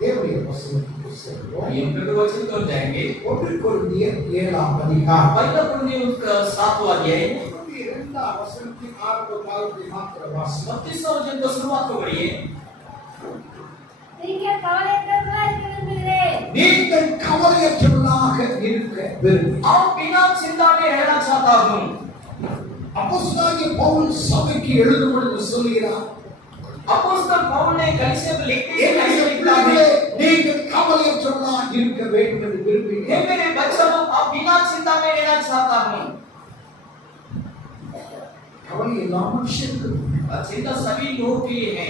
தேவனுடைய வசனத்துக்கு செல்வோம். हम प्रभु वचन को जाएंगे। 1 கொரிந்தியர் 7ஆம் அதிகாரம் पहला कुरिन्थियों का 7वां अध्याय 2ஆம் வசனத்தின் ஆரம்ப காலத்தை மாத்திரம் வாசிப்போம். 32वां वचन को शुरुआत को पढ़िए। நீங்கள் கவலையற்றவர்களாக இருக்க விரும்புகிறேன்। நீங்கள் கவலையற்றவர்களாக இருக்க விரும்புகிறேன். आप बिना चिंता में रहना चाहता हूं। அப்போஸ்தலனாகிய பவுல் சபைக்கு எழுதும் பொழுது சொல்கிறார், अपोस्तल पौल ने कलीसिया को लिखते हैं ऐसे लिखा है, நீங்கள் கவலையற்றவர்களாக இருக்க வேண்டும் என்று हे விரும்புகிறேன். मेरे बच्चों आप बिना चिंता में रहना चाहता हूं। கவலை எல்லா மனுஷனுக்கும், चिंता सभी लोगों के लिए है।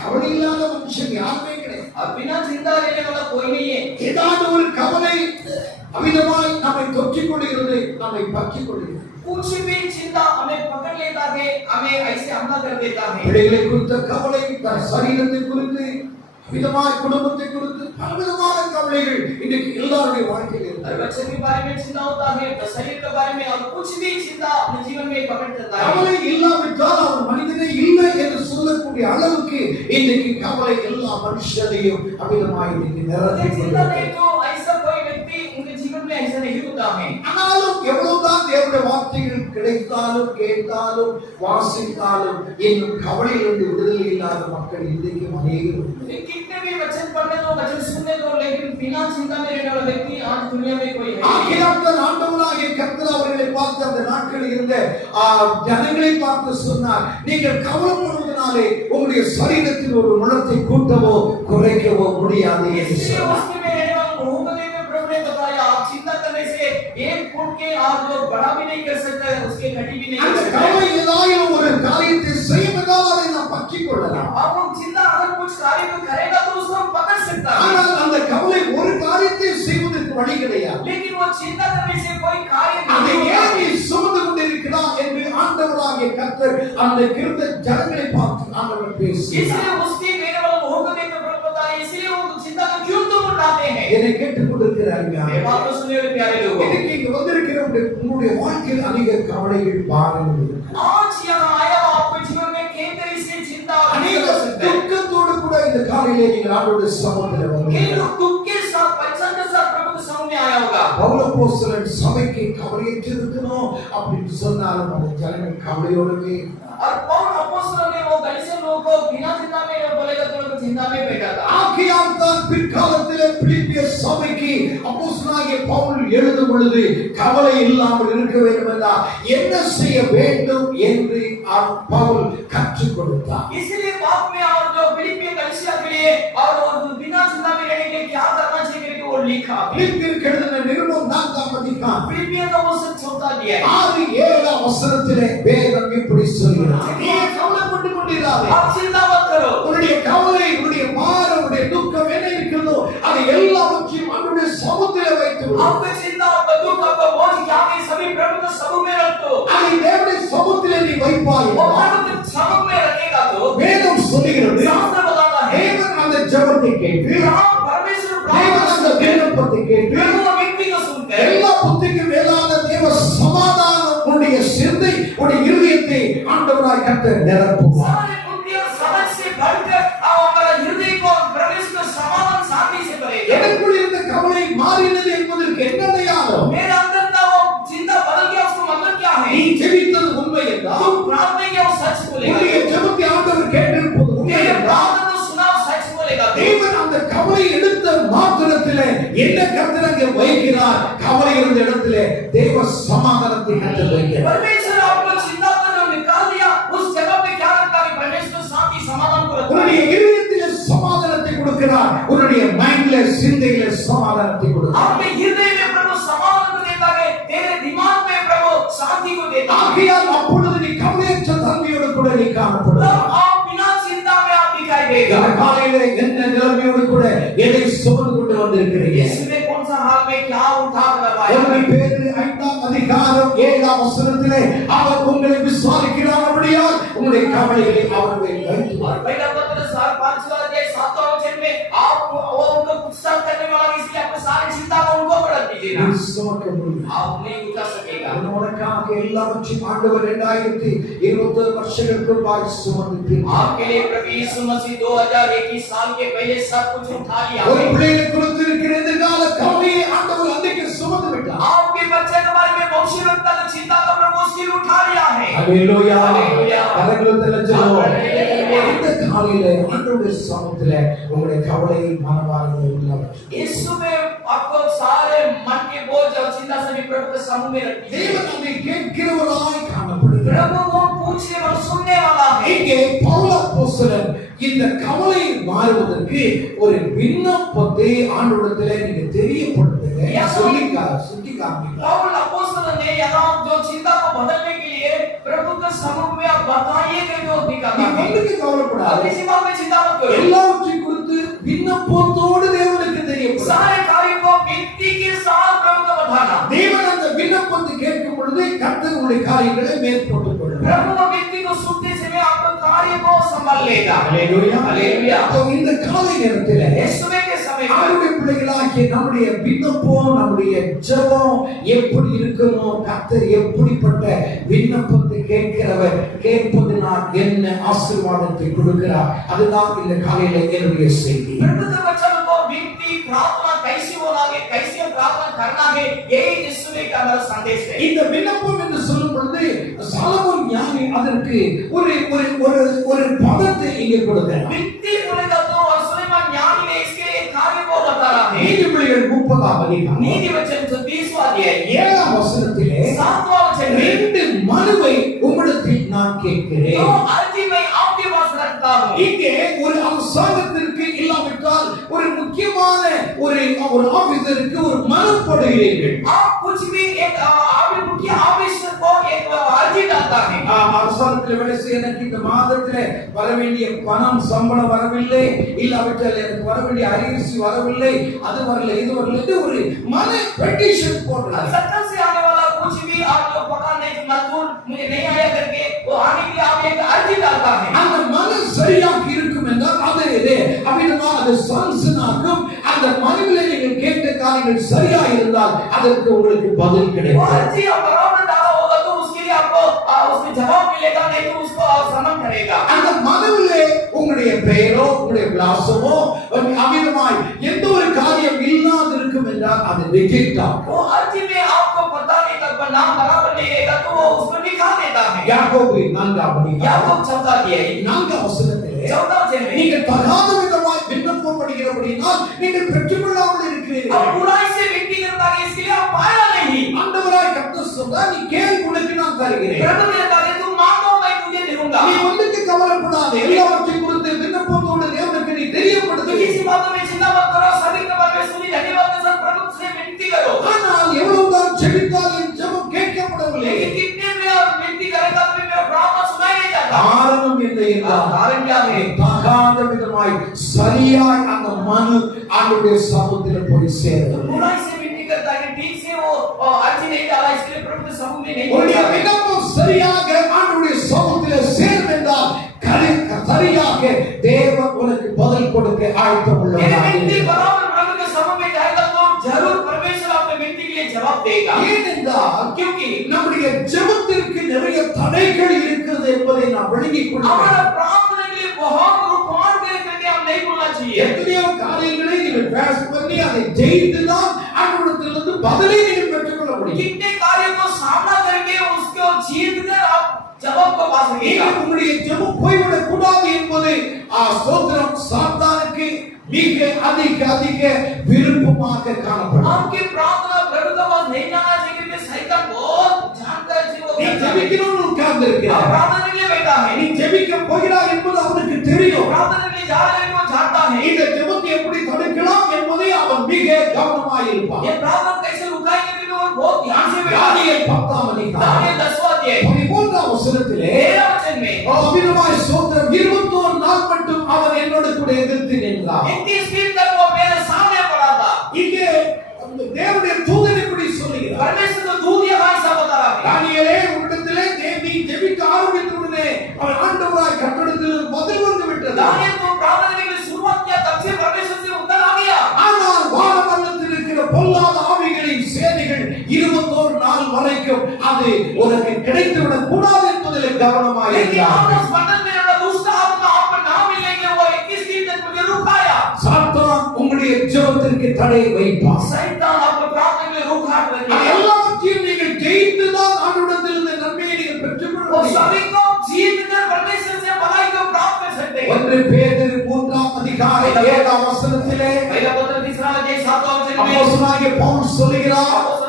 கவலை இல்லாத மனுஷன் யாருமே கிடையாது. अब बिना चिंता रहने वाला कोई नहीं है। ஏதாவது ஒரு கவலை அமிதமாய் நம்மை தொற்றிக் கொள்கிறது, நம்மை பற்றிக் கொள்கிறது. कुछ भी चिंता हमें पकड़ लेता है, हमें ऐसे हमला कर देता है। பிள்ளைகளை குறித்த கவலை, தன் சரீரத்தை குறித்து, விதமாய் குடும்பத்தை குறித்து பலவிதமான கவலைகள் இன்றைக்கு எல்லாருடைய வாழ்க்கையில் हर இருக்கிறது. बच्चे के बारे में चिंता होता है, तो शरीर के बारे में और कुछ भी चिंता अपने जीवन में पकड़ लेता है। கவலை இல்லாவிட்டால் அவர் மனிதனே இல்லை என்று சொல்லக்கூடிய அளவுக்கு இன்றைக்கு கவலை எல்லா மனுஷனையும் அமிதமாய் இன்றைக்கு நிரப்பி चिंता नहीं तो ऐसा कोई व्यक्ति उनके जीवन में ऐसा नहीं होता है। ஆனாலும் எவ்வளவுதான் தேவனுடைய வார்த்தைகள் கிடைத்தாலும் கேட்டாலும் வாசித்தாலும் இன்னும் கவலையிலிருந்து விடுதலை இல்லாத மக்கள் இன்றைக்கும் அநேகர் உண்டு. कितने भी वचन पढ़ने दो, वचन सुनने दो, लेकिन बिना चिंता में रहने वाला व्यक्ति आज दुनिया में कोई है नहीं। ஆகியால் ஆண்டவராகிய கர்த்தர் அவர்களை பார்த்து அந்த நாட்களில் இருந்த ஜனங்களை பார்த்து சொன்னார், நீங்கள் கவலைப்படுவதனாலே உங்களுடைய சரீரத்தில் ஒரு முழத்தை கூட்டவோ குறைக்கவோ முடியாது என்று इसलिए சொன்னார். उसके में रहने वाले लोगों को देखकर प्रभु ने बताया, आप चिंता करने से एक फुट के आप लोग बड़ा भी नहीं कर सकते, उसके घटी भी नहीं அந்த कर सकते। கவலை ஏதாவது ஒரு காரியத்தை செய்வதால் அதை நாம் பற்றிக் கொள்ளலாம். आप वो चिंता अगर कुछ कार्य को करेगा तो उसको हम पकड़ सकता है, ஆனால் அந்த கவலை ஒரு காரியத்தை செய்வதற்கு வழி கிடையாது. लेकिन वो चिंता करने से कोई कार्य அதை नहीं ஏன் होगा। நீ சுமந்து கொண்டிருக்கிறாய் என்று ஆண்டவராகிய கர்த்தர் அந்த கிருந்த ஜனங்களை பார்த்து ஆண்டவர் பேசினார். इसलिए उसके मेरे वाले लोगों को देखकर प्रभु बताया, इसलिए वो चिंता को क्यों तुम उठाते हैं। என்னை கேட்டுக் கொண்டிருக்கிறார்கள். ये बात तो सुनने वाले प्यारे लोगों, இன்னைக்கு இங்க வந்திருக்கிற உங்களுடைய வாழ்க்கையில் அநேக கவலைகள் பாரங்கள் இருக்கு. आज यहाँ आया हो आपके जीवन में कई तरह से चिंता और அநேக हो सकता है। துக்கத்தோடு கூட இந்த காலையிலே நீங்கள் ஆண்டவருடைய சமூகத்தில் कई வந்தீர்கள். लोग दुख के साथ, परेशान के साथ प्रभु के सामने आया होगा। பவுல் அப்போஸ்தலன் சபைக்கு கவலையற்று இருக்கணும் அப்படின்னு சொன்னாலும் அந்த ஜனங்கள் கவலையோடவே और पौल अपोस्तल ने वो गलीसिया लोगों को बिना चिंता में बोलेगा तो लोग चिंता में बैठा था। ஆகையால் தான் பிற்காலத்திலே பிலிப்பிய சபைக்கு அப்போஸ்தலனாகிய பவுல் எழுதும் பொழுது கவலை இல்லாமல் இருக்க வேண்டும் என்றால் என்ன செய்ய வேண்டும் என்று பவுல் கற்றுக் கொடுத்தார். इसलिए बाद में और जो फिलिपिया कलीसिया के लिए और बिना चिंता में रहने के लिए क्या करना चाहिए करके वो लिखा। பிலிப்பியருக்கு எழுதின நிருபம் 4ஆம் அதிகாரம் फिलिपिया का वो सब छोटा दिया है। 6-7 வசனத்திலே வேதம் இப்படி சொல்கிறது, நீ கவலைப்பட்டுக் கொண்டிராதே. आप चिंता मत करो। உன்னுடைய கவலை, உன்னுடைய பாரம், உன்னுடைய துக்கம் என்ன இருக்கிறதோ அதை எல்லாவற்றையும் ஆண்டவருடைய சமூகத்திலே வைத்து விடு. आपकी चिंता, आपका दुख, आपका बोझ क्या है सभी प्रभु के समूह में रख दो। அதை தேவனுடைய சமூகத்திலே நீ வைப்பாய். वो प्रभु के समूह में रखेगा तो வேதம் சொல்லுகிறது, शास्त्र बताता है தேவன் அந்த ஜெபத்தை கேட்டு, हाँ, परमेश्वर தேவன் அந்த விண்ணப்பத்தை கேட்டு, प्रभु व्यक्ति को सुनते हैं। எல்லா புத்திக்கும் மேலான தேவ சமாதானம் உன்னுடைய சிந்தை, உன்னுடைய இருதயத்தை ஆண்டவராய் கர்த்தர் நிரப்புவார். सारे बुद्धि और समझ से भरकर हमारा हृदय को परमेश्वर का समाधान शांति से भरेगा। எனக்குள் இருந்த கவலை மாறினது என்பதற்கு என்ன அடையாளம்? मेरे अंदर का वो चिंता बदल गया, उसका मतलब क्या है? நீ ஜெபித்தது உண்மை என்றால், तुम प्रार्थना किया वो सच बोलेगा। உன்னுடைய ஜெபத்தை ஆண்டவர் கேட்டிருப்பது உண்மை तेरे என்றால், प्रार्थना को सुना वो सच बोलेगा। தேவன் அந்த கவலை எடுத்த மாத்திரத்திலே என்ன கர்த்தர் அங்கே வைக்கிறார்? கவலை இருந்த இடத்திலே தேவ சமாதானத்தை கர்த்தர் வைக்கிறார். परमेश्वर आपको चिंता को जो निकाल दिया उस जगह पे क्या करता है? परमेश्वर शांति समाधान को रखता உன்னுடைய है। இருதயத்திலே சமாதானத்தை கொடுக்கிறார், உன்னுடைய மைண்ட்ல சிந்தையில சமாதானத்தை கொடுக்கிறார். आपके हृदय में प्रभु समाधान को देता है, तेरे दिमाग में प्रभु शांति को देता है। ஆகையால் அப்பொழுது நீ கவலையற்ற தன்மையோடு கூட நீ காணப்படுவாய். तब आप बिना चिंता में आप दिखाई देगा। இந்த காலையிலே என்ன நிலைமையோடு கூட எதை சுமந்து கொண்டு வந்திருக்கிறீங்க? इसमें कौन सा हाल में क्या उठा कर लाया? 1 பேதுரு 5ஆம் அதிகாரம் 7ஆம் வசனத்திலே அவர் உங்களை விசுவாசிக்கிறார்படியால் உங்களுடைய கவலைகளை அவர் மேல் வைத்துவார். और पहला पत्र 5वां अध्याय 7वां वचन में आप वो उनको उत्साह करने वाला, इसलिए अपने सारी चिंता को उनको पकड़ दीजिए ना। சுமக்க முடியும். आप नहीं उठा सकेगा। அது உனக்காக எல்லாவற்றையும் ஆண்டவர் 2021 வருஷங்களுக்கு முன்பாய் சுமந்து आपके लिए प्रभु यीशु मसीह 2021 साल के पहले सब कुछ उठा लिया ஒரு பிள்ளையை குறித்து இருக்கிற எதிர்கால கவலையை ஆண்டவர் அன்றைக்கு சுமந்து விட்டார். आपके बच्चे के बारे में भविष्यवक्ता की चिंता का प्रभु उसकी उठा लिया है ஹalleluya ஹalleluya ஹalleluya சொல்லுவோம். ஹalleluya இந்த காலையிலே ஆண்டவருடைய சமூகத்திலே உங்களுடைய கவலையை மனவாரங்களை உள்ளவர் यीशु में आपको सारे मन के बोझ और चिंता सभी प्रभु के समूह में रखी है தேவன் நம்மை கேட்கிறவராய் காணப்படுகிறார். प्रभु वो पूछने और सुनने वाला है இங்கே பவுல் அப்போஸ்தலன் இந்த கவலை மாறுவதற்கு ஒரு விண்ணப்பத்தை ஆண்டவரிடத்திலே நீங்க தெரியப்படுத்துங்க சொல்லி காமிக்கிறார். पौल अपोस्तल ने यहाँ जो चिंता को बदलने के लिए प्रभु के समूह में आप बताइए कि जो निकाला நீ ஒன்றுக்கு கவலைப்படாத. किसी बात में चिंता मत करो எல்லாவற்றையும் குறித்து விண்ணப்பத்தோடு தேவனுக்கு தெரியப்படுத்து. सारे कार्य को विनती के साथ प्रभु को बताना தேவன் அந்த விண்ணப்பத்தை கேட்கும் பொழுது கர்த்தர் உங்களுடைய காரியங்களை மேற்கொண்டுக் கொள்வார். प्रभु को विनती को सुनते समय आपका कार्य को संभाल लेगा ஹalleluya ஹalleluya அப்போ இந்த காலை நேரத்திலே सुबह के समय में அவருடைய பிள்ளைகளாகிய நம்முடைய விண்ணப்பம் நம்முடைய ஜெபம் எப்படி இருக்குமோ கர்த்தர் எப்படிப்பட்ட விண்ணப்பத்தை கேட்கிறவர் கேட்பதனால் என்ன ஆசீர்வாதத்தை கொடுக்கிறார் அதுதான் இந்த காலையில என்னுடைய செய்தி. प्रभु के वचन को विनती प्रार्थना कैसी होना है कैसे प्रार्थना करना है यही यीशु का हमारा संदेश है. இந்த விண்ணப்பம் என்று சொல்லும் பொழுது சாலமோன் ஞானி அதற்கு ஒரு ஒரு ஒரு ஒரு பதத்தை இங்கே கொடுக்கிறார். विनती बोलेगा तो और सुलेमान ज्ञानी ने इसके एक कार्य को बता रहा है. நீதிமொழிகள் 30ஆம் அதிகாரம் नीति वचन 20वां अध्याय 7ஆம் வசனத்திலே 7वां वचन में ரெண்டு மனுவை உம்மிடத்தில் நான் கேட்கிறேன். तो अर्जी मैं आपके पास रखता हूं. இங்கே ஒரு அரசாங்கத்திற்கு இல்லாவிட்டால் ஒரு முக்கியமான ஒரு ஆபீசருக்கு ஒரு மனு போடுகிறீர்கள். आप कुछ भी एक आपके मुख्य ऑफिसर को एक अर्जी डालता है. அரசாங்கத்தில் வேலை செய்ய எனக்கு இந்த மாதத்திலே வர வேண்டிய பணம் சம்பளம் வரவில்லை, இல்லாவிட்டால் எனக்கு வர வேண்டிய அரிசி வரவில்லை, அது வரல இது வரல என்று ஒரு மனு பெட்டிஷன் போடுறாங்க. सरकार से आने वाला कुछ भी आप जो पकाने की मजदूर मुझे नहीं आया करके वो आने के लिए आप एक अर्जी डालता है. அந்த மனு சரியாக இருக்கும் என்றால் அது அவ்விதமாக அது சான்சனாகும். அந்த மனுவிலே நீங்கள் கேட்ட காரியங்கள் சரியா இருந்தால் அதற்கு உங்களுக்கு பதில் वो கிடைக்கும். अर्जी आप बराबर डाला होगा तो उसके लिए आपको उसमें जवाब मिलेगा नहीं तो उसको समन करेगा. அந்த மனுவிலே உங்களுடைய பெயரோ உங்களுடைய விலாசமோ அவ்விதமாய் எந்த ஒரு காரியம் இல்லாது இருக்கும் என்றால் அது ரிஜெக்ட் ஆகும். वो अर्जी में आपको पता नहीं तक नाम बराबर नहीं रहेगा तो वो उसमें लिखा देता है. யாக்கோபு 4ஆம் அதிகாரம் याकूब 14 अध्याय 4ஆம் வசனத்திலே 14 वचन में நீங்கள் தகாத விதமாய் விண்ணப்பம் பண்ணுகிறபடியால் நீங்கள் பெற்றுக்கொள்ளாமல் இருக்கிறீர்கள். अब बुराई से विनती करता है इसके लिए आप पाया नहीं. ஆண்டவராய் கர்த்தர் சொல்றார், நீ கேள் உனக்கு நான் தருகிறேன். प्रभु ने कहा तुम मांगो मैं तुझे दूंगा. நீ ஒன்றுக்கு கவலைப்படாத, எல்லாவற்றையும் குறித்து விண்ணப்பத்தோடு தேவனுக்கு நீ तो தெரியப்படுத்து. किसी बात में चिंता मत करो सभी के बारे में सुनी धन्यवाद के साथ प्रभु से विनती करो. ஆனால் எவ்வளவுதான் ஜெபித்தாலும் ஜெபம் கேட்கப்படவில்லை. लेकिन कितने में आप विनती करेगा तो मेरा प्रार्थना सुनाई नहीं जाता. காரணம் என்ன என்றால் कारण क्या है? தகாத விதமாய் சரியாய் அந்த மனு ஆண்டவருடைய சமூகத்தில் போய் சேரும். बुराई से विनती करता है ठीक से वो अर्जी नहीं डाला इसके लिए प्रभु के समूह में नहीं உன்னுடைய पहुंचा. விண்ணப்பம் சரியாக ஆண்டவருடைய சமூகத்தில் சேரும் என்றால் சரியாக தேவன் உனக்கு பதில் கொடுக்க ஆயத்தம் मेरी உள்ளவராக विनती இருக்கிறார். बराबर प्रभु के समूह में जाएगा तो जरूर परमेश्वर आपके विनती के लिए जवाब देगा. ஏனென்றால் क्योंकि நம்முடைய ஜெபத்திற்கு நிறைய தடைகள் இருக்கிறது என்பதை நாம் விளங்கிக் கொள்ள हमारा வேண்டும். प्रार्थना के लिए बहुत रुकावट करके हम नहीं बोलना चाहिए. எத்தனையோ காரியங்களை நீங்கள் ஃபேஸ் பண்ணி அதை ஜெயித்து தான் ஆண்டவரிடத்திலிருந்து பதிலை நீங்கள் பெற்றுக்கொள்ள முடியும். कितने कार्यों को सामना करके उसको जीत कर आप जवाब को पा सकेगा. நீங்கள் உங்களுடைய ஜெபம் போய்விடக் கூடாது என்பது ஸ்தோத்திரம் சாத்தானுக்கு மிக அதிக விருப்பமாக காணப்படும். आपकी प्रार्थना प्रभु का पास नहीं जाना चाहिए क्योंकि शैतान बहुत जानता है कि वो நீ क्या है. ஜெபிக்கணும்னு உட்கார்ந்து आप இருக்கிறார். प्रार्थना के लिए बैठा है. நீ ஜெபிக்க போகிறாய் என்பது அவனுக்கு தெரியும். प्रार्थना के लिए जा रहे हैं वो जानता है. இந்த ஜெபத்தை எப்படி தடுக்கலாம் என்பதை அவன் மிக கவனமாய் இருப்பான். ये प्रार्थना कैसे रुकाएंगे क्योंकि वो बहुत ध्यान से बैठा है. தானியேல் 10ஆம் அதிகாரம் दानियेल 10वां अध्याय 13ஆம் வசனத்திலே 13 वचन में அபிநவாய் ஸ்தோத்திரம் 21 நாள் மட்டும் அவன் என்னோடு கூட எதிர்த்து நின்றான். 21 दिन तक वो मेरे सामने पड़ा था. இங்கே தேவனுடைய தூதன் இப்படி சொல்லுகிறார், परमेश्वर तो दूध या ऐसा बता रहा है. தானியேலே உன்னிடத்திலே நீ ஜெபிக்க ஆரம்பித்த உடனே அவன் ஆண்டவராய் கட்டடத்தில் பதில் வந்து விட்டது. दानियेल तो प्रार्थना के लिए शुरुआत किया तब से परमेश्वर से उत्तर आ गया. ஆனால் வானமண்டலத்தில் இருக்கிற பொல்லாத ஆவிகளின் சேனைகள் 21 நாள் வரைக்கும் உனக்கு கிடைத்து விடக் கூடாது என்பதில் கவனமாக लेकिन இருந்தார். आप उस बंधन में रहा दुष्ट आत्मा आपका नाम ही लेके वो 21 दिन तक मुझे रुकाया। சாத்தான் உங்களுடைய ஜெபத்திற்கு தடை வைப்பார். शैतान आपको प्रार्थना के लिए रुकावट அது रखेगा। எல்லாவற்றையும் நீங்கள் ஜெயித்துதான் ஆண்டவரிடத்திலிருந்து நன்மையை நீங்கள் பெற்றுக்கொள்ள वो முடியும். सभी को जीत कर परमेश्वर से भलाई को प्राप्त कर सकते हैं। 1 பேதுரு 3ஆம் அதிகாரம் 7ஆம் வசனத்திலே पहला पत्र तीसरा अध्याय 7वां वचन में அப்போஸ்தலனாகிய பவுல் சொல்கிறார், अपोस्तल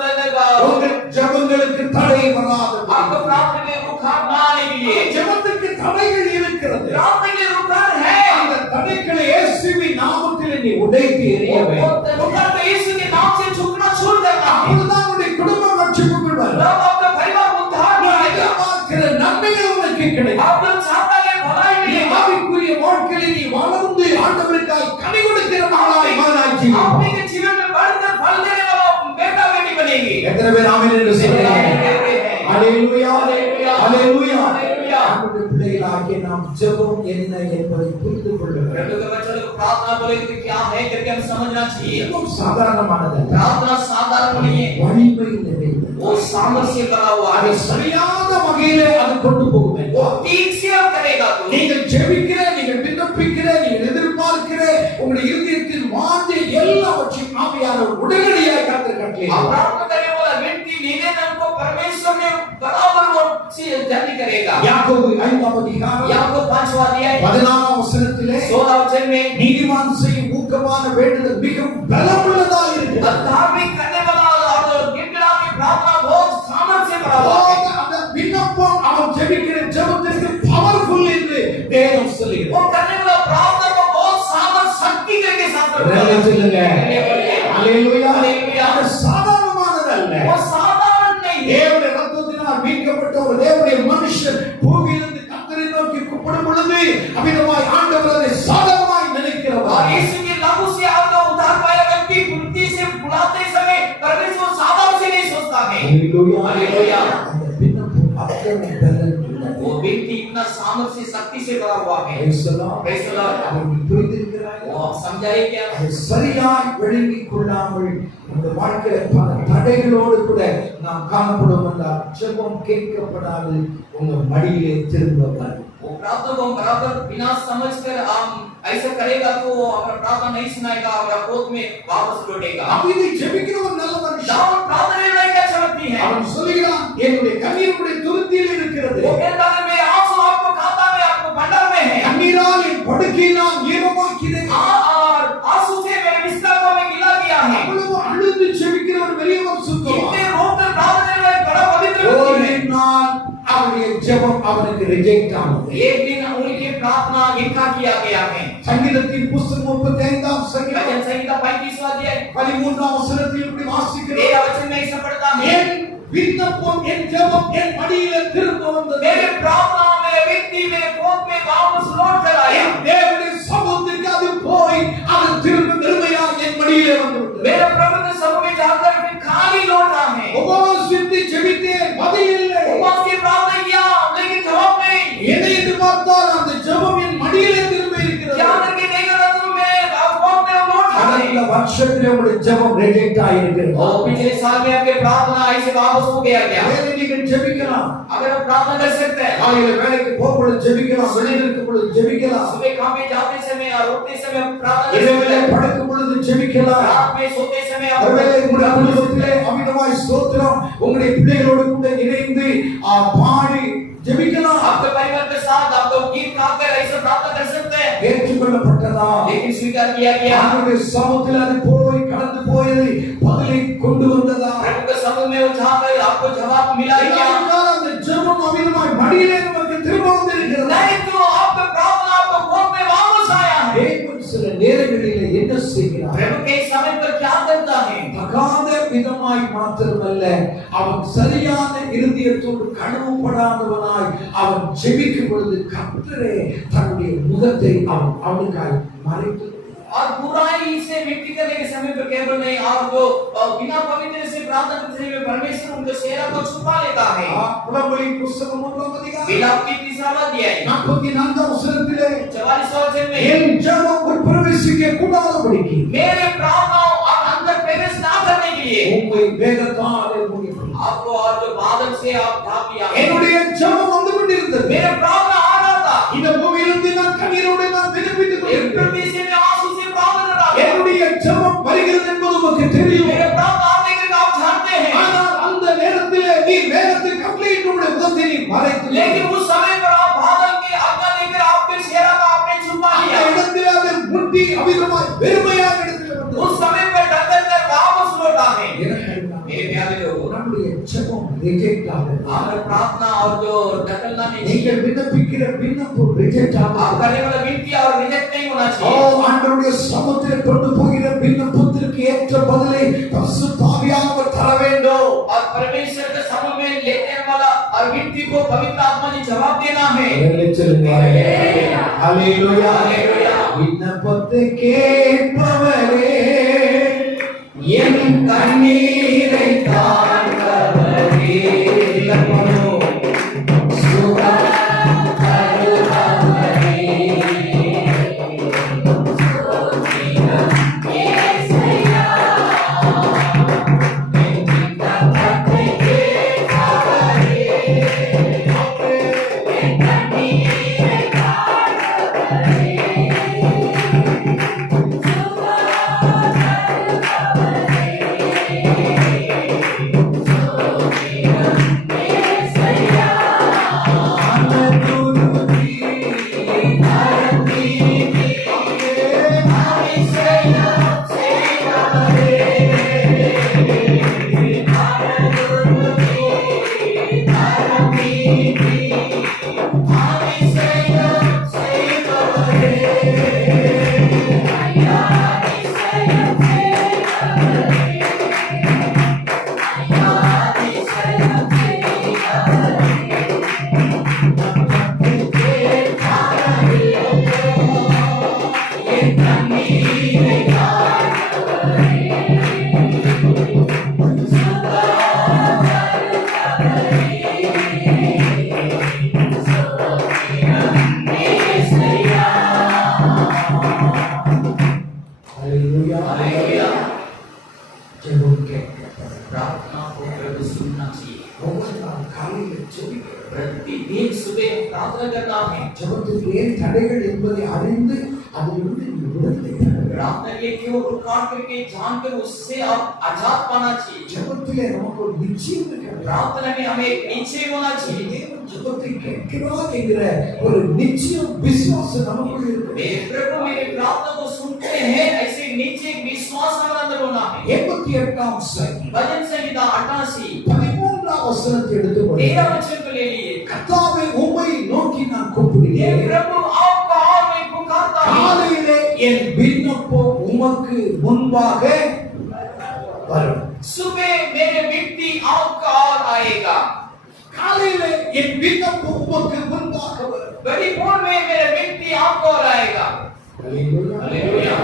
உங்கள் ஜெபங்களுக்கு தடை வராது. आपको प्रार्थना में रुकावट ना आने के लिए ஜெபத்திற்கு தடைகள் இருக்கிறது. प्रार्थना के लिए रुकावट है। அந்த தடைகளை இயேசுவின் நாமத்தில் நீ உடைத்து எறிய வேண்டும். रुकावट को यीशु के नाम से झुकना छोड़ देना है। அப்பொழுதுதான் உன்னுடைய குடும்பம் ரட்சிப்புக்குள் வரும். तब आपका परिवार उद्धार நீ पाएगा। எதிர்பார்க்கிற நன்மைகள் உனக்கு கிடைக்கும். आप लोग चाहता है भलाई நீ मिलेगा। ஆவிக்குரிய வாழ்க்கையில் நீ வளர்ந்து ஆண்டவருக்காய் கனி கொடுக்கிற மகனாய் மகனாய் ஜீவிப்பாய். आपके जीवन में बढ़कर फल देने वाला बेटा बेटी बनेगी। எத்தனை பேர் ஆமென் என்று சொல்றீங்க? ஹalleluya ஹalleluya ஹalleluya. ஹalleluya. ஆண்டவருடைய பிள்ளைகளாகிய நாம் ஜெபம் என்ன என்பதை புரிந்து கொள்ள வேண்டும். प्रभु के बच्चों को प्रार्थना बोले कि क्या है करके हम समझना चाहिए। ஜெபம் சாதாரணமானதல்ல. प्रार्थना साधारण नहीं है, வலிமை நிறைந்தது. वो सामर्थ्य भरा हुआ அதை है। சரியான வகையிலே அது கொண்டு போகும். वो ठीक से आप करेगा तो நீங்கள் ஜெபிக்கிற, நீங்கள் விண்ணப்பிக்கிற, நீங்கள் எதிர்பார்க்கிற உங்களுடைய இருதயத்தில் வாஞ்சை எல்லாவற்றையும் ஆவியானவர் உடனடியாக கர்த்தர் आप கட்டளையிடுவார். प्रार्थना करने वाला व्यक्ति निवेदन को परमेश्वर ने बराबर वो जारी करेगा। யாக்கோபு 5ஆம் அதிகாரம் याकूब 5वां अध्याय 14ஆம் வசனத்திலே 16 वचन में நீதிமான் செய்யும் ஊக்கமான வேண்டுதல் மிகவும் பலமுள்ளதாக இருக்கிறது. धार्मिक करने वाला और गिड़गिड़ा की प्रार्थना बहुत सामर्थ्य से भरा हुआ है। அந்த விண்ணப்பம் அவன் ஜெபிக்கிற ஜெபத்திற்கு பவர்ஃபுல் என்று வேதம் சொல்லுகிறது. वो करने वाला प्रार्थना को बहुत सामर्थ शक्ति के साथ करता है। ஹalleluya சொல்லுங்க. ஹalleluya. ஹalleluya. அது சாதாரணமானதல்ல. वो साधारण नहीं है। தேவனுடைய ரத்தத்தினால் மீட்கப்பட்ட ஒரு தேவனுடைய மனுஷன் பூமியிலிருந்து கர்த்தரை நோக்கி கூப்பிடும் பொழுது அமிதமாய் ஆண்டவர் அதை சாதாரணமாய் और நினைக்கிறவர். यीशु के लहू से आपका उद्धार पाया व्यक्ति बुद्धि से बुलाते समय परमेश्वर साधारण से नहीं सोचता है। ஹalleluya. ஹalleluya. அந்த விண்ணப்பம் அத்தனை பலன் உள்ளது. वो व्यक्ति इतना सामर्थ्य शक्ति से भरा हुआ है। Praise the Lord. Praise the Lord. அதை நீ புரிந்திருக்கிறாயா? वो आप समझाए क्या? அதை சரியாய் விளங்கிக் கொள்ளாமல் இந்த வாழ்க்கையில பல தடைகளோடு கூட நாம் காணப்படும் என்றால் ஜெபம் கேட்கப்படாது உங்க மடியிலே திரும்ப வரும். वो प्रार्थना को बराबर बिना समझकर हम ऐसा करेगा तो हमारा प्रार्थना नहीं सुनाएगा, हमारा क्रोध में वापस लौटेगा। அபிதை ஜெபிக்கிற ஒரு நல்ல மனுஷன் दाऊद प्रार्थना में क्या चलती है? அவன் சொல்கிறான், என்னுடைய கண்ணீருடைய துருத்தியில் இருக்கிறது. वो कहता है मेरे आंसू आपको खाता में, आपको भंडार में है। கண்ணீரால் என் படுக்கையை நான் ஈரமாக்கிறேன். और आंसू से मेरे बिस्तर को मैं गिला दिया है। அவ்வளவு அழுது ஜெபிக்கிற ஒரு பெரியவர் சுத்தம். इतने रोकर प्रार्थना में बड़ा पवित्र व्यक्ति है। ஒரு நாள் அவருடைய ஜெபம் அவனுக்கு ரிஜெக்ட் ஆனது. एक दिन उनकी प्रार्थना इनकार किया गया है। சங்கீதத்தின் புஸ்தகம் 35ஆம் சங்கீதம் भजन संहिता 35वां अध्याय 13ஆம் வசனத்தில் இப்படி வாசிக்கிறோம். 13 वचन में ऐसा पढ़ता है, என் விண்ணப்பம் என் ஜெபம் என் மடியிலே திரும்ப வந்தது. मेरे प्रार्थना मेरे व्यक्ति मेरे क्रोध में वापस लौट कर आया। என் தேவனுடைய சமூகத்திற்கு அது போய் அது திரும்ப வெறுமையாக என் மடியிலே வந்துவிட்டது. मेरे प्रभु के सभा में जाकर फिर खाली लौटा है। உபவாசித்து ஜெபித்தேன், பதில் இல்லை. उपवास की प्रार्थना किया लेकिन जवाब नहीं। எதை எதிர்பார்த்தால் அந்த ஜெபம் என் மடியிலே திரும்ப இருக்கிறது. क्या करके नहीं कर रहा तुम मेरे क्रोध में लौट கடந்த आए। வருஷத்திலே உங்களுடைய ஜெபம் ரிஜெக்ட் ஆயிருக்கிறது. और पिछले साल में आपके प्रार्थना ऐसे वापस हो गया क्या? வேலை நீங்கள் ஜெபிக்கலாம். अगर आप प्रार्थना कर सकते हैं, காலையில வேலைக்கு போகும்போது ஜெபிக்கலாம், வெளியில இருக்கும் பொழுது ஜெபிக்கலாம், सुबह काम पे जाते समय और उठते समय आप प्रार्थना कर இரவிலே सकते हैं, படுக்கும் பொழுது ஜெபிக்கலாம். रात में सोते समय आप ஒருவேளை உங்களுடைய குடும்பத்திலே அமிதமாய் ஸ்தோத்திரம் உங்களுடைய பிள்ளைகளோடு கூட இணைந்து பாடி ஜெபிக்கலாம். आपके परिवार के साथ आप लोग गीत गाकर ऐसे प्रार्थना कर सकते हैं। ஏற்றுக்கொள்ளப்பட்டதா? लेकिन स्वीकार किया गया, ஆண்டவருடைய சமூகத்தில் அது போய் கடந்து போயது பதிலை கொண்டு வந்ததா? प्रभु के सभा में उठाकर आपको जवाब मिला क्या? எல்லாருக்காக அந்த ஜெபம் அமிதமாய் மடியிலே நமக்கு திரும்ப வந்திருக்கிறது. नहीं तो आपका प्रार्थना आपको क्रोध में वापस आया है। தேவன் சில நேரங்களிலே என்ன செய்கிறார்? प्रभु के समय पर क्या करता है? தகாத விதமாய் மாத்திரமல்ல, அவன் சரியான இருதயத்தோடு கழுவப்படாதவனாய் அவன் ஜெபிக்கும் பொழுது கர்த்தரே தன்னுடைய முகத்தை அவனுக்காய் மறைத்து और बुराई से मिट्टी करने के समय पर केवल नहीं, और वो बिना पवित्र से प्रार्थना करते हुए परमेश्वर उनके चेहरा को छुपा लेता है। புலம்பலின் புஸ்தகம் 3ஆம் அதிகாரம் विलाप की 3रा अध्याय 44ஆம் வசனத்திலே 44वां वचन में, என் ஜெபம் உன் பிரவேசிக்க கூடாதபடிக்கு मेरे प्रार्थनाओं आप अंदर प्रवेश ना करने के लिए உம்மை வேதத்தாலே மூடிக்கொள். आपको और जो बादल से उसे आप ढाप लिया है। என்னுடைய ஜெபம் வந்து கொண்டிருந்தது. मेरा प्रार्थना आ रहा था। இந்த பூமியிலிருந்து நான் கண்ணீரோடு நான் விண்ணப்பித்துக் एक கொண்டிருந்தேன். पृथ्वी से मैं आंसू से प्रार्थना कर रहा था। என்னுடைய ஜெபம் வருகிறது என்பது உங்களுக்கு தெரியும். मेरा प्रार्थना आते हैं आप जानते हैं। ஆனால் அந்த நேரத்திலே நீ வேதத்தை கட்டளையிட்டு உம்முடைய முகத்தை நீ மறைத்து, लेकिन उस समय पर आप बादल की आज्ञा लेकर आपके चेहरा का आपने छुपा அந்த लिया। இடத்திலே அது முட்டி அவிதமாய் வெறுமையாக இடத்திலே வந்தது. उस समय पर डर कर वापस लौटा है। मेरे प्यारे लोगों, நம்முடைய ஜெபம் ரிஜெக்ட் ஆகுது. हमारा प्रार्थना और जो ढकलना नहीं चाहिए। நீங்கள் விண்ணப்பிக்கிற விண்ணப்பம் ரிஜெக்ட் आप ஆகுது. करने वाला विनती और रिजेक्ट नहीं होना ஓ चाहिए। ஆண்டவருடைய சமூகத்திலே கொண்டு போகிற விண்ணப்பத்திற்கு ஏற்ற பதிலை பரிசுத்த ஆவியானவர் தர வேண்டும். और परमेश्वर के समूह में लेने वाला और विनती को पवित्र आत्मा जी जवाब देना है। ஹல்லேலூயா. ஹல்லேலூயா. விண்ணப்பத்தை கேட்பவரே, என் கண்ணீரை காண்பவரே, லப்பனோ சுகம் தருபவரே, இயேசுயா. என் விண்ணப்பத்தை கேட்பவரே, என் கண்ணீரை காண்பவரே, ஹல்லேலூயா. हालेलुया। ஜெபம் கேட்கப்படும். प्रार्थना को प्रभु सुनना चाहिए। ஒவ்வொரு நாள் காலையில் ஜெபிக்கிறேன். प्रतिदिन सुबह प्रार्थना करना है। ஜெபத்துக்கு ஏன் தடைகள் என்பதை அறிந்து அதிலிருந்து நீ விடுதலை பெற வேண்டும். प्रार्थना के क्यों रुकावट करके जानकर उससे आप आजाद पाना चाहिए। ஜெபத்திலே நமக்கு ஒரு நிச்சயம் இருக்கிறது. प्रार्थना में हमें एक निश्चय होना चाहिए। தேவன் ஜெபத்தை கேட்கிறார் என்கிற ஒரு நிச்சயம் விசுவாசம் நமக்குள் இருக்கு. मेरे प्रभु मेरी प्रार्थना को सुनते हैं, ऐसे निश्चय विश्वास हमारे अंदर होना है। 88ஆம் சங்கீதம் भजन संहिता 88 13ஆம் வசனத்தை எடுத்துக்கொள்ளுங்கள். 13 वचन को ले लिए। கர்த்தாவே உம்மை நோக்கி நான் हे கூப்பிடுகிறேன். प्रभु आपका और मैं पुकारता हूं। காலையிலே என் விண்ணப்பம் உமக்கு முன்பாக வரும். सुबह मेरे विनती आपका और आएगा। காலையிலே என் விண்ணப்பம் உமக்கு முன்பாக வரும். बड़ी भोर में मेरे विनती आपको और आएगा। ஹல்லேலூயா. हालेलुया।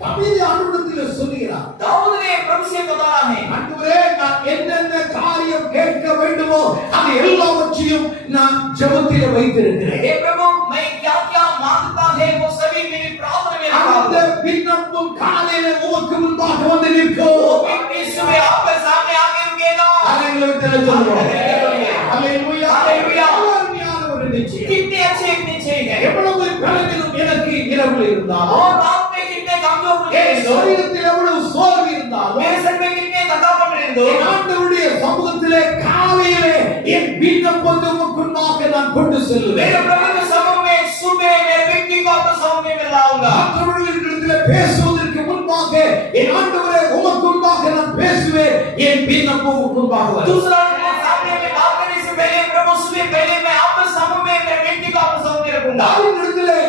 தாவீது ஆண்டவரிடத்திலே சொல்கிறார், दाऊद ने प्रभु से बताया है, ஆண்டவரே நான் என்னென்ன காரியம் கேட்க வேண்டுமோ அது எல்லாவற்றையும் நான் ஜெபத்திலே வைத்திருக்கிறேன். हे प्रभु मैं क्या-क्या मांगता है वो सभी मेरी प्रार्थना में रखा அந்த हूं। விண்ணப்பம் காலையிலே உமக்கு முன்பாக வந்து நிற்கும். वो विनती सुबह आपके सामने आके रुकेगा। ஹல்லேலூயா சொல்லுவோம். ஹல்லேலூயா. ஹல்லேலூயா. அருமையான ஒரு நிச்சயம். कितने अच्छे एक निश्चय है। எவ்வளவு பலவீனம் எனக்கு இரவில் இருந்தாலும், और रात में कितने कमजोर मुझे என் சரீரத்தில் எவ்வளவு சோர்வு இருந்தாலும், मेरे सर में कितने थकावट रहे दो। என் ஆண்டவருடைய சமூகத்திலே காலையிலே என் விண்ணப்பத்தை உமக்கு முன்பாக நான் கொண்டு செல்லுவேன். मेरे प्रभु के समूह में सुबह मेरे व्यक्ति को आपके सामने में लाऊंगा। மற்றவர்களிடத்திலே பேசுவதற்கு முன்பாக என் ஆண்டவரே உமக்கு முன்பாக நான் பேசுவேன். என் விண்ணப்பம் உமக்கு முன்பாக வரும். दूसरा के सामने में बात करने से पहले प्रभु सुबह पहले मैं आपके समूह में मेरे व्यक्ति को आपके सामने रखूंगा। தாவீதிடத்திலே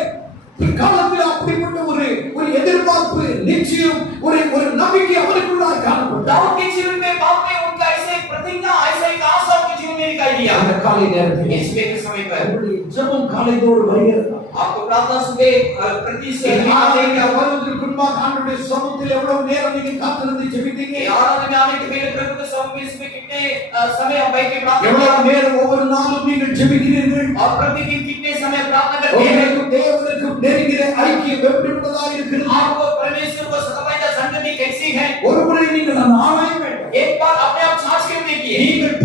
பிற்காலத்தில் அப்படிப்பட்ட ஒரு எதிர்பார்ப்பு, நிச்சயம், ஒரு நம்பிக்கை அவருக்குள்ளாக காணப்பட்டது. दाऊद के जीवन में बाप ने उनका ऐसे एक प्रतिज्ञा ऐसा एक आशा उनके जीवन में दिखाई दिया। அந்த காலை நேரத்தில் इस वे के समय पर உங்களுடைய ஜெபம் காலைதோறு வருகிறது. आपको प्रार्थना सुबह प्रति से ஆலயத்திற்கு வருவதற்கு முன்பாக ஆண்டவருடைய சமூகத்தில் எவ்வளவு நேரம் நீங்க காத்திருந்து ஜெபித்தீங்க? आराधना में आने के पहले प्रभु के समूह में इसमें कितने समय आप बैठ के प्रार्थना எவ்வளவு करते நேரம் ஒவ்வொரு நாளும் நீங்கள் ஜெபிக்கிறீர்கள்? हैं और प्रतिदिन कितने समय प्रार्थना करते हैं। உங்களுக்கும் தேவனுக்கும் நெருங்கிற ஐக்கியம் எப்படிப்பட்டதாக இருக்கிறது? आपको परमेश्वर को सतबाइदा संगति कैसी है, ஒரு முறை நீங்கள் அதை ஆராய வேண்டும். एक बार अपने आप जांच कर देखिए। நீங்கள்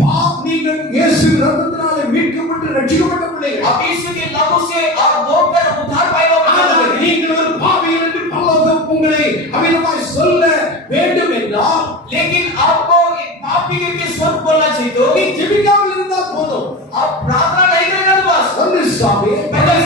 சாமி 12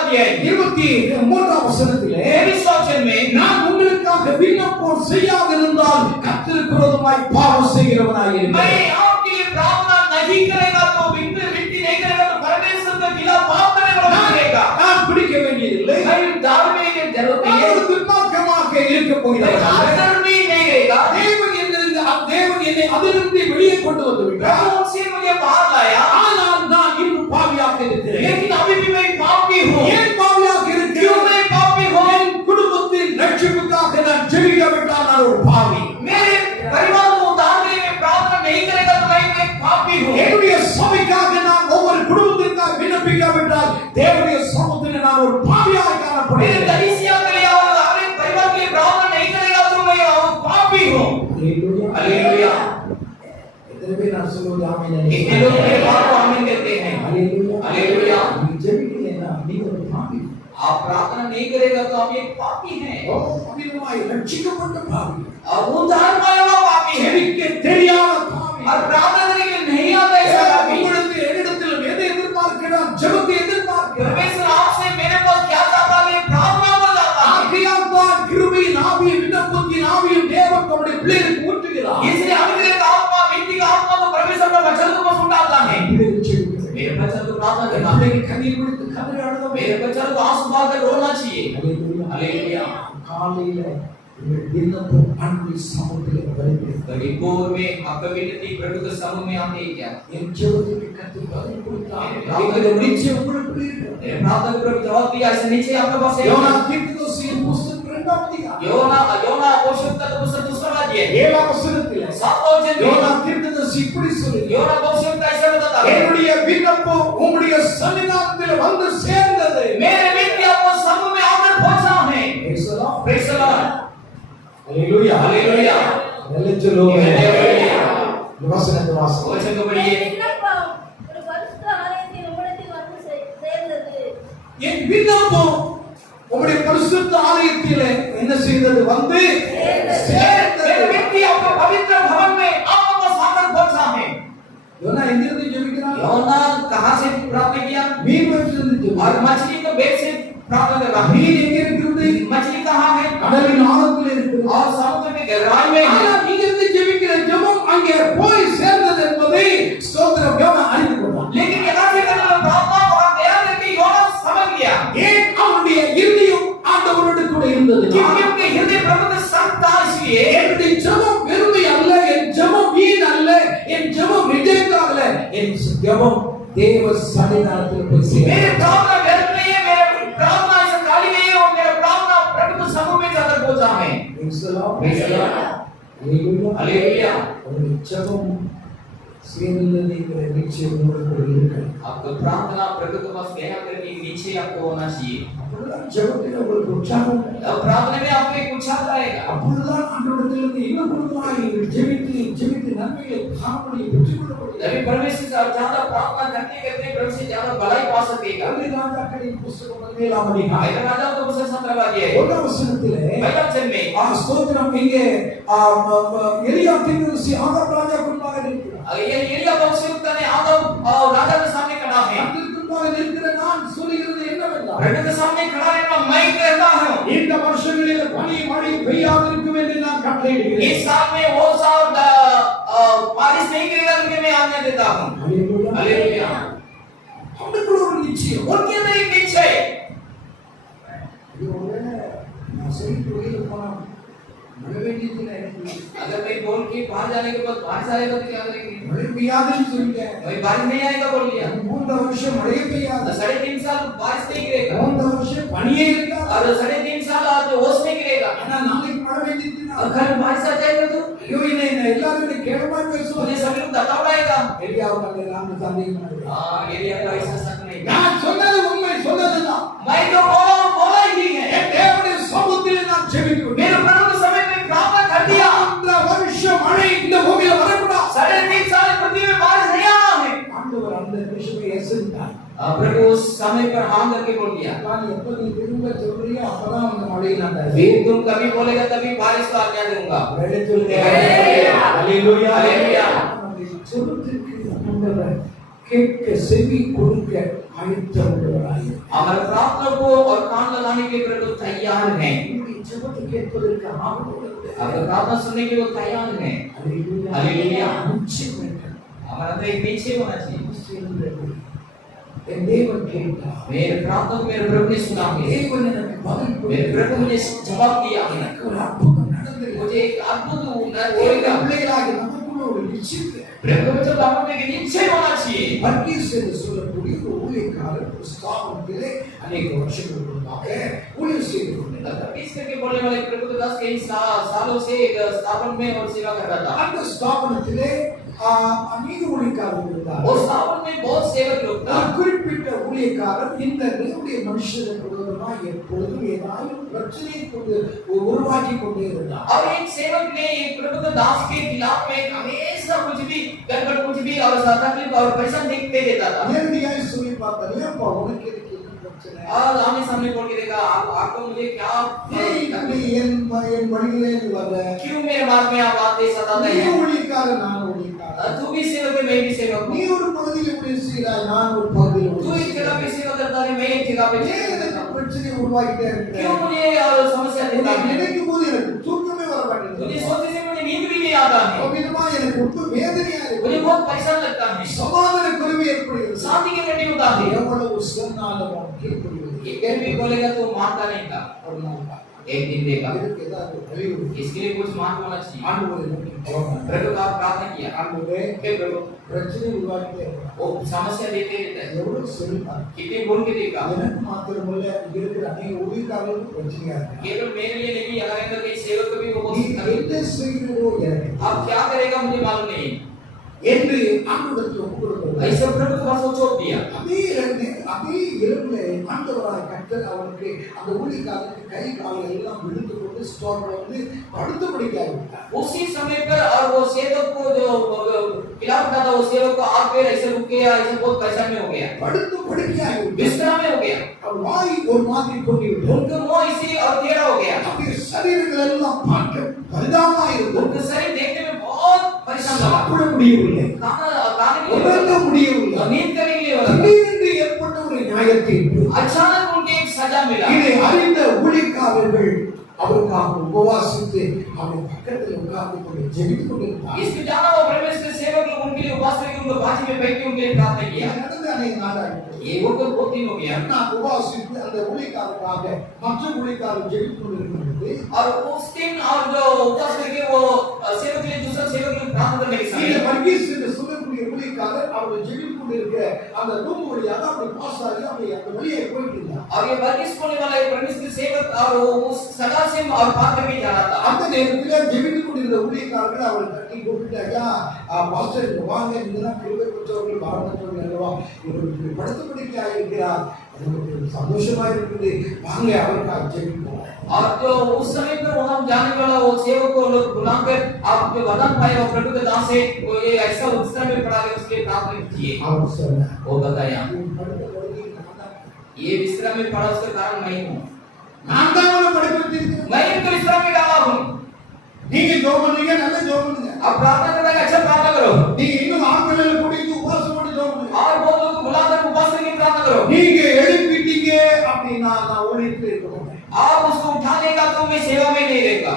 अध्याय 23ஆம் வசனத்திலே 23 वचन में நான் உங்களுக்காக விண்ணப்பம் செய்யாதிருந்தால் கர்த்தருக்கு விரோதமாய் பாவம் செய்கிறவனாய் मैं இருக்கிறேன். आपके लिए प्रार्थना नहीं करेगा तो विनती नहीं करेगा तो परमेश्वर के खिलाफ पाप करने वाला बनेगा। நான் பிடிக்க வேண்டியதில்லை. मैं दाव में की जरूरत नहीं நான் है। ஒரு துன்மார்க்கமாக இருக்க मैं போகிறேன். आदर भी नहीं रहेगा। தேவன் என்னை அதிலிருந்து வெளியே கொண்டு வந்து விட்டார். प्रभु से मुझे बाहर लाया, ஆனால் நான் இன்னும் பாவியாக இருக்கிறேன். लेकिन अभी भी मैं पापी हूँ। ஏன் பாவியாக क्यों இருக்கிறேன்? मैं पापी हूँ? என் குடும்பத்தின் ரட்சிப்புக்காக நான் ஜெபிக்காவிட்டால் நான் ஒரு பாவி. मेरे परिवार को उद्धार के लिए प्रार्थना नहीं करेगा तो मैं एक पापी हूँ। என்னுடைய சபைக்காக நான் ஒவ்வொரு குடும்பத்திற்காக விண்ணப்பிக்காவிட்டால் தேவனுடைய சமூகத்தில் நான் ஒரு பாவியாக मेरे காணப்படுகிறேன். कलीसिया के लिए और हमारे परिवार के लिए प्रार्थना नहीं करेगा तो मैं पापी हूँ। हालेलुया। எத்தனை பேர் நான் சொல்வது ஆமென்? कितने लोग मेरे बात को आमीन कहते हैं? हालेलुया। நீ ஜெபிக்கலைன்னா நீ ஒரு பாவி. आप प्रार्थना नहीं करेगा तो आप एक पापी हैं। அபிதமாய் ரட்சிக்கப்பட்ட பாவி. और उद्धार पाया हुआ पापी है। ஜெபிக்க தெரியாத பாவி. और प्रार्थना करने के लिए नहीं आता ऐसा पापी। உங்களுக்கு என்னிடத்தில் எதை எதிர்பார்க்கிறான்? ஜெபத்தை எதிர்பார்க்கிறான். परमेश्वर आपसे मेरे पास क्या चाहता है? प्रार्थना को चाहता है। ஆகையால் தான் கிருபையின் ஆவியும் விண்ணப்பத்தின் ஆவியும் தேவன் தம்முடைய பிள்ளைகளுக்கு ஊற்றுகிறார். इसलिए अनुग्रह का आत्मा, विनती का आत्मा को परमेश्वर का वचन को बस उठाता है। मेरे बच्चों को प्रार्थना करना, கண்ணீர் விடுத்து கதறி அழுதோம். मेरे बच्चों को आंसू बहाकर रोना चाहिए। हालेलुया। காலையில உங்கள் விண்ணப்பம் ஆண்டவருடைய சமூகத்தில் வருகிறது. बड़ी भोर में आपका विनती प्रभु के समूह में आते ही क्या? என் ஜெபத்துக்கு கர்த்தர் பதில் கொடுத்தார். இது நிச்சயம் உங்களுக்கு இருக்கிறது. मेरे प्रार्थना को प्रभु जवाब दिया, ऐसे नीचे आपके पास है। யோனா தீர்க்கதரிசியின் புஸ்தகம் 2ஆம் அதிகாரம் योना अपोस्तल का पुस्तक दूसरा अध्याय 7ஆம் வசனத்திலே 7वां वचन में யோனா தீர்க்கதரிசி இப்படி சொல்லுகிறார். योना अपोस्तल ऐसा बताता है, என்னுடைய விண்ணப்பம் உம்முடைய சன்னிதானத்தில் வந்து சேர்ந்தது. मेरे विनती आपको समूह में आकर पहुंचा है। Praise the Lord. Hallelujah hallelujah. நல்ல हालेलुया। வசனத்தை வாசி. वचन को पढ़िए। விண்ணப்பம் ஒரு பரிசுத்த ஆலயத்தின் உம்மிடத்தில் வந்து சேர்ந்தது. என் விண்ணப்பம் உம்முடைய பரிசுத்த ஆலயத்திலே என்ன செய்தது? வந்து मेरे சேர்ந்தது. विनती आपको पवित्र भवन में आपको बस आकर पहुंचा है। யோனா எங்கிருந்து ஜெபிக்கிறான்? योना कहां से प्रार्थना किया? மீன் வயிற்றிலிருந்து ஜெபிக்கிறான். और मछली के पेट से प्रार्थना कर रहा है। மீன் எங்க இருக்கிறது? मछली कहां है? கடலின் ஆழத்தில் இருக்கிறது. और समुद्र में गहराई में है। ஆனா நீங்க இருந்து ஜெபிக்கிற ஜெபம் அங்கே போய் சேர்ந்தது என்பதை ஸ்தோத்திரம் யோனா அறிந்து கொண்டான். लेकिन यहां से करने वाला प्रार्थना वहां गया करके योना समझ गया। ஏன் அவனுடைய இருதயம் ஆண்டவரோடு கூட இருந்தது? क्योंकि उनके हृदय प्रभु के संग था, इसलिए என்னுடைய ஜெபம் வெறுமை அல்ல, என் ஜெபம் வீண் அல்ல, என் ஜெபம் ரிஜெக்ட் ஆகல, என் ஜெபம் தேவ சன்னிதானத்தில் போய் சேரும். मेरे प्रार्थना व्यर्थ नहीं है, मेरे प्रार्थना ऐसा खाली नहीं है, और मेरा प्रार्थना प्रभु के समूह में जाकर पहुंचा है। Praise the Lord. Praise the Lord. Hallelujah. Hallelujah. உங்களுடைய ஜெபம் சேர்ந்தது என்கிற நிச்சயம் உங்களுக்கு இருக்கிறது. आपका प्रार्थना प्रभु के पास गया करके नीचे आपको होना चाहिए। அப்பொழுதுதான் ஜெபத்தில் உங்களுக்கு உற்சாகம் கிடைக்கும். अब प्रार्थना में आपको एक उत्साह आएगा। அப்பொழுதுதான் ஆண்டவரிடத்திலிருந்து இன்னும் குழுவாய் நீங்கள் ஜெபித்து நன்மைகளை காணக்கூடிய பெற்றுக்கொள்ள முடியும். तभी परमेश्वर से आप ज्यादा प्रार्थना करते करते प्रभु से ज्यादा भलाई पा सकेगा। ராஜாக்களின் புஸ்தகம் 17ஆம் அதிகாரம் पहला राजा का पुस्तक 17वां अध्याय 1ஆம் வசனத்திலே पहला वचन में ஸ்தோத்திரம் இங்கே எலியா தீர்க்கதரிசி ஆகாப் ராஜாவுக்கு முன்பாக நிற்கிறார். ये एलिया भविष्यवक्ता ने आदम और राजा के सामने खड़ा है। அதற்கு முன்பாக நிற்கிற நான் சொல்லுகிறது என்னவென்றால், प्रभु के सामने खड़ा रहना मैं कहता हूं, இந்த வருஷங்களில் பனி மழை பெய்யாதிருக்கும் என்று நான் கட்டளையிடுகிறேன். इस साल में वो साल बारिश नहीं करेगा करके मैं आज्ञा देता हूं। ஹல்லேலூயா. हालेलुया। அவனுக்குள்ள ஒரு நிச்சயம். उनके अंदर एक निश्चय, இதோட நான் சொல்லிட்டு வெளியில போனா மழை வேண்டியதில்லை எனக்கு. अगर मैं बोल के बाहर जाने के बाद बारिश आएगा तो क्या करेंगे? மழை பெய்யாதுன்னு சொல்லிட்டேன். भाई बारिश नहीं आएगा बोल दिया, 3 வருஷம் மழையே பெய்யாது. 3.5 साल बारिश नहीं गिरेगा, 3 வருஷம் பனியே இருக்காது. और 3.5 साल आज ओस नहीं गिरेगा। ஆனா நாளைக்கு மழை வேண்டியதுன்னா अगर बारिश आ जाएगा तो ஐயோ என்ன எல்லாரும் என்ன கேவலமா பேசுவாங்க. मुझे सभी लोग दबाव आएगा। எலியாவுக்கு எல்லாம் சந்தேகம். हाँ एलिया का ऐसा शक नहीं। நான் சொன்னது உண்மை, சொன்னதுதான். मैं जो बोला ही है, என் தேவனுடைய சமூகத்தில் நான் ஜெபிக்கிறேன். मेरे प्रभु के समय में प्रार्थना कर दिया। இந்த வருஷம் மழை இந்த பூமியில வரக்கூடாது. 3.5 साल पृथ्वी में बारिश नहीं आना है। ஆண்டவர் அந்த நிமிஷமே எசன்ட்டார். प्रभु उस समय पर हाँ करके बोल दिया, நான் எப்ப நீ திரும்ப சொல்றியோ அப்பதான் அந்த மழையை நான் தருவேன். फिर तुम कभी बोलेगा तभी बारिश को आज्ञा दूंगा। வேலை சொல்லுங்க. हालेलुया। ஹalleluya. हालेलुया। நம்முடைய ஜெபத்திற்கு ஆண்டவர் கேட்க செவி கொடுக்க ஆயத்தமுள்ளவராய் हमारे प्रार्थना को और कान लगाने के लिए तो तैयार हैं। உங்களுடைய ஜெபத்தை கேட்பதற்கு ஆவலோடு अगर प्रार्थना सुनने के लिए वो तैयार हैं। அல்லேலூயா हालेलुया। நிச்சயம் வேண்டும். हमारा अंदर एक निश्चय होना चाहिए। என் தேவன் கேட்டார். मेरे प्रार्थना को मेरे प्रभु ने सुना है। தேவன் எனக்கு பதில் मेरे प्रभु ने जवाब दिया है। எனக்கு ஒரு அற்புதம் நடந்தது. मुझे एक अद्भुत தேவனுடைய பிள்ளைகளாகிய நமக்குள்ள ஒரு நிச்சயம். प्रभु बच्चों का हमें एक निश्चय होना चाहिए। வர்கீஸ் என்று சொல்லக்கூடிய ஒரு ஊழியக்காரர் ஸ்தாபனத்திலே अनेक வருஷங்களுக்கு முன்பாக ஊழியம் செய்து கொண்டிருந்தார். इस करके बोलने वाले प्रभु के दास कई सालों से एक स्थापन में और सेवा कर रहा था। அந்த ஸ்தாபனத்திலே अनेक ஊழியக்காரர்கள் இருந்தார். और स्थापन में बहुत सेवक लोग थे। ஒரு குறிப்பிட்ட ஊழியக்காரர் இந்த தேவனுடைய மனுஷனுக்கு விரோதமாக எப்பொழுதும் ஏதாவது பிரச்சனையை கொண்டு உருவாக்கி கொண்டே இருந்தார். और एक सेवक ने एक प्रभु के दास के खिलाफ में हमेशा कुछ भी गड़बड़ कुछ भी और तकलीफ और परेशान देखते रहता था। நேரடியாக சொல்லி பார்த்தாரு, ஏப்பா உனக்கு எதுக்கு என்ன பிரச்சனை? और आमने सामने बोल के देखा आपको मुझे क्या என் வழியிலே நீ வர क्यों मेरे मार्ग में आप आते सताते நீ हैं? ஊழியக்காரன், நான் ஊழியக்காரன். तू भी सेवक है, मैं भी सेवक நீ हूँ। ஒரு பகுதியில் ஊழியம் செய்கிறாய், நான் ஒரு பகுதியில் तू ஊழியம் एक जगह पे செய்கிறேன். सेवा करता है, मैं एक जगह पे ஏன் सेवा करता எனக்கு हूँ। பிரச்சனை உருவாக்கிட்டே क्यों இருக்கிறேன்? मुझे और समस्या देता உன்னை है? நினைக்கும் போது எனக்கு தூக்கமே வர मुझे மாட்டேங்குது. सोचने से मुझे नींद भी नहीं आता है। அவ்விதமா எனக்கு ரொம்ப வேதனையா मुझे இருக்கு. बहुत परेशान लगता है। சமாதான குறைவு ஏற்படுகிறது. शांति की घटी होता है। எவ்வளவு சொன்னாலும் அவன் கீழ்ப்படிவதில்லை. एक दिन भी बोलेगा तो मानता नहीं था। ஒரு நாள் தான். एक दिन देखा அதுக்கு ஏதாவது வழி உண்டு. इसके लिए कुछ मान होना चाहिए। ஆண்டவரை நோக்கி போனான். प्रभु का प्रार्थना किया। ஆண்டவரே, हे प्रभु பிரச்சனை உருவாக்கிட்டே இருக்கிறான். वो समस्या देते रहते हैं। எவ்வளவு சொல்லிட்டான். कितने बोल के देखा எனக்கு மாத்திரமல்ல, இங்க இருக்கிற அநேக ஊழியக்காரர்களுக்கும் பிரச்சனையா இருக்கு. केवल मेरे लिए नहीं, हमारे अंदर कई सेवक को भी वो बहुत நீ तकलीफ என்ன செய்கிறோ எனக்கு अब क्या करेगा मुझे मालूम नहीं। என்று ஆண்டவருக்கு ஒப்புக்கொடுக்கிறார். ऐसे प्रभु के पास वो छोड़ दिया। அதே இரவுல ஆண்டவராய் கர்த்தர் அவனுக்கு அந்த ஊழியக்காரனுக்கு கை கால்கள் எல்லாம் விழுந்து கொண்டு ஸ்டோர்ல வந்து படுத்து படிக்காவிட்டார். उसी समय पर और वो सेवक को जो खिलाफ था वो सेवक को हाथ पैर ऐसे रुक गया, ऐसे बहुत परेशान में हो गया, படுத்து படிக்காவிட்டார். बिस्तर में हो गया, அவன் வாய் ஒரு மாதிரி கொண்டிருந்தது. उनका मुंह इसी और टेढ़ा हो गया, அவருடைய சரீரங்கள் எல்லாம் பார்க்க பரிதாபமா இருந்தது. उनका शरीर देखने में बहुत परेशान लगा। சாப்பிட முடியவில்லை, खाने के लिए உறங்க முடியவில்லை. नींद करने के लिए वाला था। திடீரென்று ஏற்பட்ட ஒரு நியாயத்தீர்ப்பு. अचानक उनके एक सजा मिला। இதை அறிந்த ஊழியக்காரர்கள் அவருக்காக உபவாசித்து அவருடைய பக்கத்தில் உட்கார்ந்து கொண்டு ஜெபித்துக் கொண்டிருந்தார். इसके जाना वो परमेश्वर के सेवक लोग उनके लिए उपवास करके उनको बाजी में बैठ के उनके लिए प्रार्थना किया। நடந்து அநேக நாளாக ये वो तो बहुत दिन हो गया நான் உபவாசித்து அந்த ஊழியக்காரருக்காக மற்ற ஊழியக்காரர் ஜெபித்துக் கொண்டிருக்கும் பொழுது और उस दिन और जो उपवास करके वो सेवक के लिए दूसरा सेवक के लिए प्रार्थना करने के இந்த समय வர்கீஸ் என்று சொல்லக்கூடிய ஊழியக்காரர் அவர் ஜெபித்துக் கொண்டிருக்கிற அந்த ரூம் வழியாக அப்படி பாஸ் ஆகி அப்படி அந்த வழியே போயிட்டு இருந்தார். और ये वर्गीस बोलने वाला एक परमेश्वर के सेवक और वो उस सदा से और पार करके जा रहा था। அந்த நேரத்தில் ஜெபித்துக் கொண்டிருந்த ஊழியக்காரர்கள் அவரை தட்டி கூப்பிட்டு, ஐயா பாஸ்டர் இங்க வாங்க, நீங்க கிருபை பெற்றவர்கள் பாராட்டவர்கள் அல்லவா, இவர் இப்படி படுத்தபடிக்கா இருக்கிறார், எனக்கு சந்தோஷமா இருக்குது, வாங்க அவருக்காக ஜெபிப்போம். और जो उस समय पर वहां जाने वाला वो सेवक को लोग बुलाकर आप जो वरदान पाए वो प्रभु के दास से वो ये ऐसा उत्साह में पड़ा है उसके प्रार्थना कीजिए। அவர் சொன்னார், वो बताया படுத்த படுக்கை நான் தான், ये विश्राम में पड़ा उसका कारण मैं हूँ, நான் தான் அவனை படுத்திருக்கேன். मैं इनको विश्राम में डाला हूँ। நீங்க ஜெபம் பண்ணீங்க, நல்ல ஜெபம் பண்ணுங்க. अब प्रार्थना करना है, अच्छा प्रार्थना करो நீங்க இன்னும் ஆண்களை கூட்டிட்டு உபவாசம் பண்ணி ஜெபம் பண்ணுங்க. और वो लोग को बुलाकर उपवास करके प्रार्थना करो। நீங்க எழுப்பிட்டீங்க அப்படின்னா நான் ஊழியத்தில் இருக்க மாட்டேன். आप उसको उठा लेगा तो मैं सेवा में नहीं रहेगा।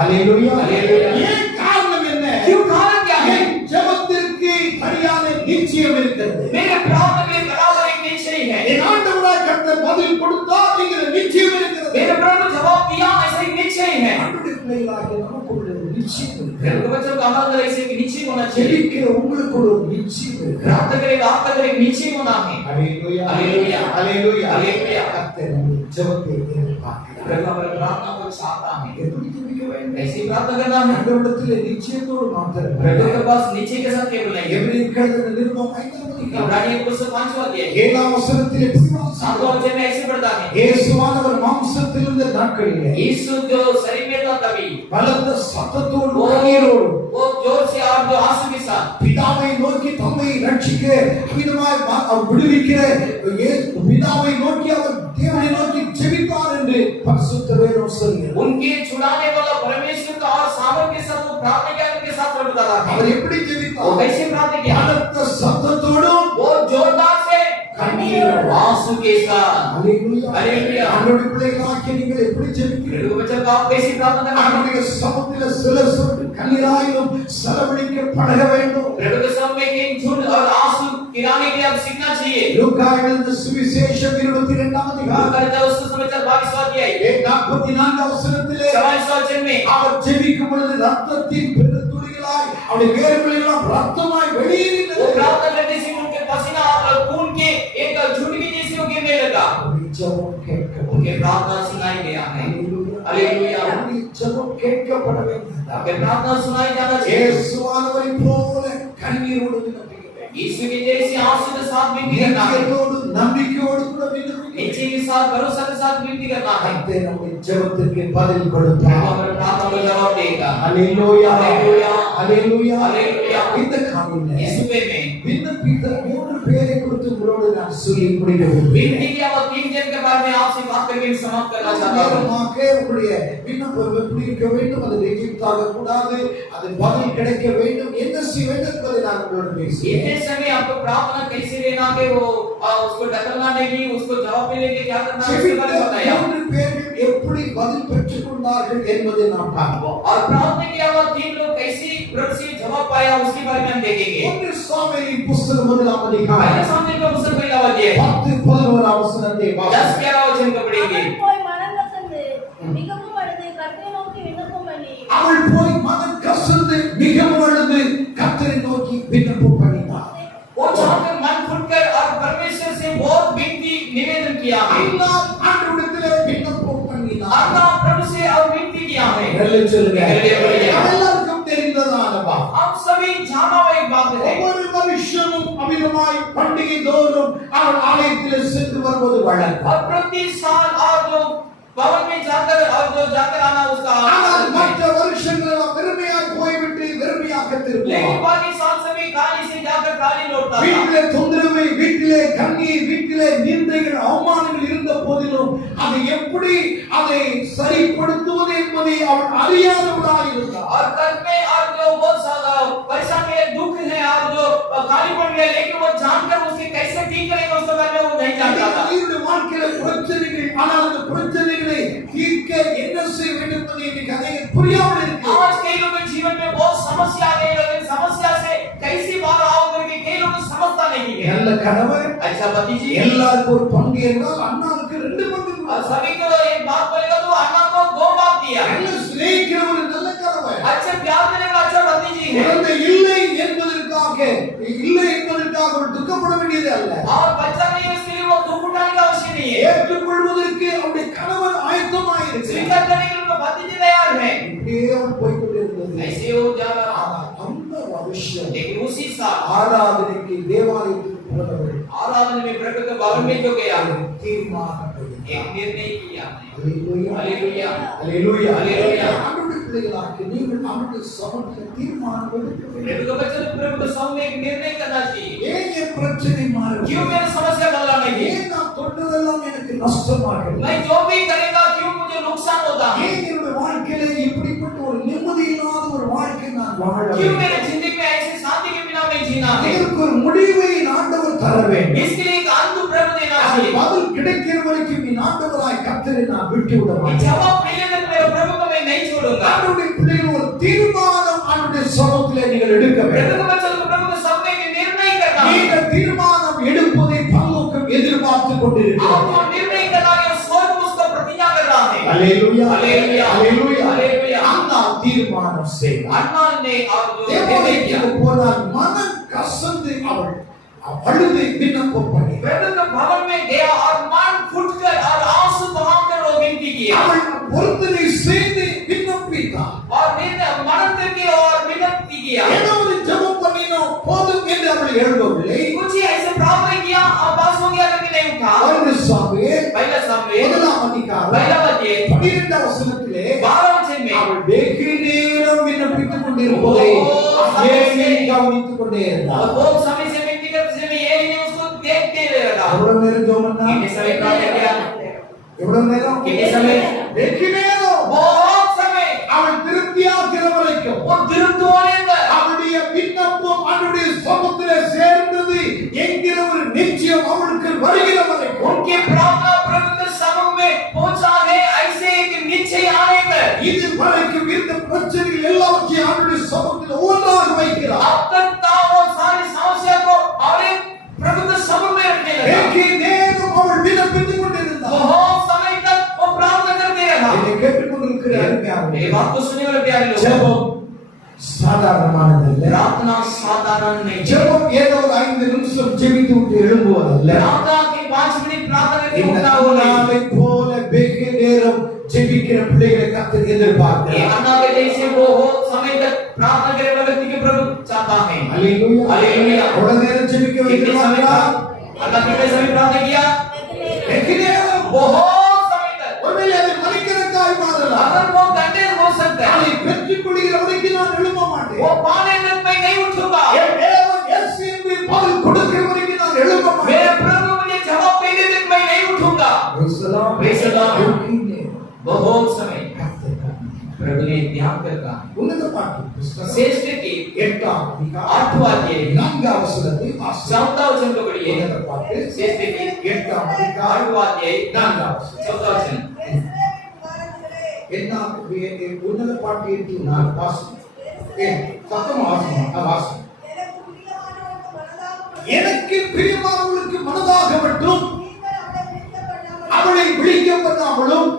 ஹல்லேலூயா. ஹல்லேலூயா. ஏன் காரணம் என்ன? क्यों कारण क्या है? என் ஜெபத்திற்கு சரியான நிச்சயம் இருக்கிறது. मेरे प्रार्थना के बराबर एक निश्चय है। என் ஆண்டவராய் கர்த்தர் பதில் கொடுத்தார் என்கிற நிச்சயம் இருக்கிறது. मेरे प्रभु ने जवाब दिया ऐसा एक निश्चय है। ஆண்டவருடைய பிள்ளைகளாகிய நமக்குள்ள ஒரு நிச்சயம் இருக்கிறது. मेरे बच्चों का हमारे ऐसे एक निश्चय होना चाहिए। ஜெபிக்கிற உங்களுக்கு ஒரு நிச்சயம் இருக்கிறது. प्रार्थना करेगा आपका एक निश्चय होना है। ஹல்லேலூயா. ஹல்லேலூயா. ஹல்லேலூயா. ஹல்லேலூயா. கர்த்தர் நம்முடைய ஜெபத்தை எதிர்பார்க்கிறார். प्रभु हमारी प्रार्थना को चाहता है। எப்படி ஜெபிக்க வேண்டும்? कैसे प्रार्थना करना है? ஆண்டவரிடத்தில் நிச்சயத்தோடு மாத்திரம் प्रभु के पास निश्चय के साथ केवल नहीं। எபிரேயர்கள் நிருபம் 5ஆம் அதிகாரம் इब्रानियों को 5वां अध्याय 7ஆம் வசனத்திலே விசுவாசம் 7वां अध्याय में ऐसे पढ़ता है, இயேசுவானவர் மாம்சத்தில் இருந்த நாட்களிலே यीशु जो शरीर में था तभी பலத்த சத்தத்தோடு கண்ணீரோடு वो जोर से और जो आंसू के साथ பிதாவை நோக்கி தம்மை ரட்சிக்க அமிதமாய் அவர் விடுவிக்கிற பிதாவை நோக்கி அவர் தேவனை நோக்கி ஜெபித்தார் என்று பரிசுத்த வேதம் சொல்கிறது. उनके छुड़ाने वाला परमेश्वर का और सामर्थ के साथ वो प्रार्थना किया, उनके साथ प्रभु का था। அவர் எப்படி वो ஜெபித்தார்? कैसे प्रार्थना किया? பலத்த சத்தத்தோடும் बहुत जोरदार से கண்ணீரோடும் आंसू के साथ அல்லேலூயா அல்லேலூயா. ஆண்டவருடைய பிள்ளைகளாகிய நீங்கள் எப்படி ஜெபிக்கிறீர்கள்? प्रभु बच्चों को आप कैसी प्रार्थना करते हैं? ஆண்டவருடைய சமூகத்திலே சில சொட்டு கண்ணீராயிலும் செலவழிக்க பழக வேண்டும். प्रभु के सामने के झूठ और आंसू गिराने के लिए आप सीखना चाहिए। லூக்கா எழுதின சுவிசேஷம் 22ஆம் அதிகாரம் करता उसको समाचार 22वां अध्याय 44ஆம் வசனத்திலே 44वां वचन में அவர் ஜெபிக்கும் பொழுது ரத்தத்தின் பெருந்துளிகளாய் அவருடைய வேர்வைகளெல்லாம் ரத்தமாய் वो வெளியேறினது. प्रार्थना करते समय उनके पसीना और खून के एक झुंडकी जैसे वो गिरने लगा। ஜெபம் கேட்கப்படும். उनके प्रार्थना सुनाई गया है। हालेलुया। நம்முடைய ஜெபம் கேட்கப்பட வேண்டும். आपके प्रार्थना सुनाई जाना चाहिए। இயேசுவானவரை போல கண்ணீரோடு விண்ணப்பிக்க வேண்டும். यीशु के जैसे आंसू के साथ विनती करना है। நிச்சயத்தோடு நம்பிக்கையோடு கூட விண்ணப்பிக்க வேண்டும். निश्चय के साथ भरोसा के साथ विनती करना है। கர்த்தர் நம்முடைய ஜெபத்திற்கு பதில் கொடுப்பார். हमारे प्रार्थना को जवाब देगा। ஹalleluya ஹalleluya. ஹalleluya ஹalleluya. இந்த காலையிலே इस सुबह में விண்ணப்பித்த மூன்று பேரை குறித்து உங்களோடு நான் சொல்லி முடிக்க விரும்புகிறேன். विनती किया वो तीन जन के बारे में आपसे बात करके समाप्त करना चाहता हूं। நேரமாக உங்களுடைய விண்ணப்பம் எப்படி இருக்க வேண்டும், அது ரிஜெக்ட் கூடாது, அது பதில் கிடைக்க வேண்டும், என்ன செய்ய வேண்டும் என்பதை நான் உங்களோடு பேசுகிறேன். इतने समय आपको प्रार्थना कैसे लेना है, वो उसको टकराना नहीं, उसको जवाब मिलने के क्या करना है, उसके बारे में बताया। மூன்று பேர்கள் எப்படி பதில் பெற்றுக் கொண்டார்கள் என்பதை நாம் பார்ப்போம். और प्रार्थना किया हुआ तीन लोग कैसे प्रभु से जवाब पाया उसके बारे में हम देखेंगे। ஒன்று சாமுவேலின் புஸ்தகம் 1ஆம் அதிகாரம் पहले सामुएल का पुस्तक पहला अध्याय 10-11 वचனத்தை 10-11 वचन को पढ़ेंगे। அவள் போய் மனம் கசந்து மிகவும் அழுது கர்த்தரை நோக்கி விண்ணப்பம் பண்ணி அவள் போய் மனம் கசந்து மிகவும் அழுது கர்த்தரை நோக்கி விண்ணப்பம் பண்ணினாள். वो जाकर मन फूटकर और परमेश्वर से बहुत विनती निवेदन किया है। அல்லாஹ் ஆண்டவரிடத்திலே விண்ணப்பம் பண்ணினாள். अल्लाह प्रभु से और विनती किया है। நல்ல சொல்லுங்க. ஹல்லேலூயா. எல்லாருக்கும் தெரிந்ததானவா हम सभी जाना हुआ एक बात है। ஒவ்வொரு வருஷமும் அமிதமாய் பண்டிகை தோறும் அவர் ஆலயத்திலே சென்று வருவது வழக்கம். और प्रति साल और जो भवन में जाकर और जो जाकर आना उसका ஆனால் आदत है। மற்ற வருஷங்கள் வெறுமையாய் போய்விட்டு வெறுமையாக लेकिन திரும்புவார். बाकी साल सभी खाली से जाकर खाली लौटता था। வீட்டிலே தொந்தரவு, வீட்டிலே கண்ணீர், வீட்டிலே நிந்தைகள், அவமானங்கள் இருந்த போதிலும் அதை எப்படி அதை சரிப்படுத்துவது என்பதை அவள் அறியாதவளாய் இருந்தார். और घर में और जो बहुत सारा परेशानी है, दुख है और जो खाली पड़ गया, लेकिन वो जानकर उसके कैसे ठीक करेंगे उसके बारे में वो नहीं जानता था। இந்த வாழ்க்கையில பிரச்சனைகள், ஆனால் அந்த பிரச்சனைகளை தீர்க்க என்ன செய்ய வேண்டும் என்பதை இன்னைக்கு அநேகருக்கு புரியாமல் இருக்கு. आज कई लोगों के जीवन में बहुत समस्या आ गई, लेकिन समस्या से कैसे बाहर आओ करके कई लोग समझता नहीं है। நல்ல கணவர், अच्छा पति जी, எல்லாருக்கும் ஒரு பங்கு என்றால் அண்ணாவுக்கு 2 பங்கு. और सभी को एक बात बोलेगा तो अन्ना को 2 बात दिया। நல்ல சிநேகிக்கிற ஒரு நல்ல கணவர். अच्छा प्यार देने का अच्छा पति जी है। குழந்தை இல்லை என்பதற்காக அவர் துக்கப்பட வேண்டியது அல்ல. और बच्चा नहीं है उसके लिए वो दुख उठाने का आवश्यक नहीं है। ஏற்றுக்கொள்வதற்கு அவருடைய கணவர் ஆயத்தமாக இருக்கிறார். स्वीकार करने के लिए उनका पति जी तैयार है। இப்படியே அவர் போய்க்கொண்டே இருந்தது. ऐसे हो जा रहा। ஆனால் அந்த வருஷம் लेकिन उसी साल ஆராதனைக்கு தேவாலயத்துக்கு போனவர் आराधना में प्रभु के भवन में जो गया, தீர்மானம் एक निर्णय किया। அல்லேலூயா हालेलुया। அல்லேலூயா அல்லேலூயா. ஆண்டவருடைய பிள்ளைகளாகிய நீங்கள் அவருடைய சமூகத்தில் தீர்மானம் எடுக்க வேண்டும். प्रभु के बच्चे प्रभु के सामने एक निर्णय करना चाहिए। ஏன் என் பிரச்சனை மாறும்? क्यों मेरी समस्या बदला नहीं? ஏன் நான் தொட்டதெல்லாம் எனக்கு நஷ்டமாகிறது? मैं जो भी करेगा क्यों मुझे नुकसान होता है? ஏன் என்னுடைய வாழ்க்கையில இப்படிப்பட்ட ஒரு நிம்மதி இல்லாத ஒரு வாழ்க்கை நான் வாழ क्यों வேண்டும்? मेरे जिंदगी में ऐसी शांति के बिना मैं जीना है? இதற்கு ஒரு முடிவை ஆண்டவர் தர வேண்டும். इसके लिए एक अंत प्रभु देना அது चाहिए। பதில் கிடைக்கிற வரைக்கும் என் ஆண்டவராய் கர்த்தரை நான் விட்டு விட மாட்டேன். जवाब मिले तक मेरे प्रभु को मैं नहीं छोड़ूंगा। ஆண்டவருடைய பிள்ளைகள் ஒரு தீர்மானம் ஆண்டவருடைய சமூகத்திலே நீங்கள் எடுக்க प्रभु வேண்டும். के बच्चे को प्रभु के सामने एक निर्णय करना है। நீங்கள் தீர்மானம் எடுப்பதை பரலோகம் எதிர்பார்த்து கொண்டிருக்கிறது. आपको निर्णय करना है, स्वर्ग उसका प्रतिज्ञा कर रहा है। அல்லேலூயா அல்லேலூயா. அல்லேலூயா அல்லேலூயா. ஆனால் தீர்மானம் செய்தார். अन्ना ने और जो निर्णय किया, தேவாலயத்துக்கு போனால் மனம் கசந்து அவள் அழுது விண்ணப்பம் பண்ணி प्रभु के भवन में गया और मन फूटकर और आंसू बहाकर वो विनती किया அவள் பொருத்தனை செய்து விண்ணப்பித்தாள். और मनन करके और विनती किया। ஏதாவது ஜெபம் பண்ணினோம் போதும் என்று அவள் எழுதவில்லை. कुछ ही ऐसे प्रार्थना किया और बस हो गया करके नहीं उठा। ஒன்று சாமுவேல் पहला सामने 1ஆம் அதிகாரம் 12 अध्याय 12ஆம் வசனத்திலே 12 वचन में அவள் வெகு நேரம் விண்ணப்பித்துக் கொண்டிருப்பதை ஏலி கவனித்துக் கொண்டே और இருந்தார். बहुत समय से विनती करते समय एली ने उसको देखते रहा। எவ்வளவு நேரம் ஜெபம் பண்ணா? कितने समय प्रार्थना किया? எவ்வளவு நேரம்? कितने समय? வெகு நேரம். बहुत समय। அவள் திருப்தியாகிற வரைக்கும் वो திருப்தி होने तक அவளுடைய விண்ணப்பம் அவளுடைய சமூகத்திலே சேர்ந்து இது வரைக்கும் இருந்த பிரச்சனைகள் எல்லாவற்றையும் ஆண்டவருடைய சமூகத்தில் ஒன்றாக வைக்கிறார். अब तक था वो सारी समस्या को और एक प्रभु के समुख में रखने लगा. ஏகே நேரம் அவள் விண்ணப்பித்துக் கொண்டிருந்தாள். बहुत समय तक वो प्रार्थना करते रहा. இதை கேட்டுக்கொண்டிருக்கிற அருமையானவர்களே, ये बात को सुनने वाले प्यारे लोग, ஜெபம் சாதாரணமானதல்ல. प्रार्थना साधारण नहीं है. ஜெபம் ஏதோ ஒரு 5 நிமிஷம் ஜெபித்து விட்டு எழும்புவதல்ல. प्रार्थना के 5 मिनट प्रार्थना करके இந்த उठना हो नहीं. நாளை போல வெகு நேரம் ஜெபிக்கிற பிள்ளைகளை கர்த்தர் ये எதிர்பார்க்கிறார். अन्ना के जैसे वो समय तक प्रार्थना करे वाला व्यक्ति के प्रभु चाहता है. அல்லேலூயா. हालेलुया. எவ்வளவு நேரம் ஜெபிக்க कितने समय வைக்கிறார்? अल्लाह कितने समय प्रार्थना किया? வெகு நேரம். बहुत समय तक. ஒருவேளை அது மணிக்கணக்காய் மாறலாம். अगर वो घंटे हो सकता है, அதை பெற்றுக் கொள்கிற வரைக்கும் நான் எழும்ப மாட்டேன். वो पाने तक मैं नहीं उठूंगा. என் தேவன் எஸ் என்று பதில் கொடுக்கிற வரைக்கும் நான் எழும்ப मेरे மாட்டேன். प्रभु मुझे जवाब देने तक मैं नहीं उठूंगा. Praise the Lord. Praise the Lord. வெகு நேரம். बहुत समय கர்த்தர் प्रभु ने ध्यान कर कहा. உன்னத பாட்டு புஸ்தகம் श्रेष्ठ की 8ஆம் அதிகாரம் 8वां अध्याय 4ஆம் வசனத்தை வாசிக்கிறோம். 14वां वचन को पढ़िए. உன்னத பாட்டு श्रेष्ठ की 8ஆம் அதிகாரம் 8वां अध्याय 4ஆம் வசனம். 14वां वचन. என்ன உன்னத பாட்டு என்று நான் வாசிக்கிறேன். சத்தம் வாசிக்கிறேன். எனக்கு பிரியமானவர்களுக்கு மனதாக மட்டும் அவளை விழிக்க பண்ணாமலும்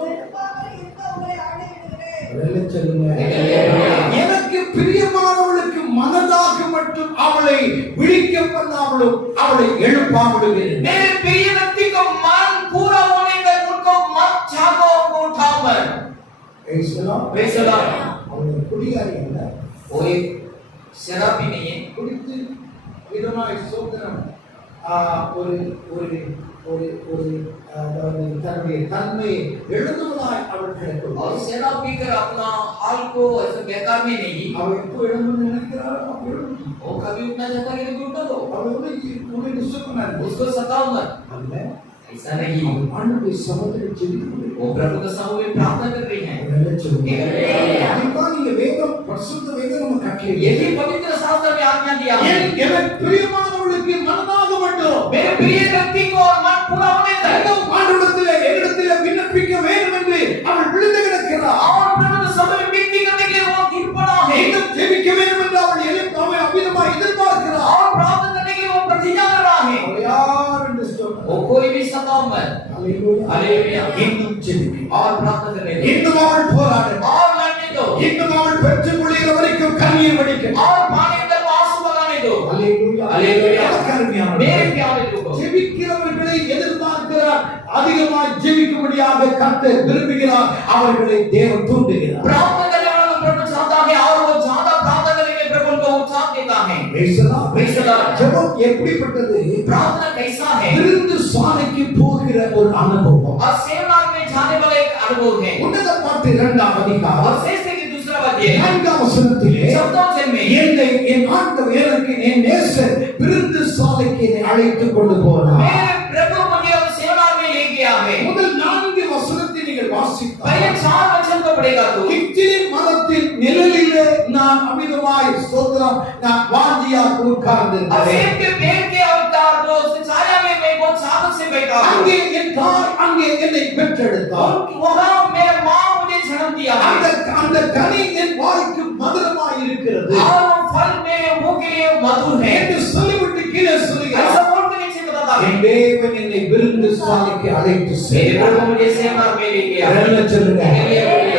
எனக்கு பிரியமானவளுக்கு மனதாக மட்டும் அவளை விழிக்க பண்ணாமலும் அவளை எழுப்பாமலும் मेरे प्रिय व्यक्ति को मन पूरा होने तक उनको मत छाको, उनको उठाओ मत. Praise the Lord. அவளை குடியாரி அல்ல, वो एक शराबी नहीं है. குடித்து விதமாய் சோதனம் ஒரு ஒரு ஒரு ஒரு தன்னுடைய தன்மையை எழுதுவதாய் அவர்களுக்கு और शराब पीकर अपना हाल को ऐसे बेकार में नहीं. அவள் எப்போ எழுதுன்னு நினைக்கிறாரோ அப்போ எழுதும். वो कभी उठना चाहता है कि उठा दो. அவள் உன்னை டிஸ்டர்ப் उसको सताओ मत. அல்ல, ऐसा नहीं. ஆண்டவருடைய சமூகத்தில் ஜெபித்து वो प्रभु के सामने में प्रार्थना कर रही हैं. அதுதான் நீங்க வேதம் பரிசுத்த வேதம் நம்ம கட்டளை. यही पवित्र शास्त्र में आज्ञा दिया है. எனக்கு பிரியமானவர்களுக்கு மனதாக மட்டும் मेरे प्रिय व्यक्ति को और मन पूरा होने तक ஆண்டவரிடத்திலே என்னிடத்திலே விண்ணப்பிக்க வேண்டும் என்று அவள் விழுந்து கிடக்கிறாள். और प्रभु के सामने विनती करने के लिए वो गिर पड़ा है. இன்னும் ஜெபிக்க வேண்டும் என்று அவள் அவன் அமிதமாக எதிர்பார்க்கிறாள். और प्रार्थना करने के लिए वो प्रतिज्ञा कर रहा है. அவள் யார் என்று சொல்றாள். वो कोई भी सताओ मत. அல்லேலூயா. हालेलुया. இன்னும் ஜெபிக்க, और प्रार्थना करने दो. இன்னும் அவள் போராட, और लड़ने दो. இன்னும் அவள் பெற்றுக் கொள்கிற வரைக்கும் கண்ணீர் வடிக்க. और पाने तक आंसू बगाने दो. அல்லேலூயா. हालेलुया. அருமையானவர்களே, मेरे प्यारे लोगों, ஜெபிக்கிறவர்களை எதிர்பார்க்கிறார். அதிகமாக ஜெபிக்கும்படியாக கர்த்தர் விரும்புகிறார். அவர்களை தேவன் தூண்டுகிறார். प्रार्थना करने वाला को प्रभु चाहता है और वो ज्यादा प्रार्थना करने में प्रभु उनको उत्साह देता है. Praise the Lord. Praise the Lord. ஜெபம் எப்படிப்பட்டது? प्रार्थना कैसा है? விருந்து சாலைக்கு போகிற ஒரு அனுபவம். और सेवनाथ में जाने वाला एक अनुभव है. உன்னத பாட்டு 2ஆம் அதிகாரம் और श्रेष्ठ की दूसरा अध्याय 4ஆம் வசனத்திலே 14 वचन में என்னை என் ஆண்டவர் எனக்கு என் நேசர் விருந்து சாலைக்கு என்னை அழைத்துக் கொண்டு போனார். मेरे प्रभु मुझे उस सेवनाथ में ले गया है. முதல் 4 வசனத்தை நீங்கள் வாசித்தால் पहले 4 वचन को पढ़ेगा तो இச்சினி மரத்தின் நிழலிலே நான் அமிதமாய் ஸ்தோத்திரம் நான் வாஞ்சியாக உட்கார்ந்திருந்தேன். सेब के पेड़ के अवतार जो उसकी छाया में मैं बहुत साधन से बैठा हूँ. அங்கே என் தாய் அங்கே என்னை பெற்றெடுத்தார். वहाँ मेरे माँ मुझे जन्म दिया है. அந்த கனி என் வாய்க்கு மதுரமாய் இருக்கிறது और वो फल मेरे मुंह के लिए मधुर है. என்று சொல்லிவிட்டு கீழே சொல்லுகிறார். ऐसा बोल के नीचे बताता है. என் தேவன் என்னை விருந்து சாலைக்கு அழைத்து मेरे சென்றார். प्रभु मुझे सेवनाथ में ले गया. அல்லேலூயா சொல்லுங்க.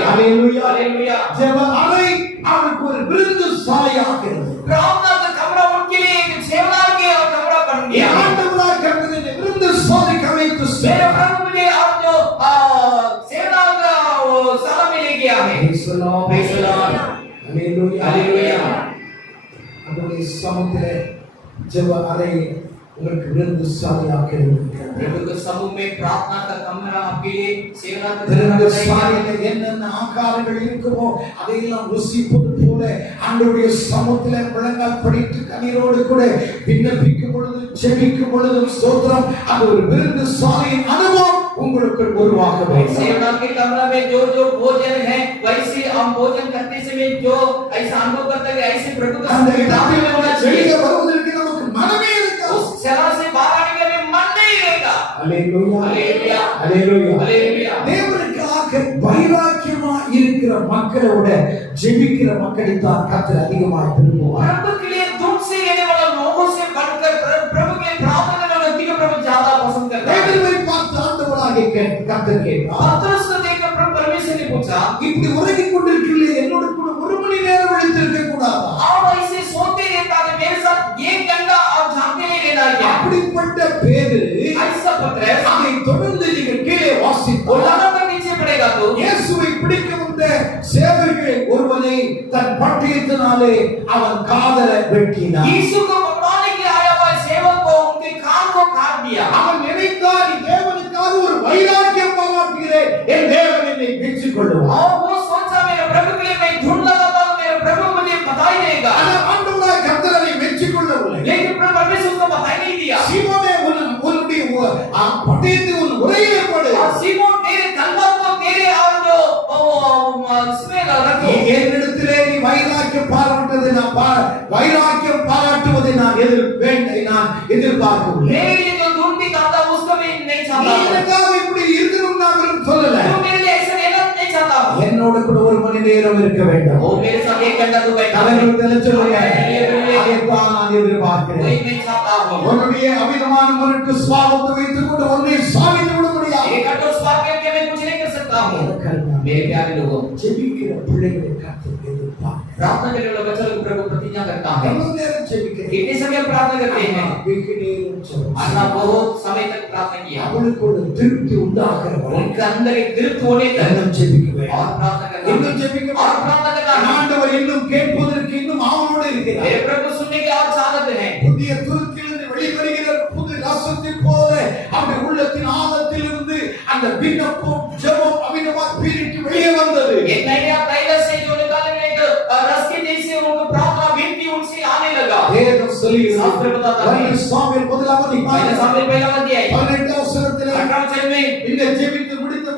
ஹalleluya. हालेलुया. ஜெப அறை அவருக்கு ஒரு விருந்து சாலையாகிறது. प्रार्थना का कमरा उनके लिए एक सेवनाथ के और कमरा बन गया. ஆண்டவராய் கர்த்தர் என்னை விருந்து சாலைக்கு அழைத்து मेरे சென்றார். प्रभु मुझे अब जो सेवनाथ का वो साला में ले गया है. Praise the Lord. Praise the Lord. Hallelujah. Hallelujah. அவருடைய சமூகத்திலே ஜெப அறை உங்களுக்கு விருந்து சாலையாக இருக்கிறது. प्रभु के समूह में प्रार्थना का कमरा आपके लिए सेवनाथ का விருந்து कमरा बनाया गया. சாலையில என்னென்ன ஆகாரங்கள் இருக்குமோ அதையெல்லாம் ருசிப்பது போல ஆண்டவருடைய சமூகத்திலே முழங்கால் படிட்டு கண்ணீரோடு கூட விண்ணப்பிக்கும் பொழுது ஜெபிக்கும் பொழுதும் ஸ்தோத்திரம் அது ஒரு விருந்து சாலையின் அனுபவம் உங்களுக்கு உருவாக வேண்டும். सेवनाथ के कमरा में जो जो भोजन है वैसे हम भोजन करते समय जो ऐसा अनुभव करते हैं ऐसे प्रभु का அந்த समूह இடத்தில் में होना வெளியே चाहिए. வருவதற்கு நமக்கு மனமே இருக்காது. उस शहर से बाहर आने के लिए मन नहीं रहेगा. அல்லேலூயா. हालेलुया. அல்லேலூயா. हालेलुया. தேவனுக்காக வைராக்கியமா இருக்கிற இருக்கிற மக்களை விட ஜெபிக்கிற மக்களை தான் கர்த்தர் அதிகமாக விரும்புவார். प्रभु के लिए दुख से रहने वाला लोगों से बढ़कर प्रभु के प्रार्थना करने वाले व्यक्ति को प्रभु ज्यादा पसंद करता है। பேதுருவை பார்த்து ஆண்டவராகிய கர்த்தர் கேட்டார், पतरस को देखकर प्रभु परमेश्वर ने पूछा, இப்படி உறங்கிக் கொண்டிருக்கிறீர்களே, என்னோட கூட ஒரு மணி நேரம் விழித்திருக்க கூடாதா? आप ऐसे सोते रहता है मेरे साथ 1 घंटा आप जागते नहीं रहना क्या? அப்படிப்பட்ட பேதுரு ऐसा पतरस அதை தொடர்ந்து நீங்கள் கீழே வாசித்தால் उठाना पर नीचे पड़ेगा तो இயேசுவை பிடிக்க வந்த சேவகர்கள் ஒருவனை தன் பட்டயத்தினாலே அவன் காதலை வெட்டினான். यीशु को पकड़ने के लिए आया हुआ सेवक को उनके कान को काट दिया। அவன் நினைத்தான், நீ தேவனுக்காக ஒரு வைராக்கியம் பாராட்டுகிறேன், என் தேவன் என்னை மெச்சிக் கொள்ளுவார். और वो सोचा मेरे प्रभु के लिए मैं ढूंढ लगाता हूं, मेरे प्रभु मुझे बता ही देगा। ஆனால் ஆண்டவராகிய கர்த்தர் அதை மெச்சிக் கொள்ளவில்லை. लेकिन प्रभु परमेश्वर को बता ही नहीं दिया। சீமோனே, உன்னுடைய பட்டயத்தை உன் உரையிலே போடு. और सीमोन तेरे तलवार को तेरे और जो इसमें रखो। என்னிடத்திலே நீ வைராக்கியம் பாராட்டுவதை வைராக்கியம் பாராட்டுவதை நான் எதிர்பார்க்கவில்லை. मेरे लिए जो ढूंढ निकालता उसको मैं नहीं चाहता। நீ எனக்காக இப்படி இருக்கணும் நான் சொல்லல. तू मेरे लिए ऐसा रहना नहीं चाहता। என்னோட கூட ஒரு மணி நேரம் இருக்க வேண்டும். वो मेरे साथ 1 घंटा तो बैठा है। அவர்கள் சொல்லுங்க, அதைத்தான் நான் எதிர்பார்க்கிறேன். वही मैं चाहता हूं। உன்னுடைய அமிதமான முரட்டு சுபாவத்தை வைத்துக் கொண்டு ஒன்றை சாதித்து விட முடியாது. एक घंटा उस बात के मैं कुछ नहीं कर सकता हूं। मेरे प्यारे लोगों, ஜெபிக்கிற பிள்ளைகளை கர்த்தர் எதிர்பார்க்கிறார். प्रार्थना करने वाले बच्चों को प्रभु प्रतिज्ञा करता है। எவ்வளவு நேரம் ஜெபிக்கிறீங்க? कितने समय प्रार्थना करते हैं? வெகு நேரம் ஜெபம். अन्ना बहुत समय तक प्रार्थना किया। அவளுக்கு ஒரு திருப்தி உண்டாகிற வரை उनके अंदर एक तृप्त होने तक இன்னும் ஜெபிக்க வேண்டும். और प्रार्थना करना இன்னும் ஜெபிக்க और வேண்டும். प्रार्थना करना। ஆண்டவர் இன்னும் கேட்பதற்கு இன்னும் ஆவலோடு இருக்கிறார். मेरे प्रभु सुनने की और चाहत है। புதிய துருத்திலிருந்து வெளிவருகிற புது ரசத்தைப் போல அவருடைய உள்ளத்தின் ஆழத்திலிருந்து அந்த விண்ணப்பம் ஜெபம் அமிதமாக பீரிட்டு வெளியே வந்தது. एक नया तैल से जो निकालने एक रस के जैसे उनको प्रार्थना विनती उनसे आने लगा। வேதம் சொல்லுகிறது, शास्त्र बताता है। சாமுவேல் முதலாம் पहले அதிகாரம் सामने पहला अध्याय 18 வசனத்திலே 18 वचन में இந்த ஜெபித்து முடித்த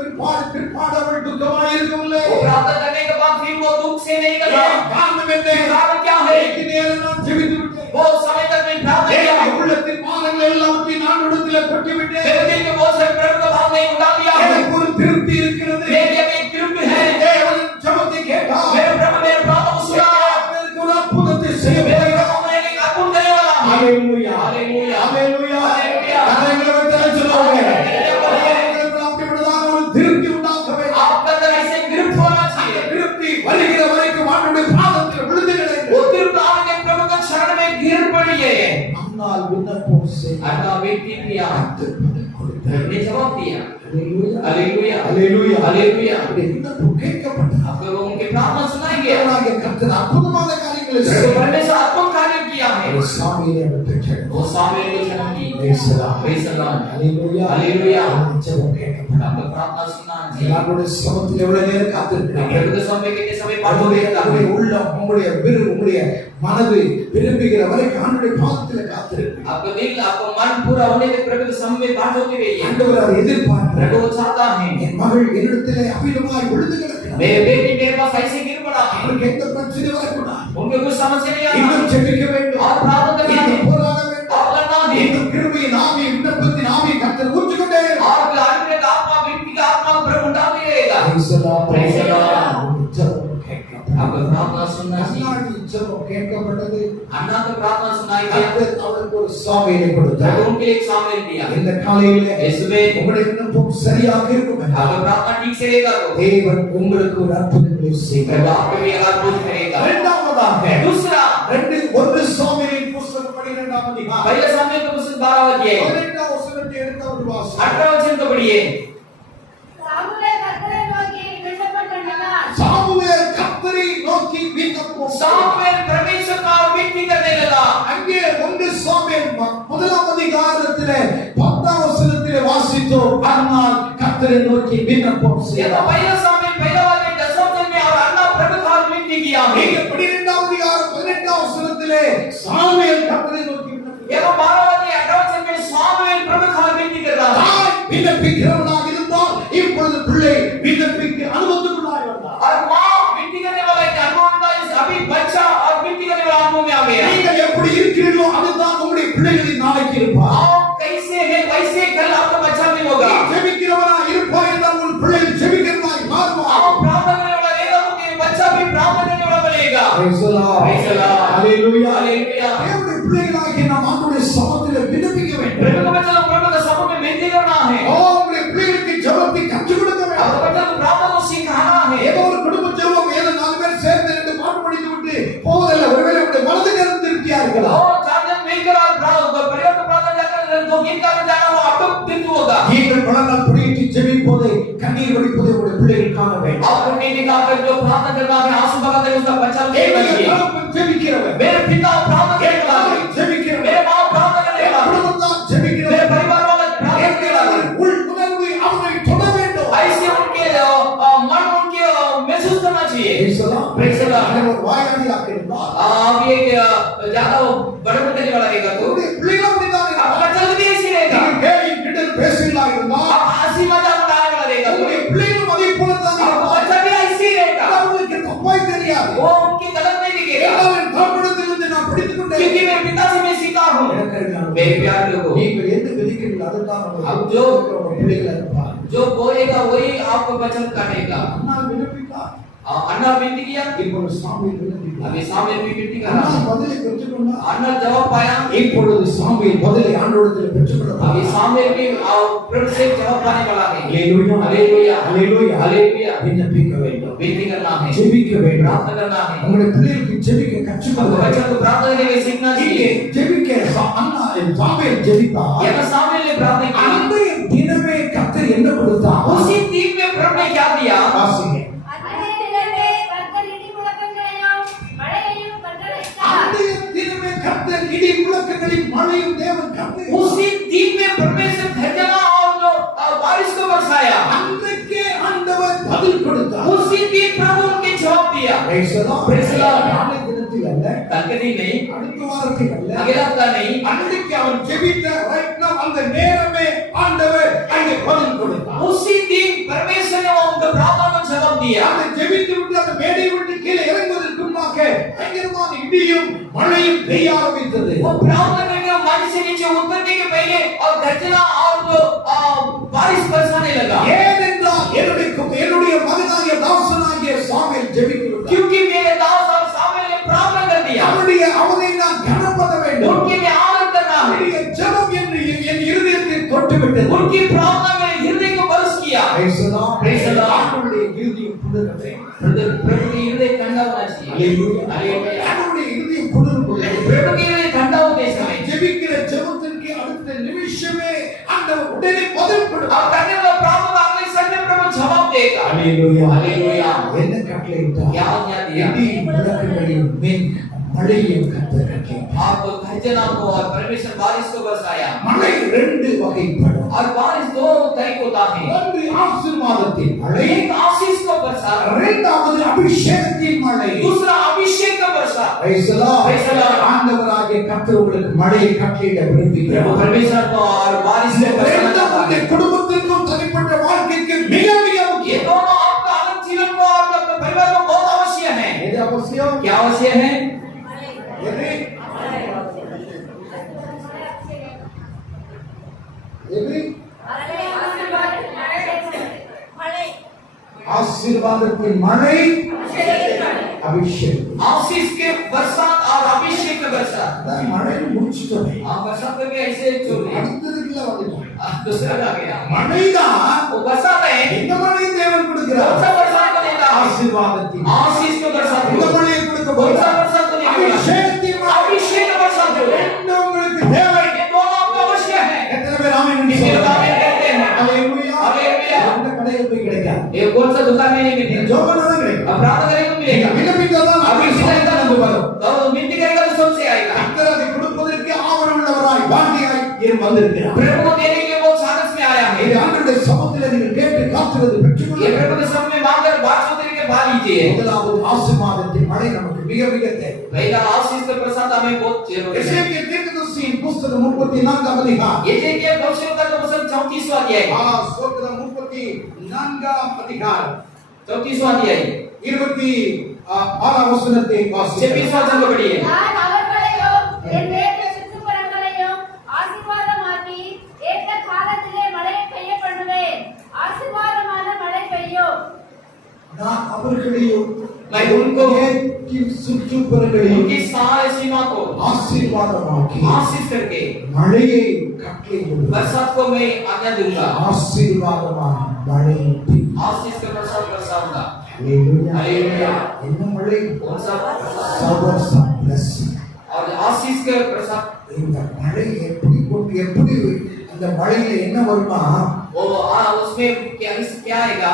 பிற்பாடு அவள் துக்கமாய் இருக்கவில்லை. वो प्रार्थना करने के बाद फिर वो दुख से नहीं गया। காரணம் என்ன? कारण क्या है? வெகு நேரம் நான் ஜெபித்து விட்டேன். वो समय तक मैं प्रार्थना किया। என்னுடைய உள்ளத்தின் பாரங்கள் எல்லாவற்றையும் நான் இடத்திலே கொட்டி விட்டேன். मेरे दिल के बहुत सारे प्रभु का भाव नहीं उठा लिया है। எனக்கு ஒரு திருப்தி இருக்கிறது. मेरे लिए एक तृप्त है। தேவன் ஜெபத்தை கேட்டார். मेरे प्रभु मेरे प्रार्थना को सुना। எனக்கு ஒரு அற்புதத்தை செய்ய मेरे போகிறார். प्रभु मेरे लिए अद्भुत करने वाला है। ஹalleluya, हालेलुया, ஹalleluya, हालेलुया। கரங்களை வைத்து சொல்லுங்க. உங்களுக்கு அப்படிப்பட்டதான ஒரு திருப்தி உண்டாக்க வேண்டும். आपका अंदर ऐसे तृप्त होना चाहिए। திருப்தி வருகிற வரைக்கும் ஆண்டவருடைய பாதத்தில் விழுந்து கிடங்க. वो तृप्त आने के प्रभु के शरण में गिर पड़िए। அன்னால் விண்ணப்பம் செய்ய अन्ना व्यक्ति किया, கர்த்தர் பதில் கொடுத்தார். ने जवाब दिया। ஹalleluya, हालेलुया, ஹalleluya, हालेलुया। அவருடைய விண்ணப்பம் கேட்கப்பட்டது. आपको उनकी प्रार्थना सुनाई गई। தேவனாகிய கர்த்தர் அற்புதமான காரியங்களை तो செய்தார். परमेश्वर अद्भुत कार्य किया है। ஒரு சாமியை அவர் பெற்றார். वो सामने को जन्म दी। Praise the Lord. Praise the Lord। ஹalleluya, ஹalleluya। ஜெபம் கேட்கப்பட்டது. आपको प्रार्थना सुना जी। எல்லாருடைய சமத்தில் எவ்வளவு நேரம் காத்திருக்கிறாங்க. प्रभु के सामने कितने समय पाठ உங்களுடைய होता है। உள்ளம், உங்களுடைய மனது விரும்புகிற வரைக்கும் ஆண்டவருடைய பாதத்தில் காத்திருக்கு. आपको दिल आपको मन पूरा होने तक प्रभु के सामने पाठ होती रही है। ஆண்டவர் அதை எதிர்பார்க்கிறார். प्रभु चाहता है என் மகள் என்னிடத்திலே அமிதமாய் விழுந்து கிடக்கிறார். मेरे बेटी मेरे पास ऐसे गिर पड़ा है। அவருக்கு எந்த பிரச்சனையும் வரக்கூடாது. उनको कुछ समझ नहीं आ இன்னும் रहा। ஜெபிக்க வேண்டும். और प्रार्थना करना है। இன்னும் போராட வேண்டும். और लड़ना है। இன்னும் கிருபையின் ஆவி, விண்ணப்பத்தின் ஆவி கர்த்தர் ஊற்றிக்கொண்டே இருக்கிறார். और आत्मा का आत्मा व्यक्ति का आत्मा को प्रभु उठाते रहेगा। Praise the Lord. Praise the Lord। ஜெபம் கேட்கப்பட்டது. आपको प्रार्थना सुनना चाहिए। அன்னாடி ஜெபம் கேட்கப்பட்டது. अन्ना को प्रार्थना सुनाई गई। கர்த்தர் அவருக்கு ஒரு சாமியை கொடுத்தார். प्रभु उनके लिए एक सामने दिया। இந்த காலையிலே இயேசுவே உங்களுடைய விண்ணப்பம் சரியாக இருக்கும் என்றால் आपको प्रार्थना ठीक से रहेगा तो தேவன் உங்களுக்கு ஒரு அற்புதங்களை செய்வார். प्रभु आपके लिए अद्भुत करेगा। இரண்டாவதாக दूसरा 1 சாமுவேலின் புத்தகம் 12ஆம் அதிகாரம் पहले सामने तो पुस्तक 12 अध्याय 18ஆம் வசனத்தை எடுத்து வாசிப்போம். 18 वचन को पढ़िए। சாமுவேல் கர்த்தரை நோக்கி விண்ணப்பம் சாமுவேல் கர்த்தரை நோக்கி விண்ணப்பம் सामुएल परमेश्वर का विनती करने लगा। அங்கே 1 சாமுவேல் 1ஆம் அதிகாரத்திலே 10ஆம் வசனத்திலே வாசித்தோம். அன்னால் கர்த்தரை நோக்கி விண்ணப்பம் ये तो செய்தார். पहला सामुएल पहला वाले 10 वचन में और अन्ना प्रभु का विनती किया है। இங்கே 12ஆம் அதிகாரம் 18ஆம் வசனத்திலே சாமுவேல் கர்த்தரை நோக்கி விண்ணப்பம் ये तो 12 वाले 18 वचन में सामुएल प्रभु का विनती कर रहा है। தாய் விண்ணப்பிக்கிறவனாக இருந்தால் இப்பொழுது பிள்ளை விண்ணப்பிக்க அனுபவத்துக்குள்ளாய் வந்தார். और मां विनती करने वाला एक अनुभव था। इस अभी बच्चा और विनती करने वाला अनुभव में आ गया। நீங்கள் எப்படி இருக்கிறீர்களோ அதுதான் உங்களுடைய பிள்ளைகளின் நாளைக்கு இருப்பார். आप कैसे हैं वैसे कल आपका बच्चा भी होगा। ஜெபிக்கிறவனாக இருப்பாய் என்றால் உன் பிள்ளைகள் ஜெபிக்கிறவனாய் மாறுவார். आप प्रार्थना करने वाला रहेगा तो Praise the Lord. Praise the Lord. Hallelujah. Hallelujah. தேவனுடைய பிள்ளைகளாகிய நாம் ஆண்டவருடைய சமூகத்தில் விண்ணப்பிக்க வேண்டும். प्रभु के बच्चों प्रभु के सभा में विनती करना है। உங்களுடைய பிள்ளைகளுக்கு ஜெபத்தை கற்றுக் கொடுக்க வேண்டும். और बच्चों को प्रार्थना को सिखाना है। ஏதோ ஒரு குடும்ப ஜெபம் ஏதோ 4 பேர் சேர்ந்து 2 பாட்டு படித்து விட்டு போவதல்ல. ஒருவேளை உங்களுடைய மனதில் இருந்திருக்கிறார்களா? और 4 जन मिलकर और परिवार को प्रार्थना जाकर 2 गीत गाने जाना वो आपको दिन होगा। நீங்கள் பலனால் புரியி ஜெபிப்பதை கண்ணீர் வடிப்பதை உங்களுடைய பிள்ளைகள் காண வேண்டும். आप रोटी दिखाकर जो प्रार्थना करना है आंसू बहाते हैं उसका बच्चा ஜெபிக்கிறவன் मेरे पिता प्रार्थना करेगा, ஜெபிக்கிறவன் मेरे माँ प्रार्थना करेगा, குடும்பத்தார் ஜெபிக்கிறவன் मेरे परिवार वाले प्रार्थना करेगा। உள் உணர்வு அவனை தொட வேண்டும். ऐसे उनके मन उनके महसूस करना चाहिए। Praise the Lord. ஒரு வாயாடியாக இருந்தால் आप ये ज्यादा बड़े होने वाला रहेगा तो உங்களுடைய பிள்ளைகள் அப்படிதான் आपका चल भी ऐसे रहेगा। கேலி கிண்டல் பேசுகிறதா இருந்தால் आप हंसी मजाक उड़ाने वाला रहेगा तो உங்களுடைய பிள்ளைகளும் அதே போல தான் आपका बच्चा भी ऐसे ही रहेगा। அவங்களுக்கு தப்பாய் தெரியாது. वो उनकी गलत नहीं दिखेगा எல்லாரும் தரப்படுத்திலிருந்து நான் படித்துக் கொண்டேன். क्योंकि मेरे पिता से मैं सीखा हूँ। मेरे प्यारे लोगों, நீங்கள் எந்த விதிக்கிறீர்கள் அதுதான் अब जो- பிள்ளைகள் இருப்பார். जो बोलेगा वही आपको वचन काटेगा। அண்ணால் விண்ணப்பித்தார். अन्ना विनती किया, இப்பொழுது சாமுவேல் விண்ணப்பித்தார். अभी सामने भी विनती कर அண்ணா रहा। பதிலை பெற்றுக்கொண்டார். अन्ना जवाब पाया, இப்பொழுது சாமுவேல் பதிலை ஆண்டவரிடத்தில் பெற்றுக்கொண்டார். अभी सामने भी प्रभु से जवाब पाने वाला है। ஹalleluya हालेलुया, ஹalleluya हालेलुया। விண்ணப்பிக்க வேண்டும். विनती करना है, ஜெபிக்க வேண்டும். प्रार्थना करना है। உங்களுடைய பிள்ளைகளுக்கு ஜெபிக்க கற்றுக் आपको கொடுங்க. बच्चों को प्रार्थना करने के सीखना இங்கே चाहिए। ஜெபிக்க அண்ணா சாமுவேல் ஜெபித்தார். यहाँ सामने ने प्रार्थना की, அன்றைய தினமே கர்த்தர் என்ன கொடுத்தார்? उसी दिन में प्रभु ने क्या दिया? வாசிங்க. அன்றைய தினமே கர்த்தர் இடி முழக்கங்களையும் மழையையும் கட்டளையிட்டார். அன்றைய தினமே கர்த்தர் இடி முழக்கங்களின் மழையும் தேவன் கர்த்தர் उसी दिन में परमेश्वर गर्जना और जो बारिश को बरसाया। அன்றைக்கே ஆண்டவர் பதில் கொடுத்தார். उसी दिन प्रभु उनके जवाब दिया। Praise the Lord. Praise the Lord. நாளைய தினத்தில் அல்ல, कल के दिन नहीं, அடுத்த வாரத்தில் அல்ல, अगले हफ्ता नहीं, அன்றைக்கு அவன் ஜெபித்த right now அந்த நேரமே ஆண்டவர் அங்கே பதில் கொடுத்தார். उसी दिन परमेश्वर ने उनका प्रार्थना को जवाब दिया। அந்த ஜெபித்து விட்டு அந்த மேடையை விட்டு கீழே இறங்குவதற்கு முன்னாக பயங்கரமான இடியும் மழையும் பெய்ய ஆரம்பித்தது. वो प्रार्थना करके मंच से नीचे उतरने के पहले और गर्जना और जो बारिश बरसाने लगा। ஏனென்றால் என்னுடைய மகனாகிய தாசனாகிய சாமுவேல் ஜெபித்து விட்டார். क्योंकि मेरे दास और सामने ने प्रार्थना कर दिया। அவனை நான் கனம் பண்ண வேண்டும். उनके लिए आदर करना है। அவனுடைய ஜெபம் என் இருதயத்தை தொட்டு விட்டது. उनकी प्रार्थना मेरे हृदय को बरस किया। Praise the Lord. Praise the Lord. அவனுடைய இருதயம் குளிரட்ടെ. प्रभु की हृदय ठंडा होना चाहिए। Hallelujah. Hallelujah. அவனுடைய இருதயம் குளிரும் பொழுது प्रभु की हृदय ठंडा होते समय ஜெபிக்கிற ஜெபத்திற்கு அடுத்த நிமிஷமே ஆண்டவர் உடனே பதில் கொடுப்பார். आप करने वाला प्रार्थना अगले समय प्रभु जवाब देगा। Hallelujah. Hallelujah. என்ன கட்டளையிட்டார்? क्या आज्ञा दिया? இடி முழக்கங்களின் மேல் மழையும் கர்த்தர் கட்டளையிட்டார். आप गर्जना को और परमेश्वर बारिश को बरसाया। மழை 2 வகைப்படும். और बारिश 2 तरीके होता है। ஒன்று ஆசீர்வாதத்தின் மழை, एक आशीष को बरसा, இரண்டாவது அபிஷேகத்தின் மழை. दूसरा अभिषेक का बरसा। Praise the Lord. Praise the Lord. ஆண்டவராகிய கர்த்தர் உங்களுக்கு மழையை கட்டளையிட प्रभु விரும்புகிறார். परमेश्वर को और बारिश இந்த को बरसाना இரண்டும் चाहता है। உங்களுடைய குடும்பத்திற்கும் தனிப்பட்ட வாழ்க்கைக்கு மிக மிக ये முக்கியம். दोनों आपका अलग जीवन को और अपने परिवार को बहुत आवश्यक है। எது அவசியம்? क्या आवश्यक है? எது? எது? மழை ஆசீர்வாதத்தின் மழை, அபிஷேகம். आशीष के बरसात और अभिषेक के बरसात। அதான் மழையை முடிச்சிட்டோமே. हाँ, बरसात करके ऐसे छोड़ दिया। அடுத்ததுக்குள்ள வந்துட்டோம். दूसरा आ गया। மழைதான் वो बरसात है। இந்த மழையை தேவன் कौन கொடுக்கிறார். सा बरसात को देता है? ஆசீர்வாதத்தின் आशीष को बरसात இந்த को। மழையை கொடுக்க कौन सा போகிறார். बरसात को देगा? அபிஷேகத்தின் மழை. अभिषेक का बरसात को। ரெண்டு உங்களுக்கு தேவை. ये दोनों आपको आवश्यक है। எத்தனை பேர் ஆமென் என்று कितने लोग சொல்றாங்க? आमीन कहते हैं? ஹalleluya. हालेलुया। அந்த கடையில் போய் கிடைக்காது. ये कौन सा दुकान में नहीं मिलेगा? ஜோபனா தான் கிடைக்கும். अब प्रार्थना करेंगे तो मिलेगा। விண்ணப்பித்தாதான் अभिषेक அபிஷேகம் करेगा நமக்கு வரும். तो मिनती करेगा तो सबसे आएगा। கர்த்தர் அதை கொடுப்பதற்கு ஆவல் உள்ளவராய் வாஞ்சியாய் வந்திருக்கிறார். प्रभु को देने के लिए वो साहस में आया है। இது ஆண்டவருடைய சமூகத்தில் நீங்கள் கேட்டு காத்துறது ये பெற்றுக்கொள்ள प्रभु के सामने मांगकर बात होते के पा लीजिए। முதலாவது ஆசீர்வாதத்தின் மழை நமக்கு மிக மிக தேவை. पहला आशीष का प्रसाद हमें बहुत जरूरी है। எசேக்கியேல் தீர்க்கதரிசியின் புத்தகம் 34 அதிகாரம். एजेकियल भविष्यवक्ता का पुस्तक 34वां अध्याय। ஸ்தோத்திரம் 34 அதிகாரம் 34वां अध्याय 26 வசனத்தை வாசிக்கிறேன். 26वां वचन को पढ़िए। நான் அவர்களையும் என் வேற்ற சுற்றுப்புறங்களையும் ஆசீர்வாதமாக்கி ஏற்ற காலத்திலே மழை பெய்ய பண்ணுவேன். ஆசீர்வாதமான மழை பெய்யும். நான் அவர்களையும் मैं उनको சுற்றுப்புறங்களையும் उनकी सारी सीमा को ஆசீர்வாதமாக்கி आशीष करके மழையை கட்டளையிடுவேன். बरसात को मैं आज्ञा दूंगा ஆசீர்வாதமான மழை பெய்யும். आशीष का बरसात बरसाऊंगा ஹalleluya. हालेलुया என்ன மழை? कौन सा Showers of blessing. और आशीष का बरसात இந்த மழை எப்படி அந்த மழையில என்ன வருமா? वो उसमें क्या आएगा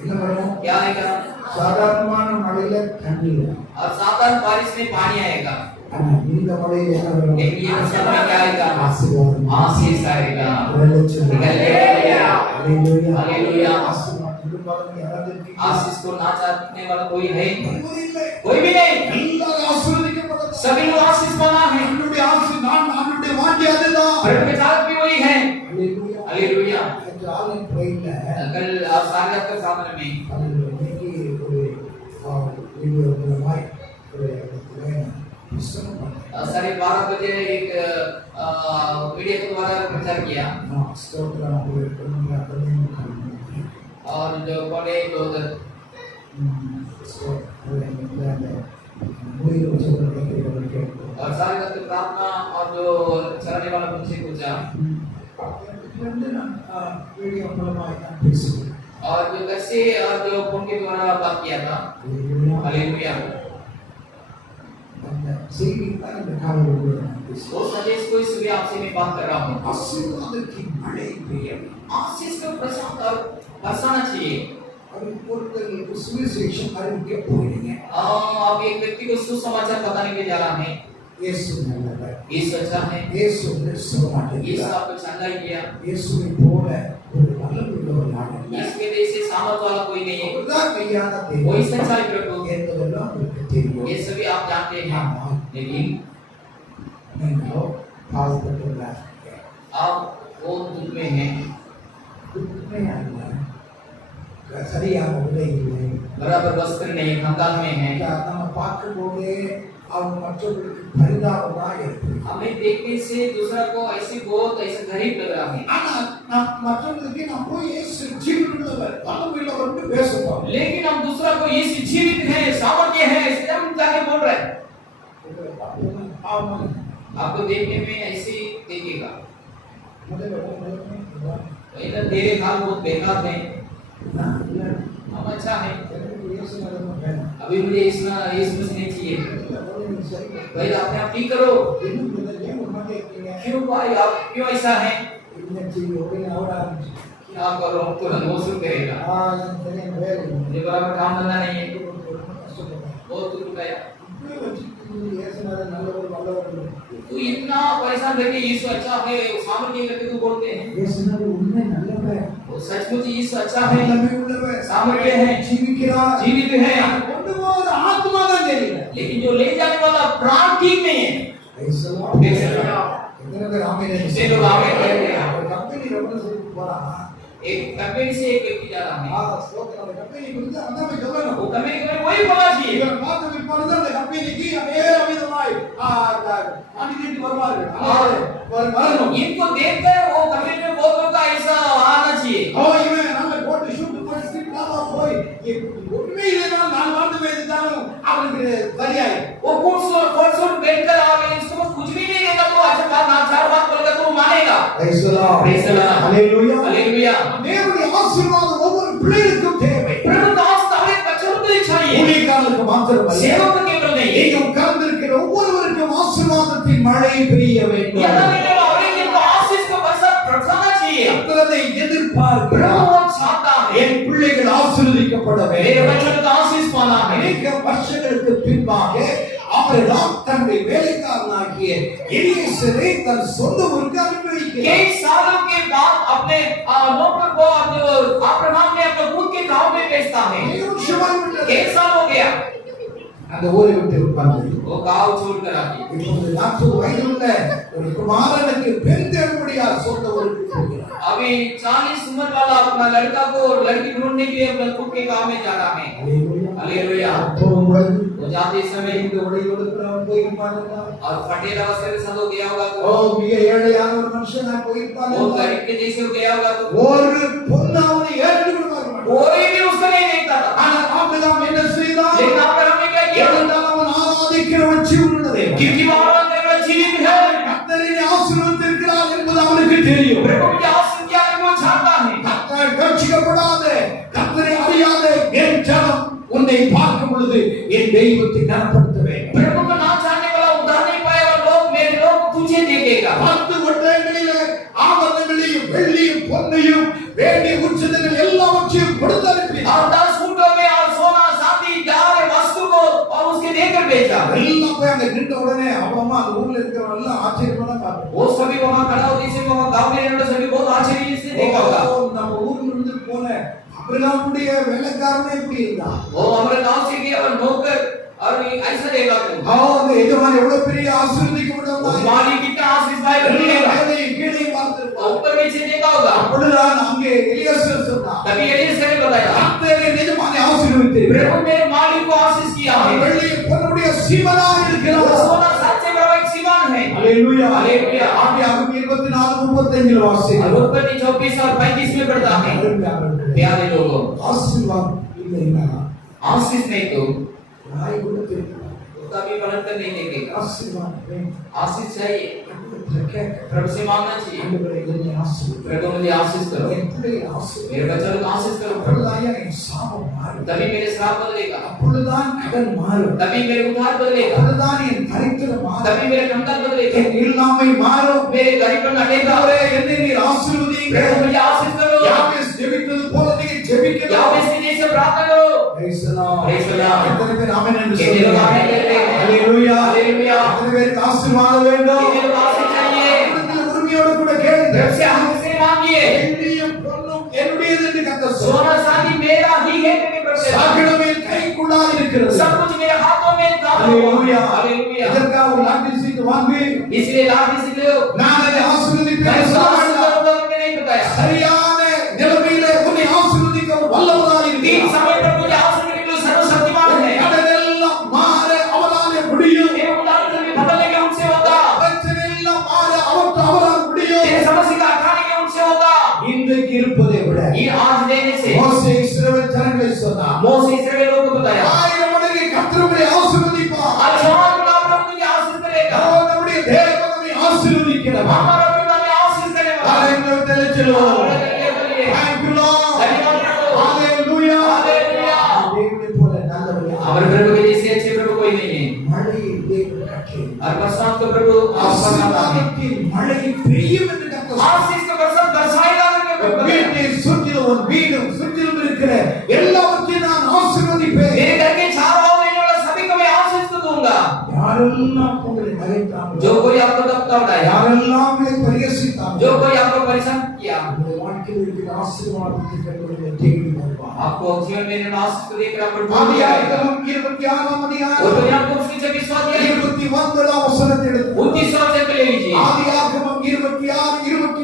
என்ன வரும்? क्या आएगा சாதாரணமான மழையில தண்ணி வரும். और साधारण बारिश में पानी आएगा ஆனா இந்த மழையில என்ன வரும்? लेकिन ये बरसात में क्या आएगा ஆசீர்வாதம். आशीष आएगा ஹalleluya. हालेलुया हालेलुया ஆசீர்வாதம். இது பாருங்க, யாராவது இருக்கீங்களா? आशीष को ना चाहने वाला कोई है ஒருவரும் இல்லை. कोई भी नहीं எல்லாரும் ஆசீர்வதிக்கப்பட்டவர்கள். सभी लोग आशीष पाना है என்னுடைய என்னுடைய வாஞ்சை அதுதான். और उनके साथ भी वही है ஹalleluya. हालेलुया இந்த ஆன்லைன் ப்ரேயர்ல कल आप सारे आपके सामने में இன்னைக்கு ஒரு வீடியோ மூலமாய் ஒரு புஸ்தகம் பண்ணேன். साढ़े 12 बजे एक वीडियो के द्वारा प्रचार किया ஸ்தோத்திரம் ஒரு பெரிய பெரிய और जो बड़े लोग और सारे वक्त प्रार्थना और जो चलने वाला मुझसे पूछा வீடியோ மூலமாய் நான் பேசுகிறேன். और जो कैसे और जो फोन के द्वारा बात किया था हालेलुया அந்த செய்திக்காக இந்த காலையில் நான் பேசுகிறேன். वो संदेश को इस लिए आपसे मैं बात कर रहा हूँ ஆசீர்வாதத்தின் மழை பெய்யும். आशीष का प्रसाद और बरसाना चाहिए ஒருத்தருக்கு சுவிசேஷம் அறிவிக்க போறீங்க. आप एक व्यक्ति को सुसमाचार बताने के जा रहा है இயேசு நல்லவர். यीशु अच्छा है இயேசு நிர்சமாட்டேன். यीशु आपको चंगा किया இயேசுவை போல ஒரு வல்லமையுள்ளவர் யாரும் இல்லை. इसके जैसे सामर्थ वाला कोई नहीं है அவர்தான் மெய்யான தேவன். वही सच्चाई प्रभु என்பதெல்லாம் உங்களுக்கு தெரியும். ये सभी आप जानते हैं ஆனால் लेकिन நீங்களோ பாவப்பட்டுள்ளார். आप वो दुख में हैं உண்மையா இல்லை. சரியான உடை இல்லை. बराबर वस्त्र नहीं कंगाल में हैं நம்ம பார்க்கும்போதே அவங்க மற்றவர்களுக்கு பரிதாபமா இருக்கு. हमें देखने से दूसरा को ऐसे बहुत ऐसे गरीब लग रहा है ஆனா நான் மற்றவர்களுக்கு நான் போய் இயேசு ஜீவனுள்ளவர் வல்லமையுள்ளவர்னு பேசுறோம். लेकिन हम दूसरा को यीशु जीवित है सामर्थ्य है इसलिए हम जाके बोल रहे हैं आपको देखने में ऐसे देखेगा इधर तेरे हाल बहुत बेकार है हम अच्छा है अभी मुझे इसमें नहीं चाहिए भाई आपने आप ठीक करो क्यों भाई आप क्यों ऐसा है क्या करो हमको नमोसुर करेगा मुझे बराबर काम धंधा नहीं है बहुत दुख गया तू इतना परेशान रहके यीशु अच्छा है सामर्थ्य करके तू बोलते हैं वो सचमुच यीशु अच्छा है सामर्थ्य है जीवित है लेकिन जो ले जाने वाला प्राण ठीक नहीं है से लोग आमीन कहते हैं एक कंपनी से एक व्यक्ति जा रहा है वो कंपनी में वही बोला चाहिए इनको देखकर वो कंपनी में बहुत लोग का ऐसा आना चाहिए वो कुर्सी बैठकर आवे इसको कुछ भी नहीं देगा तो अच्छा बात ना चार बात बोलेगा तो वो मानेगा हालेलुया தேவனுடைய ஆசீர்வாதம் ஒவ்வொரு பிள்ளைகளுக்கும் தேவை. प्रभु का आशीष हमें बच्चों को ही चाहिए ஊழியக்காரர்களுக்கு மாத்திரமல்ல, सेवक के केवल नहीं இங்கே உட்கார்ந்திருக்கிற ஒவ்வொருவருக்கும் ஆசீர்வாதத்தின் மழை பெய்ய வேண்டும். यहाँ बैठे वाले इनको आशीष का बरसात बरसाना चाहिए கர்த்தரை எதிர்பார்க்கிறார். प्रभु वो चाहता है என் பிள்ளைகள் ஆசீர்வதிக்கப்பட मेरे வேண்டும். बच्चों को आशीष पाना है அநேக வருஷங்களுக்கு பின்பாக ஆபிரகாம் தன்னுடைய வேலைக்காரனாகிய எலியேசரை தன் சொந்த ஊருக்கு அனுப்பி வைக்கிறார். कई सालों के बाद अपने नौकर को अब्राहम ने अपने खुद के गांव में भेजता है அநேக வருஷமாய் விட்டது. कई साल हो गया அந்த ஊரை விட்டு உட்கார்ந்து वो गांव छोड़कर आ गई இப்பொழுது 40 வயதுள்ள ஒரு குமாரனுக்கு பெண் தேடும்படியாக சொந்த ஊருக்கு போகிறார். अभी 40 उम्र वाला अपना लड़का को और लड़की ढूंढने के लिए अपने खुद के गांव में जा रहा है हालेलुया போகும்போது वो जाते समय இந்த உடை கொடுக்கிறவன் போயிருப்பான். और फटेला वस्त्र के साथ वो गया होगा ஓ तो மிக ஏழையான ஒரு மனுஷனா போயிருப்பான். वो गरीब के जैसे वो गया होगा तो ஒரு பொண்ணாவது ஏறெடுக்க மாட்டான். कोई भी उसको नहीं देखता था உன்னை பார்க்கும் பொழுது என் தெய்வத்தை கனப்படுத்த வேண்டும். प्रभु को ना जानने वाला उद्धार नहीं पाएगा, लोग तुझे देखेगा. 10 ஒட்டகங்களிலே ஆபரணங்களையும் வெள்ளியும் பொன்னையும் வேண்டிய உச்சதங்கள் எல்லாவற்றையும் கொடுத்து அனுப்பினார். और 10 ऊँटों में और सोना चांदी गाय वस्तु को और उसके देकर भेजा. எல்லாம் போய் அங்க நின்ற உடனே அவமா அந்த ஊர்ல இருக்கிறவங்க எல்லாம் ஆச்சரியமா பார்த்தாங்க. वो सभी वहां खड़ा होते थे, वहां गांव में रहने वाले सभी बहुत आश्चर्य से देखा होगा. நம்ம ஊர்ல இருந்து போன அபிரகாமுடைய வேலைக்காரனே இப்படி இருந்தா. वो हमारे गांव से गया और नौकर और ऐसा देगा तो அந்த எஜமான் எவ்வளவு பெரிய ஆசீர்வதிக்கப்பட்டவன். मालिक कितना आशीर्वाद मिलेगा. கீழே பார்த்திருப்பான். ऊपर नीचे देखा होगा. அப்பொழுதுதான் அங்கே எலியாசர் சொன்னான். तभी एलिय्याह ने बताया, கர்த்தரே எஜமானை ஆசீர்வதித்தீர். प्रभु मेरे मालिक को आशीष किया है. வெள்ளி பொன்னுடைய சீமனாய் वो இருக்கிறார். सोना साचे बड़ा एक सीमान है. ஹalleluya हालेलुया. ஆதியாகமம் 24:35 வாசிக்கிறோம். और उत्पत्ति 24 और 35 में पढ़ता है. प्यारे लोगों, ஆசீர்வாதம் இல்லைன்னா आशीष नहीं तो நாய் கூட தெரியும். उसका भी पालन कर नहीं देखेगा. ஆசீர்வாதம் வேண்டும். आशीष चाहिए, கேட்க प्रभु से मांगना चाहिए. ஆண்டவரே என்னை ஆசீர்வதி. प्रभु मुझे आशीष करो, என் பிள்ளையை ஆசீர்வதி. मेरे बच्चों को आशीष करो. அப்பொழுதுதான் என் சாபம் மாறும். तभी मेरे श्राप बदलेगा, அப்பொழுதுதான் கடன் மாறும். तभी मेरे उद्धार बदलेगा, அப்பொழுதுதான் என் தரித்திரம் மாறும். तभी मेरे कंगाल बदलेगा, என் இல்லாமை மாறும். मेरे गरीबपन हटेगा. ஆண்டவரே என்னை நீர் ஆசீர்வதிங்க. प्रभु मुझे आशीष करो. யாவேஸ் ஜெபித்தது போல நீங்க ஜெபிக்கணும். यावेस के जैसे प्रार्थना करो. Praise the Lord. Praise the Lord. எத்தனை பேர் ஆமென் என்று कितने लोग சொல்லுங்க. आमीन कहते हैं? ஹalleluya. हालेलुया. எத்தனை பேருக்கு ஆசீர்வாதம் வேண்டும்? कितने लोग आशीष चाहिए? உள்ளத்தில் உரிமையோடு கூட கேளுங்க. जब से हम से मांगिए, வெள்ளியும் பொன்னும் என்னுடையது என்று கர்த்தர் சொன்னார். सोना चांदी मेरा ही है मेरे प्रभु. சகலமே கைக்குள்ளா இருக்கிறது. सब कुछ मेरे हाथों में था. ஹalleluya. हालेलुया. இதற்காக ஒரு லாட்டரி சீட்டு வாங்கி इसलिए लाठी से लो. நான் அதை मैं ஆசீர்வதிப்பேன் इसको சொல்ல आशीष வேண்டாம். करूंगा, मैंने नहीं बताया. சரியான நிலைமையிலே உன்னை ஆசீர்வதிக்க வல்லவராய் तीन இருக்கிறார். समय पर मुझे आशीष देने के लिए सर्वशक्तिमान है. கடனெல்லாம் மாற அவராலே முடியும். मेरे उदाहरण भी बदलने के उनसे होगा. பிரச்சனை எல்லாம் மாற அவரால் முடியும். तेरे समस्या का हटाने के उनसे होगा. இன்றைக்கு இருப்பதை விட ये आज देने से மோசே இஸ்ரவேல் ஜனங்களை சொன்னார். मोसे इस्राएल लोगों को बताया, 1000 மடங்கு கர்த்தர் உம்மை ஆசீர்வதிப்பார். आज हमारा प्रभु तुझे आशीष करेगा. நம்முடைய தேவன் நம்மை ஆசீர்வதிக்கிறார். हमारा प्रभु हमें आशीष करने वाला है. ஹalleluya சொல்லுவோம். हालेलुया. Thank you Lord. धन्यवाद प्रभु. ஹalleluya. हालेलुया. தேவனை போல நல்லவர் हमारे प्रभु के जैसे अच्छे प्रभु कोई नहीं है. மழையை தேவன் கட்டளை. और बरसात को प्रभु आशीष करता है. ஆசீர்வாதத்தின் மழை பெய்யும் என்று கர்த்தர் சொன்னார். आशीष को बरसात बरसाएगा करके प्रभु बताया. வீட்டை சுற்றிலும் உன் வீடும் சுற்றிலும் இருக்கிற எல்லாவற்றையும் நான் ஆசீர்வதிப்பேன். मेरे घर के चारों ओर रहने वाला सभी को मैं आशीष को दूंगा. யாரெல்லாம் உங்களை நகைத்தார்களோ, जो कोई आपको दबका उठाया, யாரெல்லாம் உங்களை பரிகசித்தார்களோ, जो कोई आपको परेशान किया, உங்களுடைய வாழ்க்கையில் இருக்கிற ஆசீர்வாதத்தை கண்டுகளை தேடி வருவார். आपको जीवन में आशीष को देखकर आपको ढूंढ लिया है. ஆதியாகமம் 26 அதிகாரம் और दुनिया को उसकी जब विश्वास किया 29 वசனத்தை எடுத்து 29 से ले लीजिए. ஆதியாகமம் 26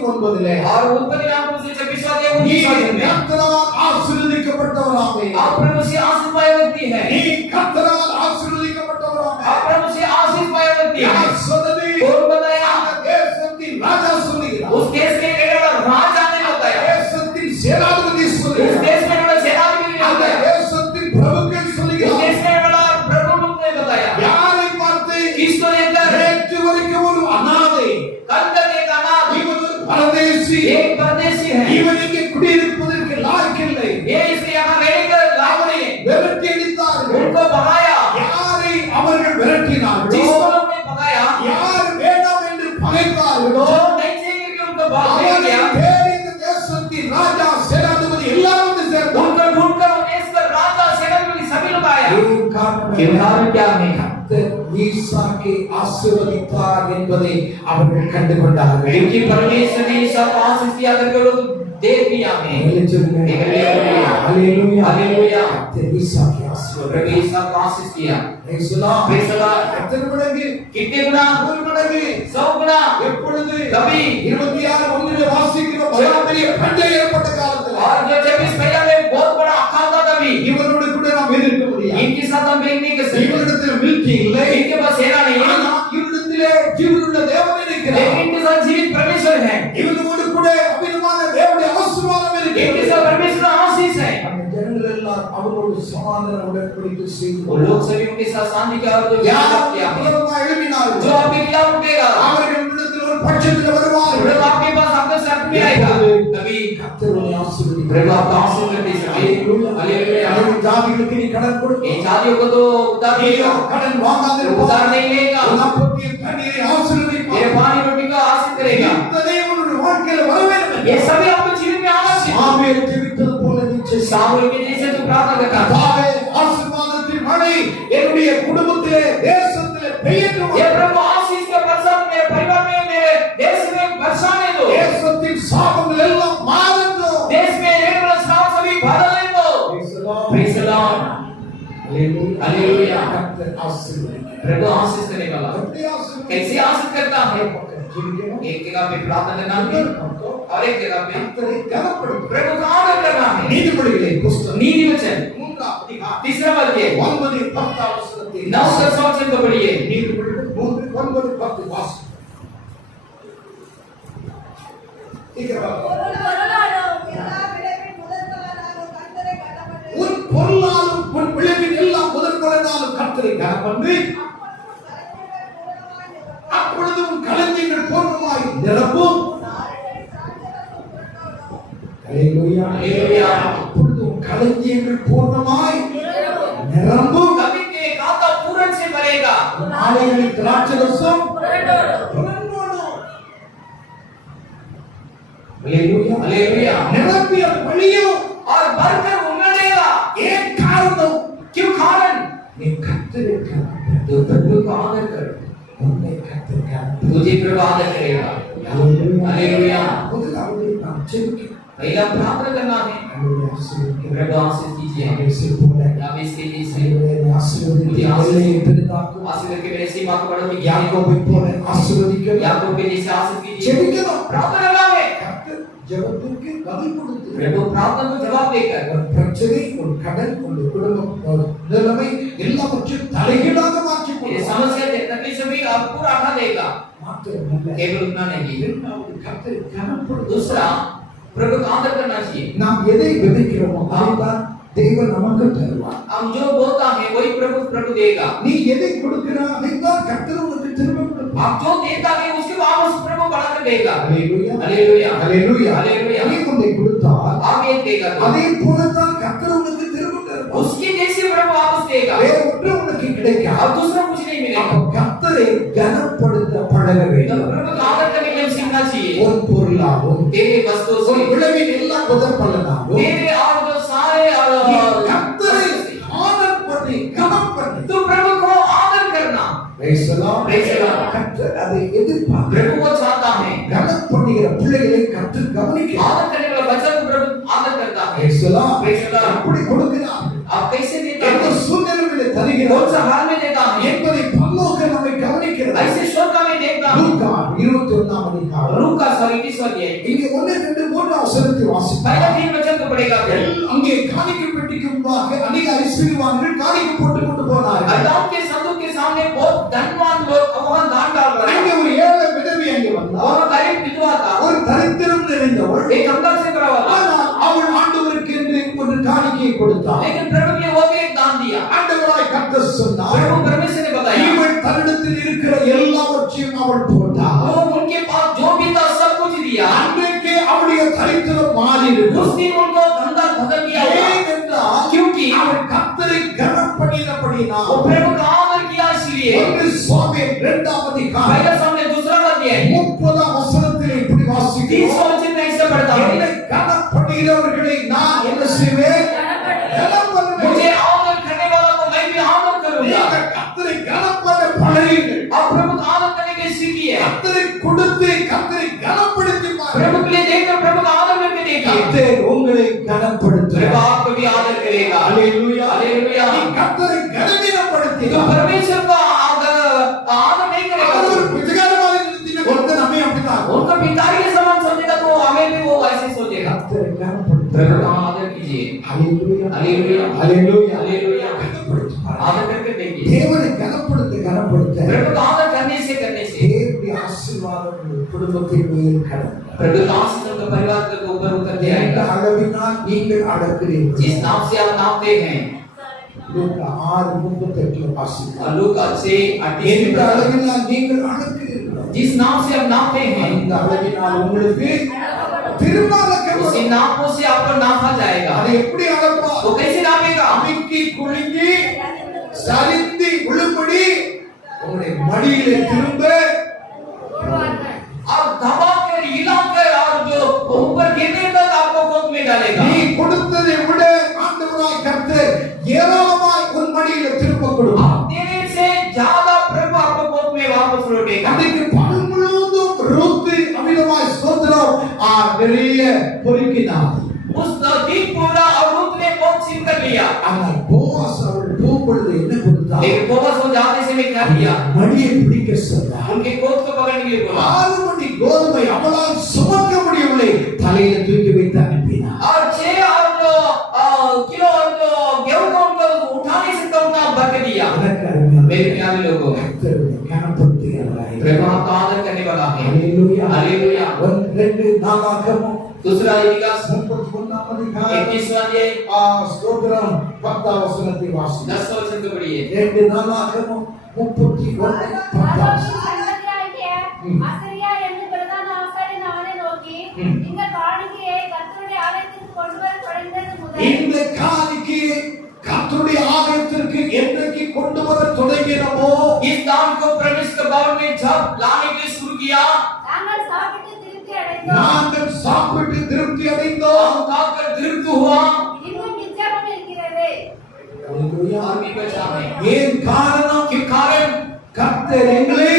29லே और उत्पत्ति नाम से जब विश्वास किया நீ 29 में கர்த்தரால் ஆசீர்வதிக்கப்பட்டவராமே. आप प्रभु से आशीष पाए व्यक्ति है. நீ கர்த்தரால் ஆசீர்வதிக்கப்பட்டவராமே. आप प्रभु से आशीष पाए व्यक्ति है. யார் சொன்னது? कौन बताया? அந்த தேசத்தின் ராஜா சொல்லுகிறார். उस देश के राजा ने बताया. தேசத்தின் சேனாதிபதி उस சொல்லுகிறார். देश में वाला सेनापति ने அந்த बताया. தேசத்தின் பிரபுக்கள் उस சொல்லுகிறார். देश में वाला प्रभु ने बताया. யாரை பார்த்து? किसको लेकर? நேற்று வரைக்கும் ஒரு அனாதை, कल तक एक अनाथ, இவன் ஒரு பரதேசி, एक परदेशी है. இவன் இங்கே குடியிருப்பதற்கு லாயக்கில்லை. ये इसे यहाँ रहकर लाभ नहीं है. விரட்டி அடித்தார்கள். उनको भगाया. யாரை அவர்கள் விரட்டினார்களோ, जिसको उन्होंने भगाया, யார் வேண்டாம் என்று பகைத்தார்களோ, तो नहीं चाहिए कि उनको भाग அவனை गया. தேடி இந்த தேசத்தின் ராஜா சேனாதிபதி எல்லாரும் வந்து சேர்ந்தார்கள். उनको ढूंढकर उन देश का राजा सेनापति सभी लोग आया. ஏன் காரணம் ये என்ன? कारण क्या है? கர்த்தர் ஈசாக்கை ஆசீர்வதித்தார் என்பதை அவர்கள் கண்டுகொண்டார்கள். क्योंकि परमेश्वर ने सब आशीष दिया करके लोग देख लिया है. ஹalleluya. हालेलुया. கர்த்தர் ஈசாக்கை ஆசீர்வதித்தார். प्रभु ईसा को आशीष दिया. Praise the Lord. Praise the Lord. எத்தனை மடங்கு? कितने गुना? ஒரு மடங்கு. 100 गुना. எப்பொழுது? कभी 26:1 வாசிக்கிறோம். மகா பெரிய பண்டை ஏற்பட்ட காலத்துல और जो 26 पहला में बहुत बड़ा अखाड़ा था तभी. இவனோடு கூட நாம் எதிர்க்க முடியாது. इनके साथ हम एक नहीं कर सकते. இவனிடத்தில் மில்கி இல்லை. इनके पास सेना नहीं है. ஆனால் இவனிடத்திலே ஜீவனுள்ள தேவன் இருக்கிறார். लेकिन इनके साथ जीवित परमेश्वर है. இவனோடு கூட அபிநமான தேவனுடைய ஆசீர்வாதம் इनके இருக்கிறது. साथ परमेश्वर का आशीष है. அந்த ஜனங்கள் எல்லாம் அவரோடு சமாதான உடன்படிக்கை செய்து वो लोग सभी उनके साथ शांति का और जो யார் विश्वास किया है, விரோதமாக எழுப்பினார்களோ, जो आपके खिलाफ उठेगा, அவர்கள் இடத்தில் ஒரு பட்சத்தில் வருவார்கள். लोग आपके पास आपके साथ में आएगा कभी கர்த்தருடைய ஆசீர்வாதம் प्रभु आपका आशीर्वाद करते समय हालेलुया ஜாதிகளுக்கு நீ கடன் கொடு ये जातियों को तो उधार देगा கடன் வாங்காதே उधार नहीं लेगा உனக்கு தண்ணீரை ஆசீர்வதிப்பார் ये पानी रोटी का आशीष करेगा இத்தனை உன்னுடைய வாழ்க்கையில வர வேண்டும் ये सभी आपके जीवन में आना चाहिए சாமுவேல் ஜெபித்தது போல நீ செய் सामुएल के जैसे तू प्रार्थना करता था கர்த்தாவே ஆசீர்வாதத்தின் மழை என்னுடைய குடும்பத்திலே தேசத்திலே பெய்யட்டும் ये प्रभु आशीष का बरसात मेरे परिवार में मेरे देश में बरसाने दो தேசத்தின் சாபங்கள் எல்லாம் மாறட்டும் देश में रेड श्राप सभी बदलने दो प्रेज द लॉर्ड हालेलुया கர்த்தர் ஆசீர்வதிக்கிறார் प्रभु आशीष करने वाला எப்படி ஆசீர்வதிக்கிறார் कैसे आशीष करता है एक जगह पे प्रार्थना करना है और एक जगह पे கர்த்தரை கனப்படுத்தும் प्रभु का आदर करना है நீதிமொழிகளை புஸ்தகம் नीति वचन 3 அதிகாரம் तीसरा वाक्य 9 10 வசனத்தை 9 वचन को पढ़िए நீதிமொழிகள் 3 9 10 வாசி ஒரு பொருளாலும் உன் பொருளாலும் உன் விளைவின் எல்லாம் முதற்பலனாலும் கர்த்தரை கனப்பண்ணு அப்பொழுது உன் களஞ்சியங்கள் பூர்ணமாய் நிரம்பும் ஹalleluya हालेलुया அப்பொழுது உன் களஞ்சியங்கள் பூர்ணமாய் நிரம்பும் कभी के खाता पूर्ण से भरेगा உன் ஆலைகளில் திராட்சரசம் புரண்டோடும் ஹalleluya हालेलुया நிரம்பிய வழியும் और भरकर उमड़ेगा ஏன் காரணம் क्यों कारण நீ கர்த்தரை கனப்பண்ணு तो प्रभु का आदर कर உன்னை கர்த்தர் கனப்பண்ணு तुझे प्रभु आदर करेगा हालेलुया முதலாவது நாம் ஜெபிக்கிறோம் पहला प्रार्थना करना है ஹalleluya ஆசீர்வதிக்கிறோம் प्रभु आशीष कीजिए இயேசு போல आप इसके लिए से ஹalleluya ஆசீர்வதித்து எல்லையை பெரிதாக்கும் आशीष के मेरे सीमा को बढ़ो யாக்கோபை போல ஆசீர்வதிக்கிறோம் याकूब के जैसे आशीष कीजिए ஜெபிக்கிறோம் प्रार्थना करना है கர்த்தர் ஜெபத்திற்கு பதில் கொடுத்து प्रभु प्रार्थना को जवाब देकर ஒரு பிரச்சனை ஒரு கடன் ஒரு குடும்பம் ஒரு நிலைமை எல்லாவற்றையும் தலைகீழாக மாற்றி ये समस्या तकलीफ भी आप पूरा हटा देगा மாத்திரமல்ல केवल उतना नहीं இரண்டாவது கர்த்தரை கனப்படுத்து दूसरा प्रभु का आदर करना चाहिए நாம் எதை விதைக்கிறோமோ அதைத்தான் தேவன் நமக்கு தருவார் हम जो बोलता है वही प्रभु देगा நீ எதை கொடுக்கிறாய் அதைத்தான் கர்த்தர் உனக்கு திரும்ப கொடுப்பார் आप जो देता है उसके वापस प्रभु बढ़ाकर देगा ஹalleluya हालेलुया ஹalleluya हालेलुया நீ உன்னை கொடுத்தால் आप एक देगा அதே போலதான் கர்த்தர் உனக்கு திரும்ப தருவார் उसके जैसे प्रभु वापस देगा வேற ஒன்று உனக்கு கிடைக்காது अब दूसरा कुछ नहीं मिलेगा அப்ப கர்த்தரை கனப்படுத்த பழக तो வேண்டும் प्रभु का आदर करने के लिए सीखना चाहिए உன் பொருளாகும் तेरे वस्तुओं உன் से விளைவின் எல்லா முதற் பலனாகும் तेरे और जो सारे நீ கர்த்தரை ஆதர் பண்ணி கனம் பண்ணி तो प्रभु को आदर करना Praise the Lord. Praise the Lord. கர்த்தர் அதை எதிர்பார்க்கிறார் प्रभु वो चाहता है கனம் பண்ணுகிற பிள்ளைகளை கர்த்தர் கவனிக்கிறார் आदर करने वाला बच्चा को प्रभु आदर करता है Praise the Lord. Praise the Lord. எப்படி கொடுக்கிறார் आप कैसे देता எந்த है சூழ்நிலையிலே कौन தருகிறார் सा हाल में देता है என்பதை பரலோக நம்மை கவனிக்கிறது ऐसे स्वर्ग में देखता है லூக்கா 21 அதிகாரம் लूका सॉरी 20 अध्याय இங்கே 1 2 3 வசனத்தை வாசிப்போம் पहला 3 वचन को पढ़ेगा फिर அங்கே காணிக்கை பெட்டிக்கு முன்பாக अनेक ஐஸ்வரியவான்கள் காணிக்கை போட்டு கொண்டு போனார்கள் अदाम के संदूक के सामने बहुत धनवान लोग वहां दान डाल रहे அங்கே हैं ஒரு ஏழை விதவை அங்கே வந்தார் और गरीब विधवा था ஒரு தரித்திரம் நிறைந்தவள் एक अंकल से करा हुआ था ஆனால் அவள் ஆண்டவருக்கு என்று ஒரு காணிக்கையை கொடுத்தாள் लेकिन प्रभु ने वो भी एक दान दिया ஆண்டவராய் கர்த்தர் சொன்னார் प्रभु परमेश्वर ने बताया இவள் தன்னிடத்தில் இருக்கிற எல்லாவற்றையும் அவள் போட்டாள் वो उनके पास जो भी था सब कुछ दिया அன்றைக்கே அவளுடைய தரித்திரம் மாறி இருக்கும் उस दिन उनको धंधा बदल दिया होगा ஏனென்றால் क्योंकि அவள் கர்த்தரை கனம் பண்ணினபடியினால் वो प्रभु का आदर किया इसलिए ஒன்று சாமுவேல் 2 அதிகாரம் पहला सामने दूसरा अध्याय 30 वசனத்தில் இப்படி 30 வாசிக்கிறோம் वचन में ऐसा पढ़ता என்னை है கனம் பண்ணுகிறவர்களை நான் என்ன செய்வேன் கனம் பண்ணுவேன் मुझे आदर करने वाला को मैं भी आदर करूंगा நீங்கள் கர்த்தரை கனம் பண்ண பழகுங்கள் आप प्रभु का आदर करने के सीखिए கர்த்தரை கொடுத்து கர்த்தரை கனப்படுத்தி பாருங்கள் प्रभु के लिए देखकर प्रभु का आदर करके देखिए கர்த்தர் உங்களை प्रभु கனப்படுத்துவார் आपको भी आदर करेगा ஹalleluya हालेलुया நீ கர்த்தரை तो கனவீனப்படுத்தினால் परमेश्वर का आदर नहीं करेगा அவர் பிதகாரமாக நிறுத்தின ஒருத்தன் நம்மை அப்படிதான் उनका पितारी के समान समझेगा तो हमें भी वो ऐसे सोचेगा கர்த்தரை प्रभु का கனப்படுத்துவார் आदर कीजिए ஹalleluya हालेलुया ஹalleluya हालेलुया கனப்படுத்துவார் आदर करके देखिए தேவனை கனப்படுத்த प्रभु का आदर करने से தேவனுடைய ஆசீர்வாதம் உங்கள் குடும்பத்தின் மேல் கடந்து प्रभु का आशीष का परिवार के ऊपर उतर के எந்த आएगा அளவினால் நீங்கள் அளக்கிறீர்கள் जिस नाम से आप नापते हैं லூக்கா 6:38 வாசிக்கிறோம் और लूका 6:38 எந்த அளவினால் நீங்கள் அளக்கிறீர்கள் जिस नाम से आप नापते हैं அந்த அளவினால் உங்களுக்கு திரும்ப उसी அளக்கப்படும். नापों से आपको नापा जाएगा। அதை எப்படி அளப்பா? वो कैसे नापेगा? அமுக்கி குலுங்கி சரிந்து விழும்படி உங்களுடைய மடியிலே திரும்ப और दबा कर हिला कर और जो ऊपर गिरने तक आपको गोद में डालेगा। நீ கொடுத்ததை விட ஆண்டவராய் கர்த்தர் ஏராளமாய் உன் மடியிலே திரும்ப கொடுப்பார். आप देने से ज्यादा प्रभु आपको गोद में वापस लौटेगा। அன்றைக்கு பகல் முழுவதும் ரூத்து அமிதமாய் ஸ்தோத்திரம் நிறைய பொறுக்கினார். उस दिन पूरा और रूत ने बहुत सीन कर लिया। ஆனால் போவாஸ் அவள் போகும்பொழுது என்ன கொடுத்தார்? लेकिन बोअस को जाते समय क्या किया? மடியை பிடிக்க சொன்னார். उनके गोद को पकड़ने के लिए बोला 6 மணி கோதுமை அவளால் சுமக்க முடியவில்லை, தலையில தூக்கி வைத்து அனுப்பினார். और 6 किलो गेहूं को उनको उठा नहीं सकता, उतना भर के दिया। எனக்கு அருமையான मेरे प्यारे लोगों, கர்த்தருடைய கனப்படுத்துகிறார். प्रभु आपका आदर करने वाला है। ஹalleluya. हालेलुया। 2 நாளாகமம் दूसरा इतिहास 31 அதிகாரம் 21वां अध्याय ஸ்தோத்திரம் 10 வசனத்தை வாசி. 10 वचन को पढ़िए। 2 நாளாகமம் 31 10. ஆசரியா என்று பிரதான ஆசாரியன் அவனை நோக்கி, இந்த காணிக்கையை கர்த்தருடைய ஆலயத்திற்கு கொண்டு வர தொடங்கினது முதல் இந்த காணிக்கையை கர்த்தருடைய ஆலயத்திற்கு என்றைக்கு கொண்டு வர தொடங்கினமோ, इस दान को प्रवेश के भवन में जब लाने के लिए शुरू किया, நாங்கள் சாப்பிட்டு திருப்தி அடைந்தோம், நாங்கள் சாப்பிட்டு திருப்தி அடைந்தோம். हम खाकर तृप्त हुआ இன்னும் மிச்சமும் இருக்கிறது. ஹalleluya. और भी बचा है। ஏன் காரணம்? क्यों कारण? கர்த்தர் எங்களை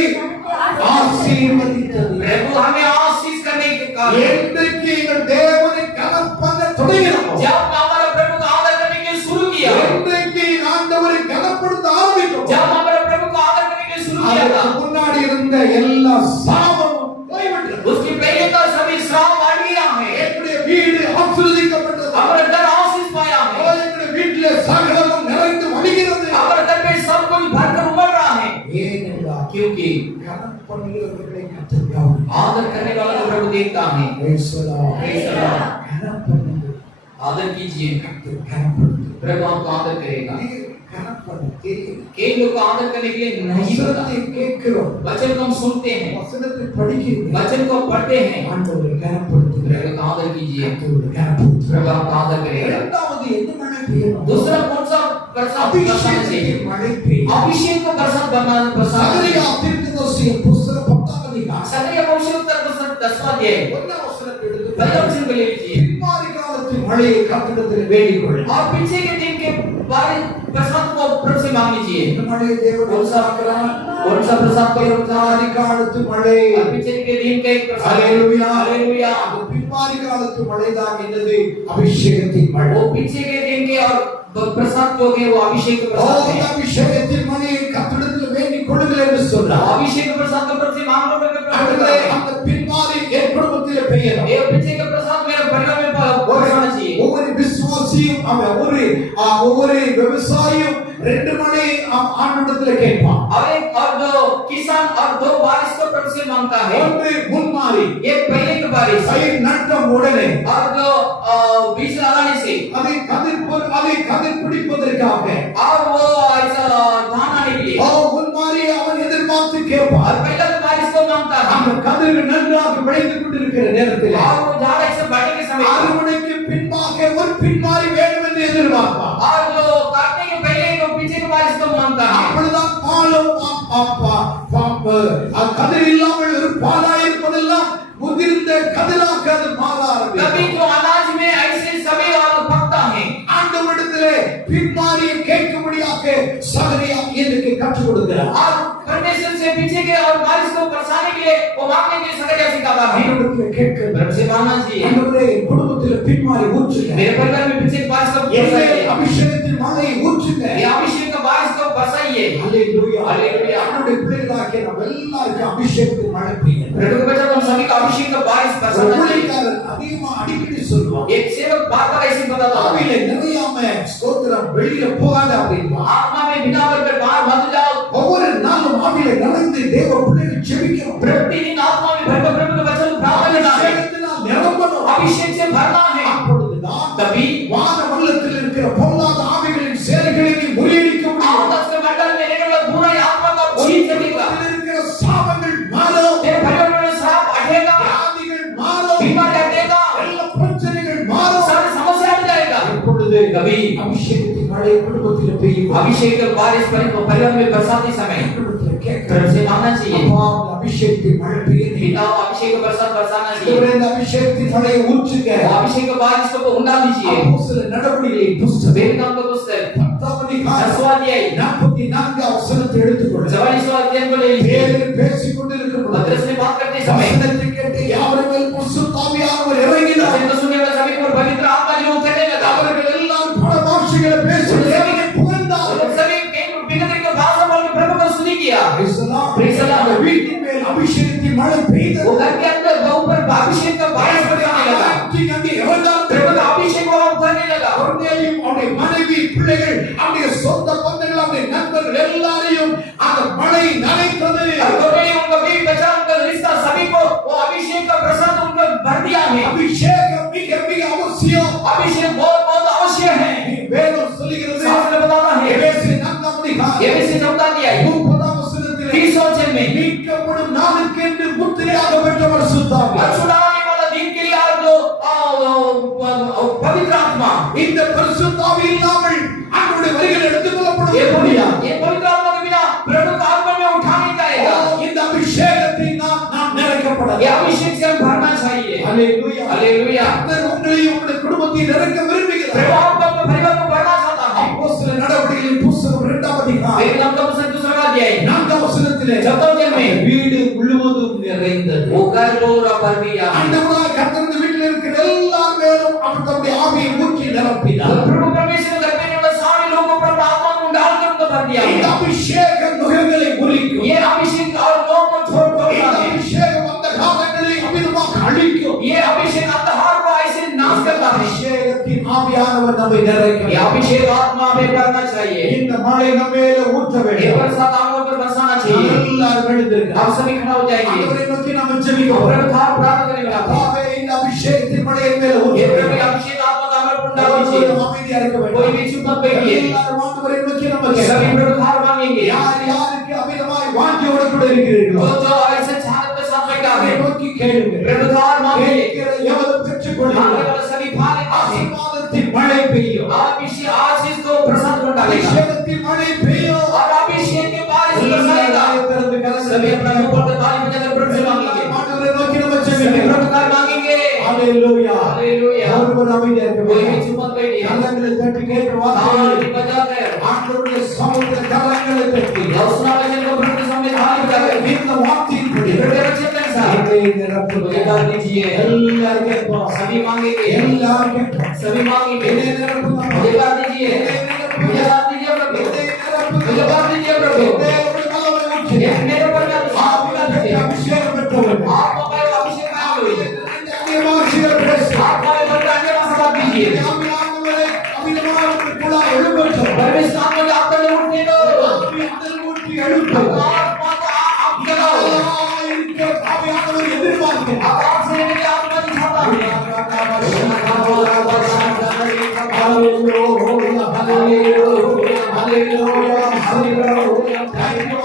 ஆசீர்வதித்தது. प्रभु हमें आशीष करने के कारण। என்றைக்கு எங்கள் தேவனை கனம் பண்ண தொடங்கினோமோ, जब हमारा प्रभु का आदर करने के लिए शुरू किया, என்றைக்கு ஆண்டவரை கனப்படுத்த ஆரம்பித்தோம், जब हमारा प्रभु को आदर करने के लिए शुरू किया था, அதற்கு முன்னாடி இருந்த எல்லா சாபமும் போய்விட்டது. उसके पहले तो सभी श्राप हट गया है। என்னுடைய வீடு ஆசீர்வதிக்கப்பட்டது. हमारा घर आशीष पाया है। என்னுடைய வீட்டிலே சகலமும் நிறைந்து வழிகிறது. हमारे घर में सब कुछ भरकर उमड़ रहा है। ஏனென்றால் क्योंकि கனம் பண்ணுகிறவர்களை கர்த்தர் கவனிக்கிறார். आदर करने वाला को प्रभु देखता है। Praise the Lord. Praise the Lord। கனம் பண்ணுங்கள். आदर कीजिए, கர்த்தர் கனம் பண்ணுகிறார். प्रभु आपको आदर करेगा। கனம் பண்ண தெரியல. कई लोग को आदर करने के लिए नहीं पता। வசனத்தை கேட்கிறோம், वचन को हम सुनते हैं, வசனத்தை படிக்கிறோம், वचन को पढ़ते हैं, ஆண்டவரை கனப்படுத்துகிறார். प्रभु का आदर कीजिए, கர்த்தரை கனப்படுத்துகிறார். प्रभु आपको आदर करेगा। இரண்டாவது என்ன மழை பெய்யணும்? दूसरा कौन सा बरसात बरसाना चाहिए? அபிஷேகத்தின் மழை பெய்யும். अभिषेक को बरसात बरसाना சகரியா தீர்க்கதரிசியின் புஸ்தகம் 10ஆம் அதிகாரம் सदरिया भविष्यवक्ता पुस्तक 10वां अध्याय 1ஆம் வசனத்தை எடுத்து पहले वचन को ले लीजिए। பின்மாறி காலத்தின் மழையை கர்த்தரிடத்தில் வேண்டிக் கொள்ளுங்கள். और पीछे के दिन के बारिश बरसात को प्रभु से मांग लीजिए। இந்த மழையை தேவன் உற்சாகப்படுத்துகிறார். कौन सा बरसात को பின்மாறி காலத்து மழை. और पीछे के दिन का एक बरसात। ஹalleluya. हालेलुया। அந்த பின்மாறி காலத்து மழைதான் என்னது? அபிஷேகத்தின் மழை. वो पीछे के दिन के और बरसात जो है वो अभिषेक की बरसात அந்த है। அபிஷேகத்தின் மழையை கர்த்தரிடத்தில் வேண்டிக் கொள்ளுங்கள் என்று சொன்னார். अभिषेक की बरसात को प्रभु से मांग लो करके प्रभु அந்த बोलते हैं। அந்த பின்மாறி என் குடும்பத்திலே பெய்யணும். ये पीछे का प्रसाद मेरे परिवार में बरसाना चाहिए। ஒவ்வொரு விசுவாசியும் அவன் ஒவ்வொரு விவசாயியும் 2 மழை ஆண்டவரிடத்திலே கேட்பான். और एक और दो किसान और 2 बारिश को प्रभु से मांगता है। ஒன்று முன்மாறி, एक पहले की बारिश பயிர் நட்டம் உடனே और जो बीज लगाने से அதை கதிர் பிடிப்பதற்காக और वो ऐसा धान आने के लिए முன்மாறி அவன் எதிர்பார்த்து கேட்பான். और पहला तो बारिश को मांगता है அந்த கதிர் நன்றாக விளைந்து கொண்டிருக்கிற நேரத்தில் और वो झाड़ ऐसे बढ़ने के समय 6 மணிக்கு பின்பாக ஒரு பின்மாறி வேண்டும் என்று எதிர்பார்ப்பான். और जो काटने के पहले वो पीछे की बारिश को मांगता है। அப்பொழுதுதான் பாலும் கதிர் இல்லாமல் ஒரு பாலாயிருப்பதெல்லாம் முதிர்ந்த கதிராக அது மாற कभी ஆரம்பிக்கும். जो अनाज में ऐसे समय और पकता है ஆண்டவரிடத்திலே பின்மாரியை கேட்கும்படியாக சகரியா எனக்கு கற்றுக் கொடுக்கிறார். और परमेश्वर से पीछे के और बारिश को बरसाने के लिए वो मांगने के लिए सगरिया सिखाता है। ஆண்டவரிடத்திலே கேட்க प्रभु से मांगना चाहिए। ஆண்டவரே என் குடும்பத்திலே பின்மாரி ஊற்றுங்க. मेरे परिवार में पीछे की बारिश को என்னை बरसाइए। அபிஷேகத்தின் மழையை ஊற்றுங்க. ये अभिषेक का बारिश को बरसाइए। ஹalleluya. ஹalleluya. ஆண்டவருடைய பிள்ளைகளாகிய நம்ம எல்லாருக்கும் அபிஷேகத்தின் மழை பெய்யும். प्रभु के बच्चों हम सभी का अभिषेक का बारिश बरसाना चाहिए। ஊழியக்காரர் அதிகமா அடிக்கடி சொல்லுவாங்க, एक सेवक बार-बार ऐसे बताता है, ஆவியிலே நிறையாம ஸ்தோத்திரம் வெளியில போகாத அப்படின்னா आत्मा में बिना कर बाहर मत जाओ। ஒவ்வொரு நாளும் ஆவியிலே நிறைந்து தேவ பிள்ளைகள் ஜெபிக்கிறோம். प्रतिदिन आत्मा में भरकर प्रभु के वचन को प्रार्थना करना है। அபிஷேகத்தினால் நிரம்பணும். अभिषेक से भरना है। அப்பொழுதுதான் तभी வான மண்டலத்தில் இருக்கிற பொல்லாத ஆவிகளின் செயல்களை நீ முறியடிக்க முடியும். आकाश के मंडल में रहने वाला बुरा आत्मा का छीन सकेगा। உலகத்தில் இருக்கிற சாபங்கள் மாறும், तेरे परिवार में श्राप हटेगा, வியாதிகள் மாறும், बीमारी हटेगा, कभी அபிஷேகத்தின் மழை குடும்பத்தில் பெய்யும். अभिषेक का बारिश परिवार में बरसाती समय குடும்பத்தில் கேட்க घर से मांगना चाहिए। அப்பா, அந்த அபிஷேகத்தின் மழை பெய்யுது. पिता अभिषेक का बरसात बरसाना चाहिए। இந்த அபிஷேகத்தின் மழையை ஊற்றுங்க. वो अभिषेक का बारिश को उंडा दीजिए। அப்போஸ்தலர் நடவடிக்கைகளை புஸ்தகம் वेदनाम का पुस्तक 10ஆம் அதிகாரம் 10 44 வசனத்தை எடுத்துக்கொள்ளுங்கள். 44 अध्याय को ले लीजिए। பேதுரு பேசிக் கொண்டிருக்கும் பொழுது पतरस ने बात करते समय வசனத்தை கேட்டு யாவர் மேல் பரிசுத்த ஆவியானவர் இறங்கினார். वचन को सुनने वाले सभी पर पवित्र आत्मा जो उतरने लगा। அவர்கள் எல்லாம் பல பாஷைகளை பேசி தேவனை புகழ்ந்தார்கள். लोग सभी बिगड़ के भाषा बोल के प्रभु को स्तुति किया। Praise the Lord. Praise the Lord. அந்த வீட்டின் மேல் அபிஷேகத்தின் மழை பெய்தது. वो घर के अंदर ऊपर अभिषेक का बारिश बरसाने लगा। அங்கே இறந்தார். प्रभु का अभिषेक वहां उतरने लगा। கொர்நேலியும் அவருடைய மனைவி பிள்ளைகள் அவருடைய சொந்த பந்தங்கள் அவருடைய நண்பர்கள் எல்லாரையும் அந்த மழை நனைத்தது. कोर्नेलियस उनका बीवी बच्चा उनका रिश्ता सभी को वो अभिषेक का प्रसाद उनको भर दिया है। அபிஷேகம் மிக மிக அவசியம். अभिषेक बहुत बहुत आवश्यक है। வேதம் சொல்லுகிறது. शास्त्र बताता है। எபேசியர் 4ஆம் அதிகாரம் ये विषय चौथा दिया है 30ஆம் வசனத்திலே 30 वचन में மீட்கப்படும் நாளுக்கென்று முத்திரையாக பெற்ற பரிசுத்த ஆவி. छुड़ाने वाला दिन के लिए आपको पवित्र आत्मा இந்த பரிசுத்த ஆவி இல்லாமல் ஆண்டவருடைய வரிகள் எடுத்துக்கொள்ளப்பட ये முடியாது. पवित्र आत्मा के बिना प्रभु का आत्मा में उठा नहीं जाएगा। இந்த அபிஷேகத்தை நாம் நிறைக்கப்பட ये अभिषेक से हम भरना चाहिए। ஹalleluya. हालेलुया। கர்த்தர் உங்களையும் உங்களுடைய குடும்பத்தையும் நிறைக்க விரும்புகிறார். प्रभु आपको अपने परिवार को भरना चाहता है। அப்போஸ்தலர் நடவடிக்கைகளின் புஸ்தகம் 2ஆம் அதிகாரம் वेदनाम का पुस्तक 2 अध्याय 4ஆம் வசனத்திலே 4 वचन में வீடு முழுவதும் நிறைந்தது. वो घर पूरा भर दिया। ஆண்டவராகிய கர்த்தருடைய வீட்டில் இருக்கிற எல்லார் மேலும் அவர் தம்முடைய ஆவியை ஊற்றி நிரப்பினார். प्रभु परमेश्वर घर में वाले सारे लोगों पर आत्मा को डालकर उनको भर दिया। இந்த அபிஷேகம் நுகங்களை முறிக்கும். ये अभिषेक और लोगों को छोड़ இந்த देता है। அபிஷேகம் அந்த காலங்களை அமிதமாக அழிக்கும். ये अभिषेक अंधकार को ऐसे नाश करता है। அபிஷேகத்தின் ஆவியானவர் நம்மை நிறைக்க ये अभिषेक आत्मा में करना चाहिए। இந்த மழை நம்ம மேல ஊற்ற ये வேண்டும். बरसात हम लोग पर बरसाना चाहिए। எல்லாரும் எழுந்திருக்க आप सभी खड़ा हो जाएंगे। ஆண்டவரை நோக்கி நாம் ஜெபிக்க போறோம். प्रभु का प्रार्थना करेंगे। கர்த்தாவே, இந்த அபிஷேகத்தின் மழையின் மேல ஊற்ற ये प्रभु வேண்டும். अभिषेक आत्मा का हमारे पर डाल दीजिए। எல்லாரும் அமைதியா இருக்க வேண்டும். कोई भी चुप मत बैठिए। எல்லாரும் ஆண்டவரை நோக்கி நம்ம सभी கேட்கலாம். प्रभु का हार मांगेंगे। யார் யாருக்கு அமிதமாய் வாஞ்சியோடு கூட இருக்கிறீர்களோ तो जो ऐसे चाहत के साथ बैठा அவரை है நோக்கி கேளுங்க. प्रभु का हार मांगे। கேட்கிற எவரும் பெற்றுக்கொள்ளுங்கள். मांगने वाले सभी पा लेते हैं। ஆசீர்வாதத்தின் மழை பெய்யும். आशीष को प्रसाद को डालेगा அபிஷேகத்தின் மழை பெய்யும். और अभिषेक के बारिश बरसाएगा। திறந்து கரங்களை सभी अपना मुंह खोल कर ताली बजाकर प्रभु से मांगेंगे। ஆண்டவரை நோக்கி நம்ம सभी ஜெபிக்கலாம். प्रभु का मांगेंगे। ஹalleluya. हालेलुया। ஒருவர் அமைதியா இருக்க कोई भी வேண்டும். चुप मत बैठिए। கரங்களை தட்டி கேட்கிற வார்த்தைகளை ताली बजाकर ஆண்டவருடைய சமூகத்தில் கரங்களை தட்டி और सुना वचन को प्रभु के सामने ताली बजाकर இந்த வார்த்தையின்படி प्रभु वचन के अनुसार என்னை நிரப்புங்க. मुझे डाल दीजिए। எல்லாரும் கேட்போம். सभी मांगेंगे। எல்லாரும் கேட்போம். सभी मांगेंगे। என்னை நிரப்புங்க. मुझे डाल दीजिए। मुझे डाल दीजिए प्रभु। என்னை நிரப்புங்க. मुझे डाल दीजिए प्रभु। தேவனுடைய வல்லமை ஊற்றுங்க. मेरे पर डाल दीजिए। அபிஷேகம் பெற்றவர்கள் आपको मैं अभिषेक ना करूँ। அந்நிய பாஷைகள் பேச आपको मैं बंद अन्य भाषा बात दीजिए। ஆவியானவரை அமிதமாக கூட எழுப்பட்டும். परमेश्वर आपको जो आपका जो उठने दो। ஆவியானவர் ஊற்றி எழுப்பும். आत्मा को आप जगाओ। ஆவியானவர் எதிர்பார்க்கிறார். आप से मेरी आत्मा दिखाता है। Hallelujah, hallelujah, hallelujah, hallelujah. Thank you,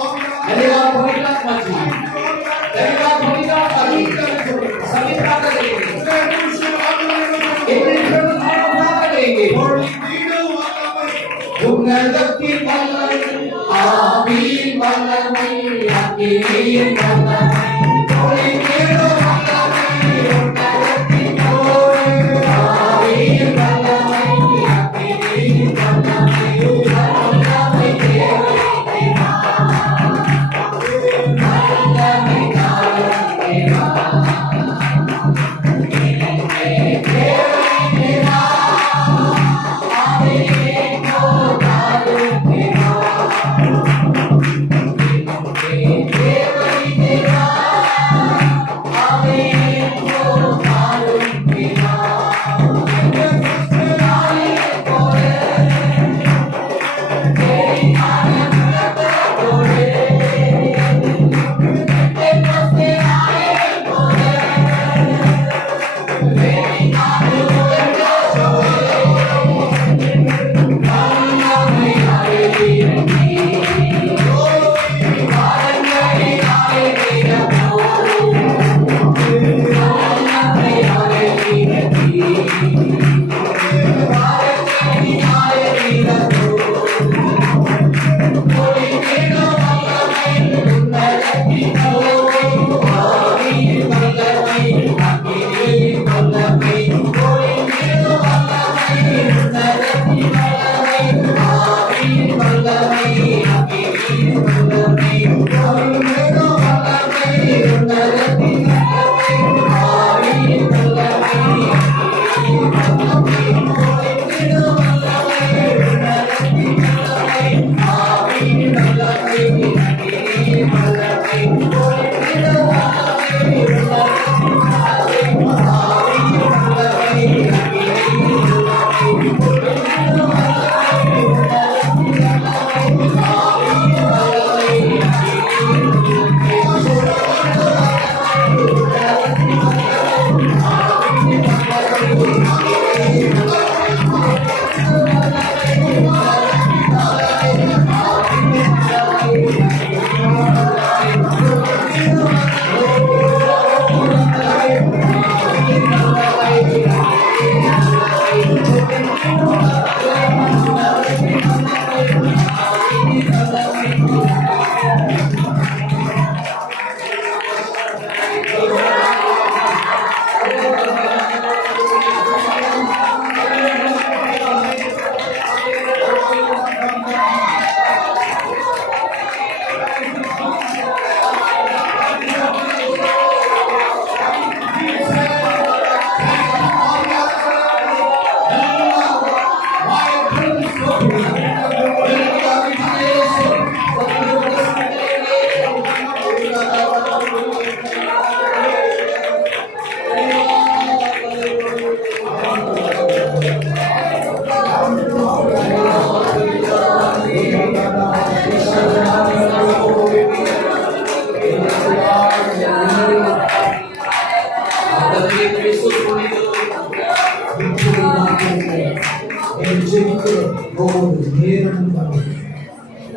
धन्यवाद पवित्र आत्मा जी। धन्यवाद पवित्र आत्मा जी। सभी प्रार्थना करेंगे। एक मिनट प्रभु धाम प्रार्थना करेंगे। உன்னதத்தின் வல்லமை ஆவியின் வல்லமை அக்கினியின் வல்லமை ஒளிந்திடும் வல்லமை உன்னதத்தின் வல்லமை ஆவியின் வல்லமை அக்கினியின் வல்லமை வல்லமை தேவை தேவா வல்லமை தாரும் தேவா தேவை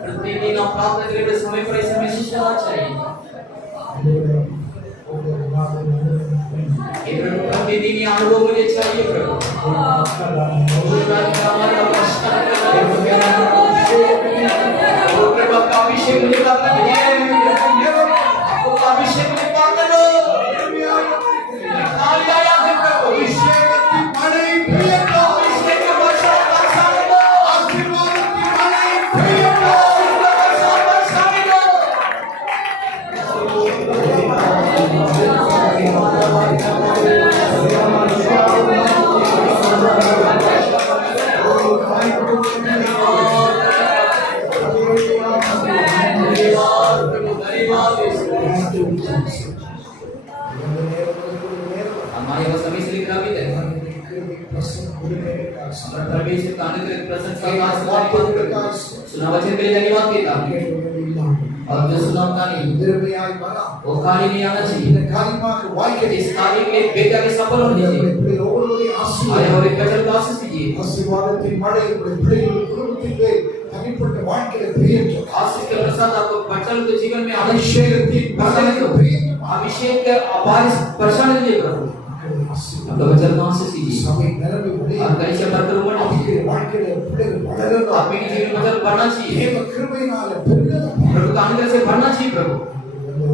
प्रतिदिन आप प्रार्थना के लिए समय पर ऐसे मैसेज करना चाहिए ये प्रभु प्रतिदिन ये अनुभव मुझे चाहिए प्रभु प्रभु आपका अभिषेक मुझे करना आपको अभिषेक मुझे करना लो खाली आया है प्रभु அபிஷேகத்தின் மழை பெய்யட்டும். अभिषेक के वर्षा बरसाने लो ஆசீர்வாதத்தின் மழை பெய்யட்டும். वर्षा बरसाने लो हमारे वो सभी से लिखना भी है परमेश्वर का अनुग्रह प्रशंसा का सुना वचन के लिए धन्यवाद देता हूं और जो सुना कहानी திருமையாய் வரா. वो कहानी नहीं आना இந்த चाहिए காரியமாக வாழ்க்கை इस कार्य में बेटा के सफल होने दीजिए ஒவ்வொருவரையும் आए ஆசீர்வாதம். और एक वचन को आशीष दीजिए ஆசீர்வாதத்தின் மழை உங்களுடைய பிள்ளைகள் குடும்பத்திலே தனிப்பட்ட வாழ்க்கையில பெய்யட்டும். आशीष के प्रसाद आपको बचल के जीवन में அபிஷேகத்தின் மழை பெய்யட்டும். अभिषेक के बारिश बरसाने दीजिए प्रभु आपका वचन को आशीष दीजिए சபை நிரம்பி ஒளி. और कहीं से बरकत होना चाहिए அவருடைய வாழ்க்கையில பிள்ளைகள் வளரணும். आपके जीवन में वचन बढ़ना चाहिए தேவ கிருபையினால பெருகணும். प्रभु का अनुग्रह से बढ़ना चाहिए प्रभु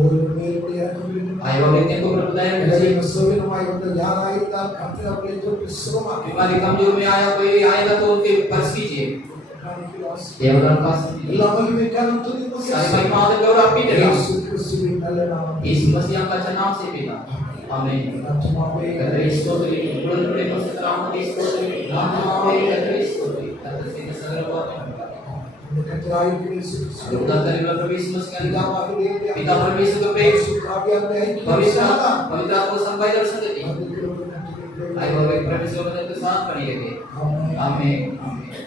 ஒரு மேலுடைய இறக்கம் आए और व्यक्ति को प्रभु दया कीजिए சௌகரியமாய் வந்த யாராயிருந்தால் கர்த்தர் அவர்களை தொட்டு சுகமாக்கி बीमारी कमजोर में आया कोई आएगा तो उनके पर्स कीजिए देवगण का எல்லா மகிமைக்காகவும் துதிக்கும் सारी महिमा और गौरव आपकी देगा இயேசு கிறிஸ்துவின் நல்ல நாமத்தில் इस मसीह का नाम से पिता आमीन ஆத்துமாவே कतरे स्तोत्र बुलंदे पर सलाम की स्तोत्र नामावे कतरे स्तोत्र कतरे से सगल बात கர்த்தராகிய இயேசு கிறிஸ்து उदार करेगा प्रभु यीशु मसीह का பிதாவாகிய पिता परमेश्वर को प्रेम சுகாவியானே पवित्र पवित्र आत्मा संभाई दर्शन देती आई और एक परमेश्वर के साथ खड़ी है आमीन आमीन